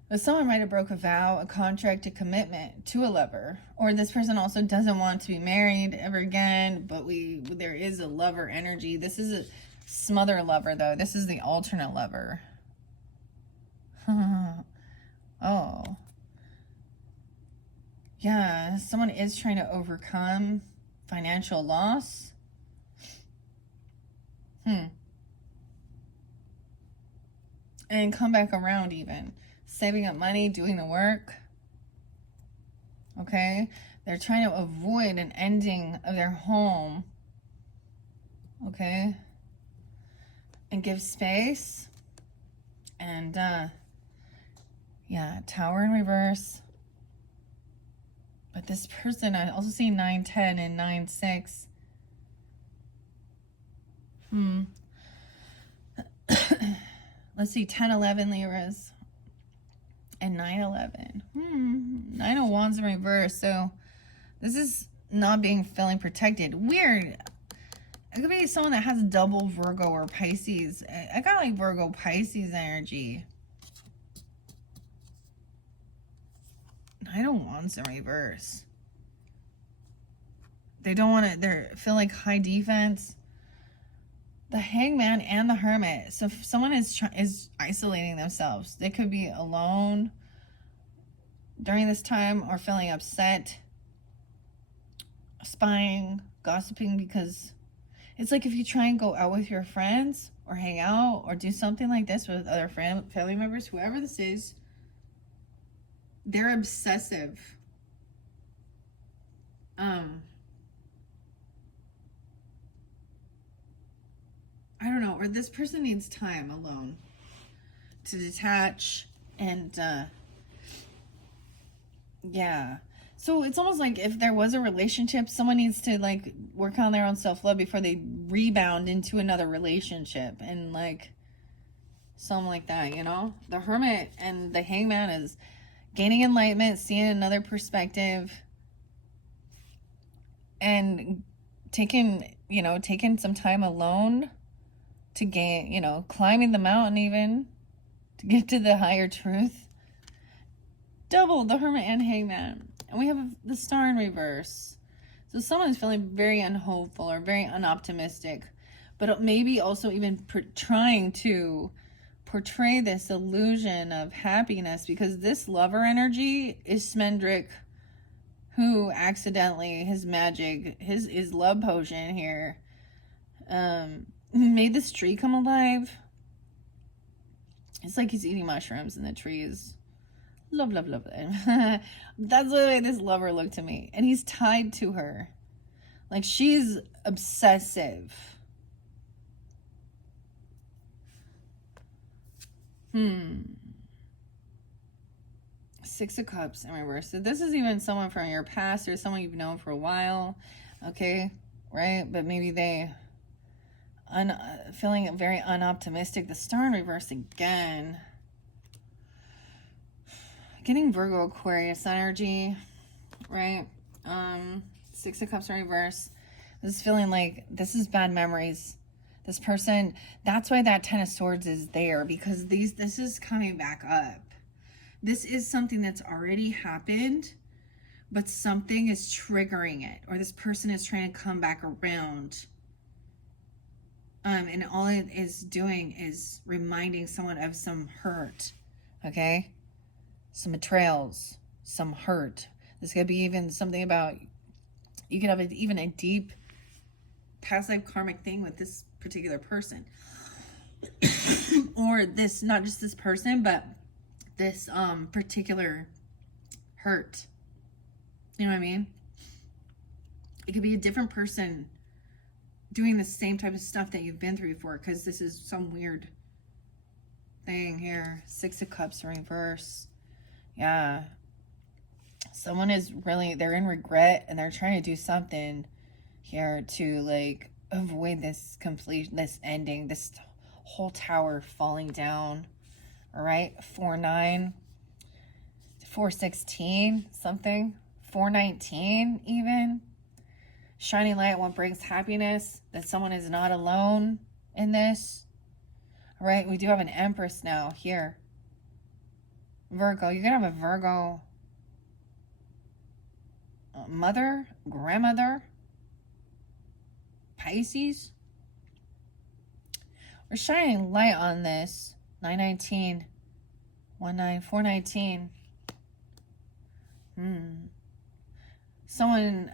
But someone might have broke a vow, a contract, a commitment to a lover. Or this person also doesn't want to be married ever again, but there is a lover energy. This is a smother lover, though. This is the alternate lover. Oh. Yeah, someone is trying to overcome financial loss. And come back around even. Saving up money, doing the work. Okay? They're trying to avoid an ending of their home. Okay? And give space. And, yeah, Tower in reverse. But this person, I also see 9-10 and 9-6. Let's see, 10-11 Libras and 9-11. 9 of Wands in reverse. So this is not feeling protected. Weird. It could be someone that has double Virgo or Pisces. I got like Virgo Pisces energy. 9 of Wands in reverse. They don't want to, they feel like high defense. The Hangman and the Hermit. So if someone is isolating themselves, they could be alone during this time or feeling upset, spying, gossiping, because it's like if you try and go out with your friends or hang out or do something like this with other family members, whoever this is, they're obsessive. I don't know, or this person needs time alone to detach and, yeah. So it's almost like if there was a relationship, someone needs to like work on their own self-love before they rebound into another relationship and like something like that, you know? The Hermit and the Hangman is gaining enlightenment, seeing another perspective, and taking some time alone to gain, climbing the mountain even to get to the higher truth. Double the Hermit and Hangman. And we have the Star in reverse. So someone is feeling very unhopeful or very unoptimistic, but maybe also even trying to portray this illusion of happiness, because this lover energy is Smendrick, who accidentally, his love potion here, made this tree come alive. It's like he's eating mushrooms in the trees. Love, love, love it. That's the way this lover looked to me. And he's tied to her. Like, she's obsessive. Six of Cups in reverse. So this is even someone from your past or someone you've known for a while. Okay, right? But maybe they feeling very unoptimistic. The Star in reverse again. Getting Virgo Aquarius energy, right? Six of Cups in reverse. This is feeling like this is bad memories. This person, that's why that Ten of Swords is there, because this is coming back up. This is something that's already happened, but something is triggering it, or this person is trying to come back around. And all it is doing is reminding someone of some hurt, okay? Some betrayals, some hurt. This could be even something about, you could have even a deep past life karmic thing with this particular person. Or this, not just this person, but this particular hurt. You know what I mean? It could be a different person doing the same type of stuff that you've been through before, because this is some weird thing here. Six of Cups in reverse. Yeah. Someone is really, they're in regret and they're trying to do something here to like avoid this ending, this whole tower falling down. All right. 4-9, 4-16, something. 4-19 even. Shining light, what brings happiness, that someone is not alone in this. All right, we do have an Empress now here. Virgo, you're going to have a Virgo mother, grandmother, Pisces. We're shining light on this. 9-19, 1-9, 4-19.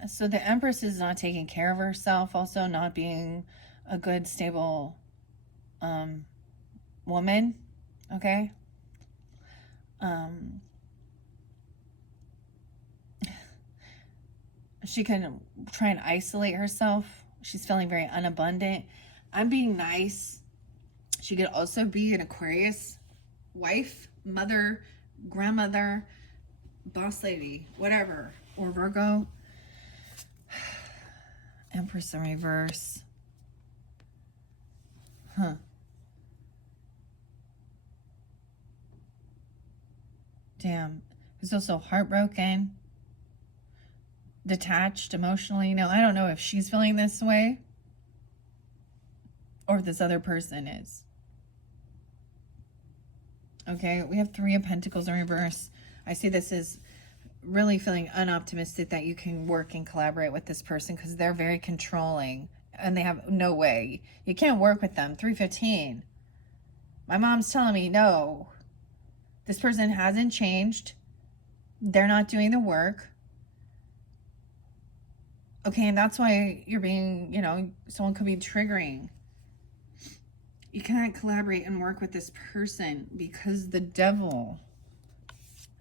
So the Empress is not taking care of herself, also not being a good, stable woman, okay? She can try and isolate herself. She's feeling very unabundant. I'm being nice. She could also be an Aquarius wife, mother, grandmother, boss lady, whatever. Or Virgo. Empress in reverse. Huh. Damn. He's also heartbroken, detached emotionally. Now, I don't know if she's feeling this way or if this other person is. Okay, we have Three of Pentacles in reverse. I see this as really feeling unoptimistic that you can work and collaborate with this person because they're very controlling and they have no way. You can't work with them. 315. My mom's telling me, no, this person hasn't changed. They're not doing the work. Okay, and that's why you're being, you know, someone could be triggering. You can't collaborate and work with this person because the devil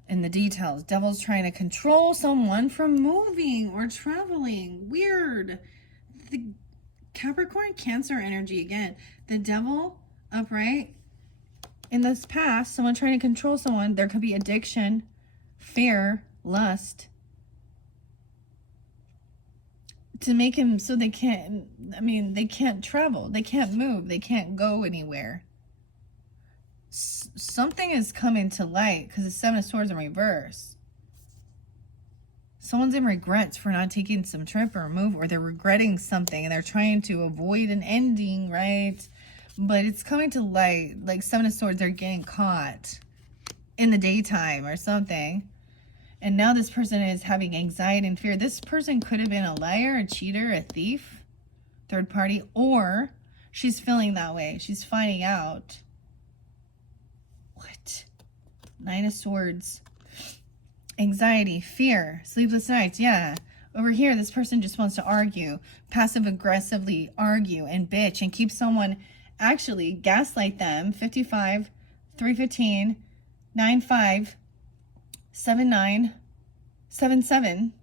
in the details. Devil's trying to control someone from moving or traveling. Weird. The Capricorn Cancer energy again. The devil upright. In this past, someone trying to control someone. There could be addiction, fear, lust. To make him so they can't, I mean, they can't travel. They can't move. They can't go anywhere. Something is coming to light because the Seven of Swords in reverse. Someone's in regrets for not taking some trip or move, or they're regretting something and they're trying to avoid an ending, right? But it's coming to light. Like Seven of Swords, they're getting caught in the daytime or something. And now this person is having anxiety and fear. This person could have been a liar, a cheater, a thief, third party, or she's feeling that way. She's finding out. What? Nine of Swords. Anxiety, fear, sleepless nights. Yeah. Over here, this person just wants to argue, passive-aggressively argue and bitch and keep someone, actually gaslight them. 55, 315, 95, 79, 77.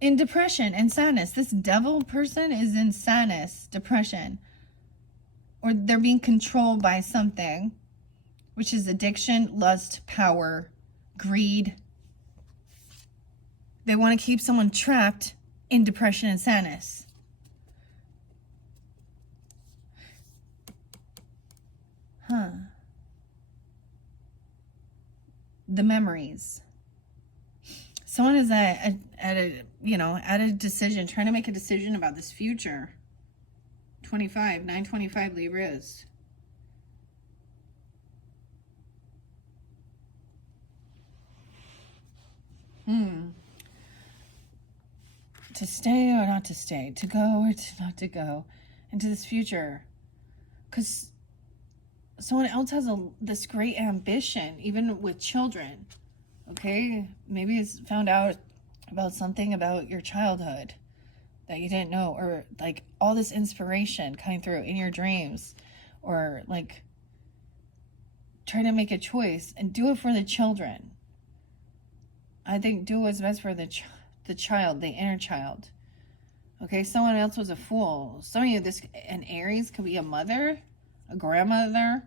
In depression and sadness. This devil person is in sadness, depression. Or they're being controlled by something, which is addiction, lust, power, greed. They want to keep someone trapped in depression and sadness. Huh. The memories. Someone is at a decision, trying to make a decision about this future. 25, 925 Libras. To stay or not to stay, to go or to not to go into this future. Because someone else has this great ambition, even with children. Okay, maybe it's found out about something about your childhood that you didn't know, or like all this inspiration coming through in your dreams, or like trying to make a choice and do it for the children. I think do what's best for the child, the inner child. Okay, someone else was a fool. Some of you, an Aries could be a mother, a grandmother.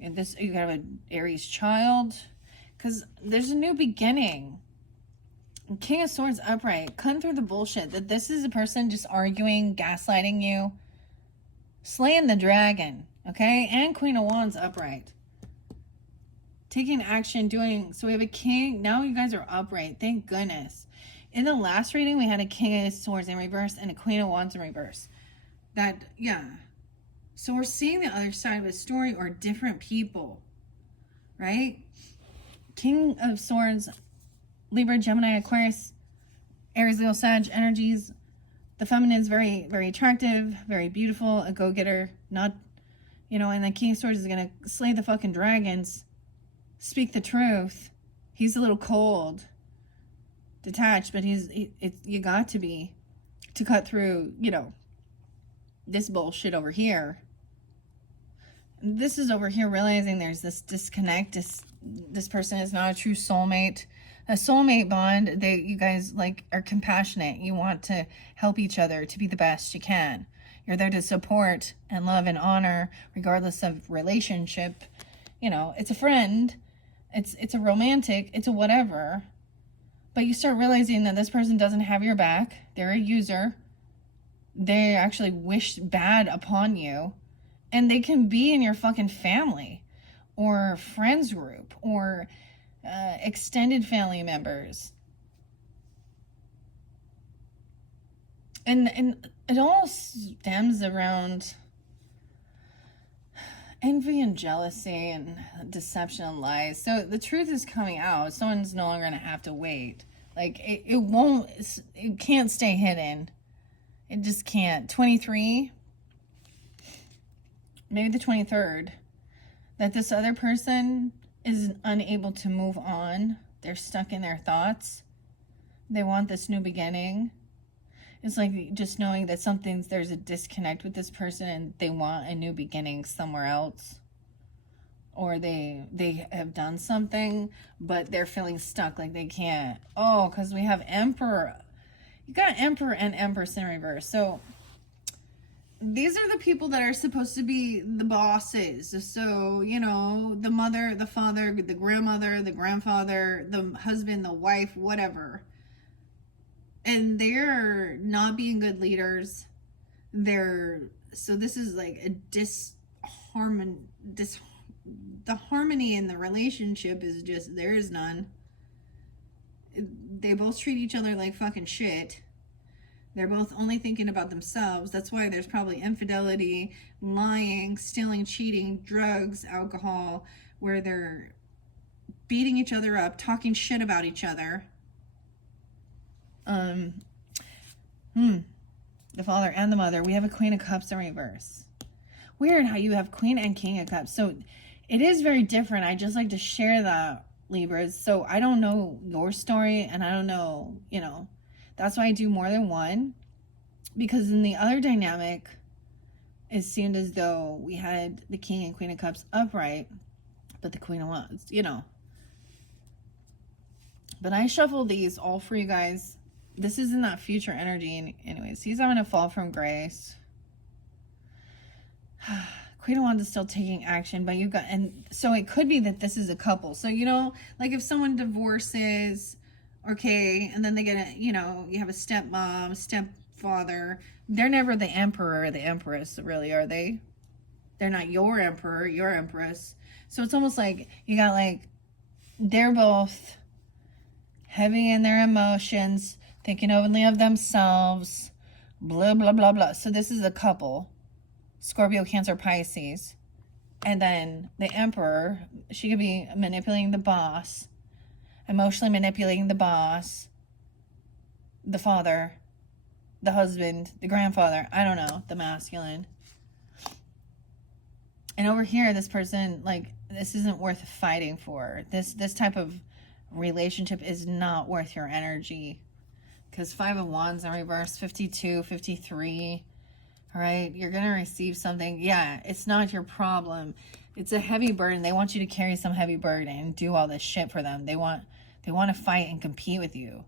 And this, you have an Aries child, because there's a new beginning. King of Swords upright, cutting through the bullshit that this is a person just arguing, gaslighting you, slaying the dragon, okay? And Queen of Wands upright, taking action, doing. So we have a king. Now you guys are upright. Thank goodness. In the last reading, we had a King of Swords in reverse and a Queen of Wands in reverse. That, yeah. So we're seeing the other side of a story, or different people, right? King of Swords, Libra, Gemini, Aquarius, Aries, Leo, Sag energies. The feminine is very, very attractive, very beautiful, a go-getter, not, and the King of Swords is going to slay the fucking dragons, speak the truth. He's a little cold, detached, but you got to be, to cut through, this bullshit over here. This is over here realizing there's this disconnect. This person is not a true soulmate. A soulmate bond, you guys are compassionate. You want to help each other to be the best you can. You're there to support and love and honor regardless of relationship. It's a friend. It's a romantic. It's a whatever. But you start realizing that this person doesn't have your back. They're a user. They actually wish bad upon you. And they can be in your fucking family or friends group or extended family members. And it all stems around envy and jealousy and deception and lies. So the truth is coming out. Someone's no longer going to have to wait. Like, it can't stay hidden. It just can't. 23, maybe the 23rd, that this other person is unable to move on. They're stuck in their thoughts. They want this new beginning. It's like just knowing that there's a disconnect with this person and they want a new beginning somewhere else. Or they have done something, but they're feeling stuck, like they can't. Oh, because we have Emperor. You got Emperor and Empress in reverse. So these are the people that are supposed to be the bosses. So, you know, the mother, the father, the grandmother, the grandfather, the husband, the wife, whatever. And they're not being good leaders. So this is like a the harmony in the relationship is just, there is none. They both treat each other like fucking shit. They're both only thinking about themselves. That's why there's probably infidelity, lying, stealing, cheating, drugs, alcohol, where they're beating each other up, talking shit about each other. The father and the mother. We have a Queen of Cups in reverse. Weird how you have Queen and King of Cups. So it is very different. I just like to share that, Libras. So I don't know your story, and I don't know, you know, that's why I do more than one. Because in the other dynamic, it seemed as though we had the King and Queen of Cups upright, but the Queen of Wands, you know. But I shuffle these all for you guys. This isn't that future energy. Anyways, he's having a fall from grace. Queen of Wands is still taking action, but you've got, and so it could be that this is a couple. So, you know, like if someone divorces, okay, and then they get a, you know, you have a stepmom, stepfather, they're never the emperor or the empress, really, are they? They're not your emperor, your empress. So it's almost like you got like, they're both heavy in their emotions, thinking only of themselves, blah, blah, blah, blah. So this is a couple, Scorpio, Cancer, Pisces. And then the Emperor, she could be manipulating the boss, emotionally manipulating the boss, the father, the husband, the grandfather, I don't know, the masculine. And over here, this person, like, this isn't worth fighting for. This type of relationship is not worth your energy. Because 5 of Wands in reverse, 52, 53. All right, you're going to receive something. Yeah, it's not your problem. It's a heavy burden. They want you to carry some heavy burden and do all this shit for them. They want to fight and compete with you.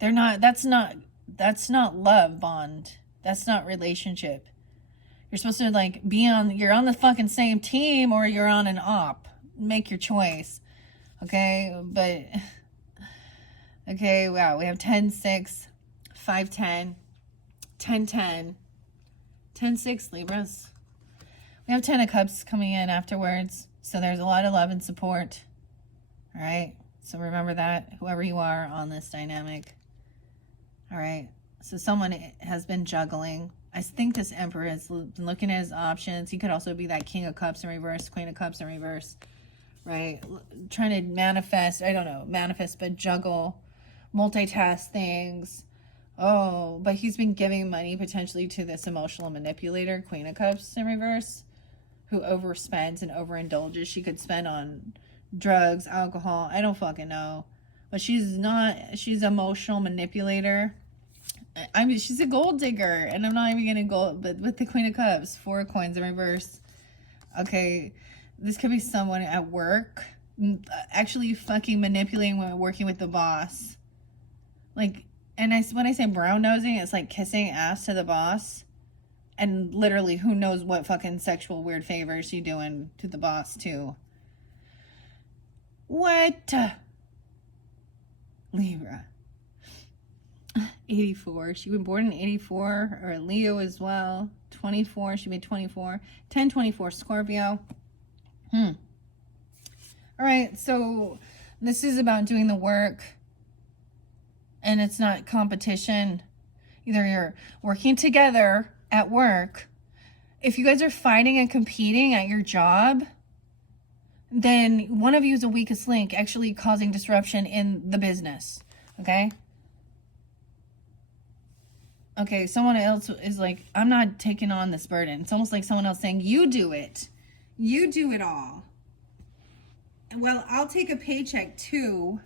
They're not, that's not love bond. That's not relationship. You're supposed to like you're on the fucking same team or you're on an op. Make your choice. Okay, but okay, wow, we have 10, 6, 5, 10, 10, 10, 10, 6 Libras. We have 10 of Cups coming in afterwards. So there's a lot of love and support. All right, so remember that, whoever you are on this dynamic. All right, so someone has been juggling. I think this Emperor has been looking at his options. He could also be that King of Cups in reverse, Queen of Cups in reverse, right? Trying to manifest, I don't know, manifest, but juggle, multitask things. Oh, but he's been giving money potentially to this emotional manipulator, Queen of Cups in reverse, who overspends and overindulges. She could spend on drugs, alcohol, I don't fucking know. But she's an emotional manipulator. I mean, she's a gold digger, and I'm not even gonna go, but with the Queen of Cups, 4 coins in reverse. Okay, this could be someone at work, actually fucking manipulating when working with the boss. Like, and when I say brown nosing, it's like kissing ass to the boss. And literally, who knows what fucking sexual weird favors she doing to the boss, too. What? Libra. 84. She was born in 84, or Leo as well. 24, she made 24. 1024, Scorpio. All right, so this is about doing the work, and it's not competition. Either you're working together at work. If you guys are fighting and competing at your job, then one of you is the weakest link, actually causing disruption in the business, okay? Okay, someone else is like, I'm not taking on this burden. It's almost like someone else saying, you do it. You do it all. Well, I'll take a paycheck too.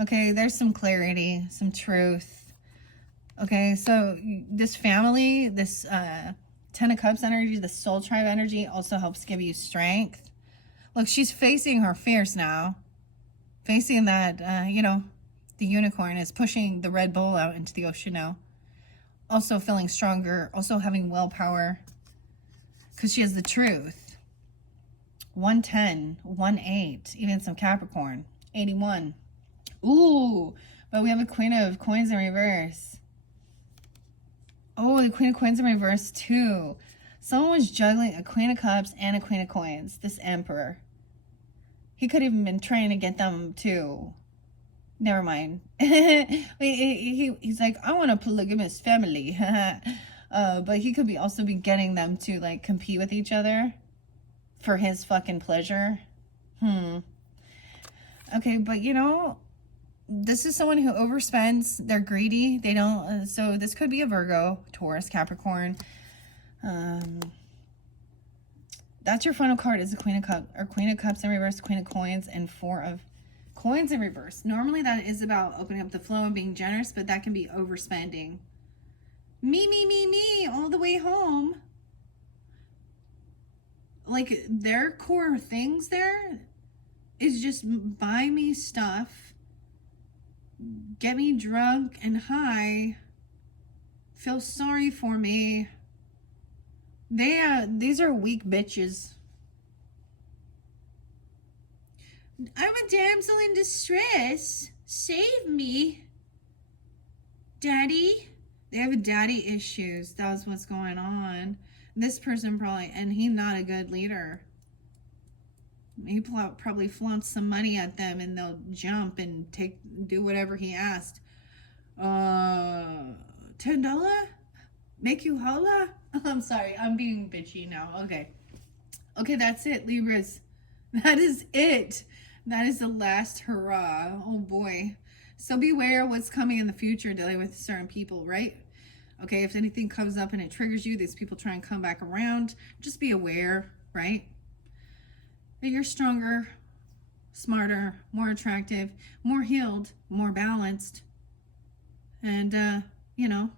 Okay, there's some clarity, some truth. Okay, so this family, this Ten of Cups energy, the soul tribe energy also helps give you strength. Look, she's facing her fears now. Facing that, you know, the unicorn is pushing the Red Bull out into the ocean now. Also feeling stronger, also having willpower, because she has the truth. 110, 18, even some Capricorn. 81. Ooh, but we have a Queen of Coins in reverse. Oh, the Queen of Coins in reverse too. Someone was juggling a Queen of Cups and a Queen of Coins. This Emperor. He could have even been trying to get them too. Never mind. He's like, I want a polygamous family. But he could also be getting them to like compete with each other for his fucking pleasure. Okay, but you know, this is someone who overspends. They're greedy. They don't. So this could be a Virgo, Taurus, Capricorn. That's your final card. Is the Queen of Cups, or Queen of Cups in reverse, Queen of Coins, and Four of Coins in reverse. Normally that is about opening up the flow and being generous, but that can be overspending. Me, all the way home. Like their core things there is just buy me stuff, get me drunk and high, feel sorry for me. These are weak bitches. I'm a damsel in distress. Save me. Daddy. They have daddy issues. That was what's going on. This person probably, and he's not a good leader. He probably flaunts some money at them and they'll jump and do whatever he asked. $10? Make you holla? I'm sorry, I'm being bitchy now. Okay, that's it, Libras. That is it. That is the last hurrah. Oh boy. So beware what's coming in the future dealing with certain people, right? Okay, if anything comes up and it triggers you, these people try and come back around. Just be aware, right? That you're stronger, smarter, more attractive, more healed, more balanced. And, you know,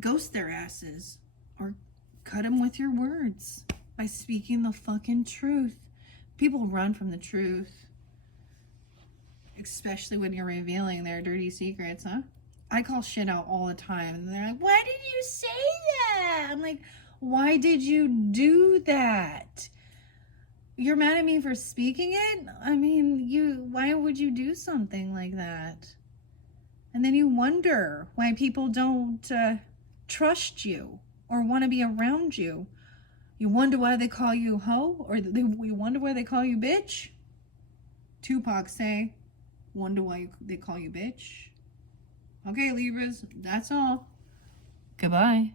ghost their asses or cut them with your words by speaking the fucking truth. People run from the truth, especially when you're revealing their dirty secrets, huh? I call shit out all the time and they're like, why did you say that? I'm like, why did you do that? You're mad at me for speaking it? I mean, why would you do something like that? And then you wonder why people don't trust you or want to be around you. You wonder why they call you hoe, or you wonder why they call you bitch. Tupac say, wonder why they call you bitch. Okay, Libras, that's all. Goodbye.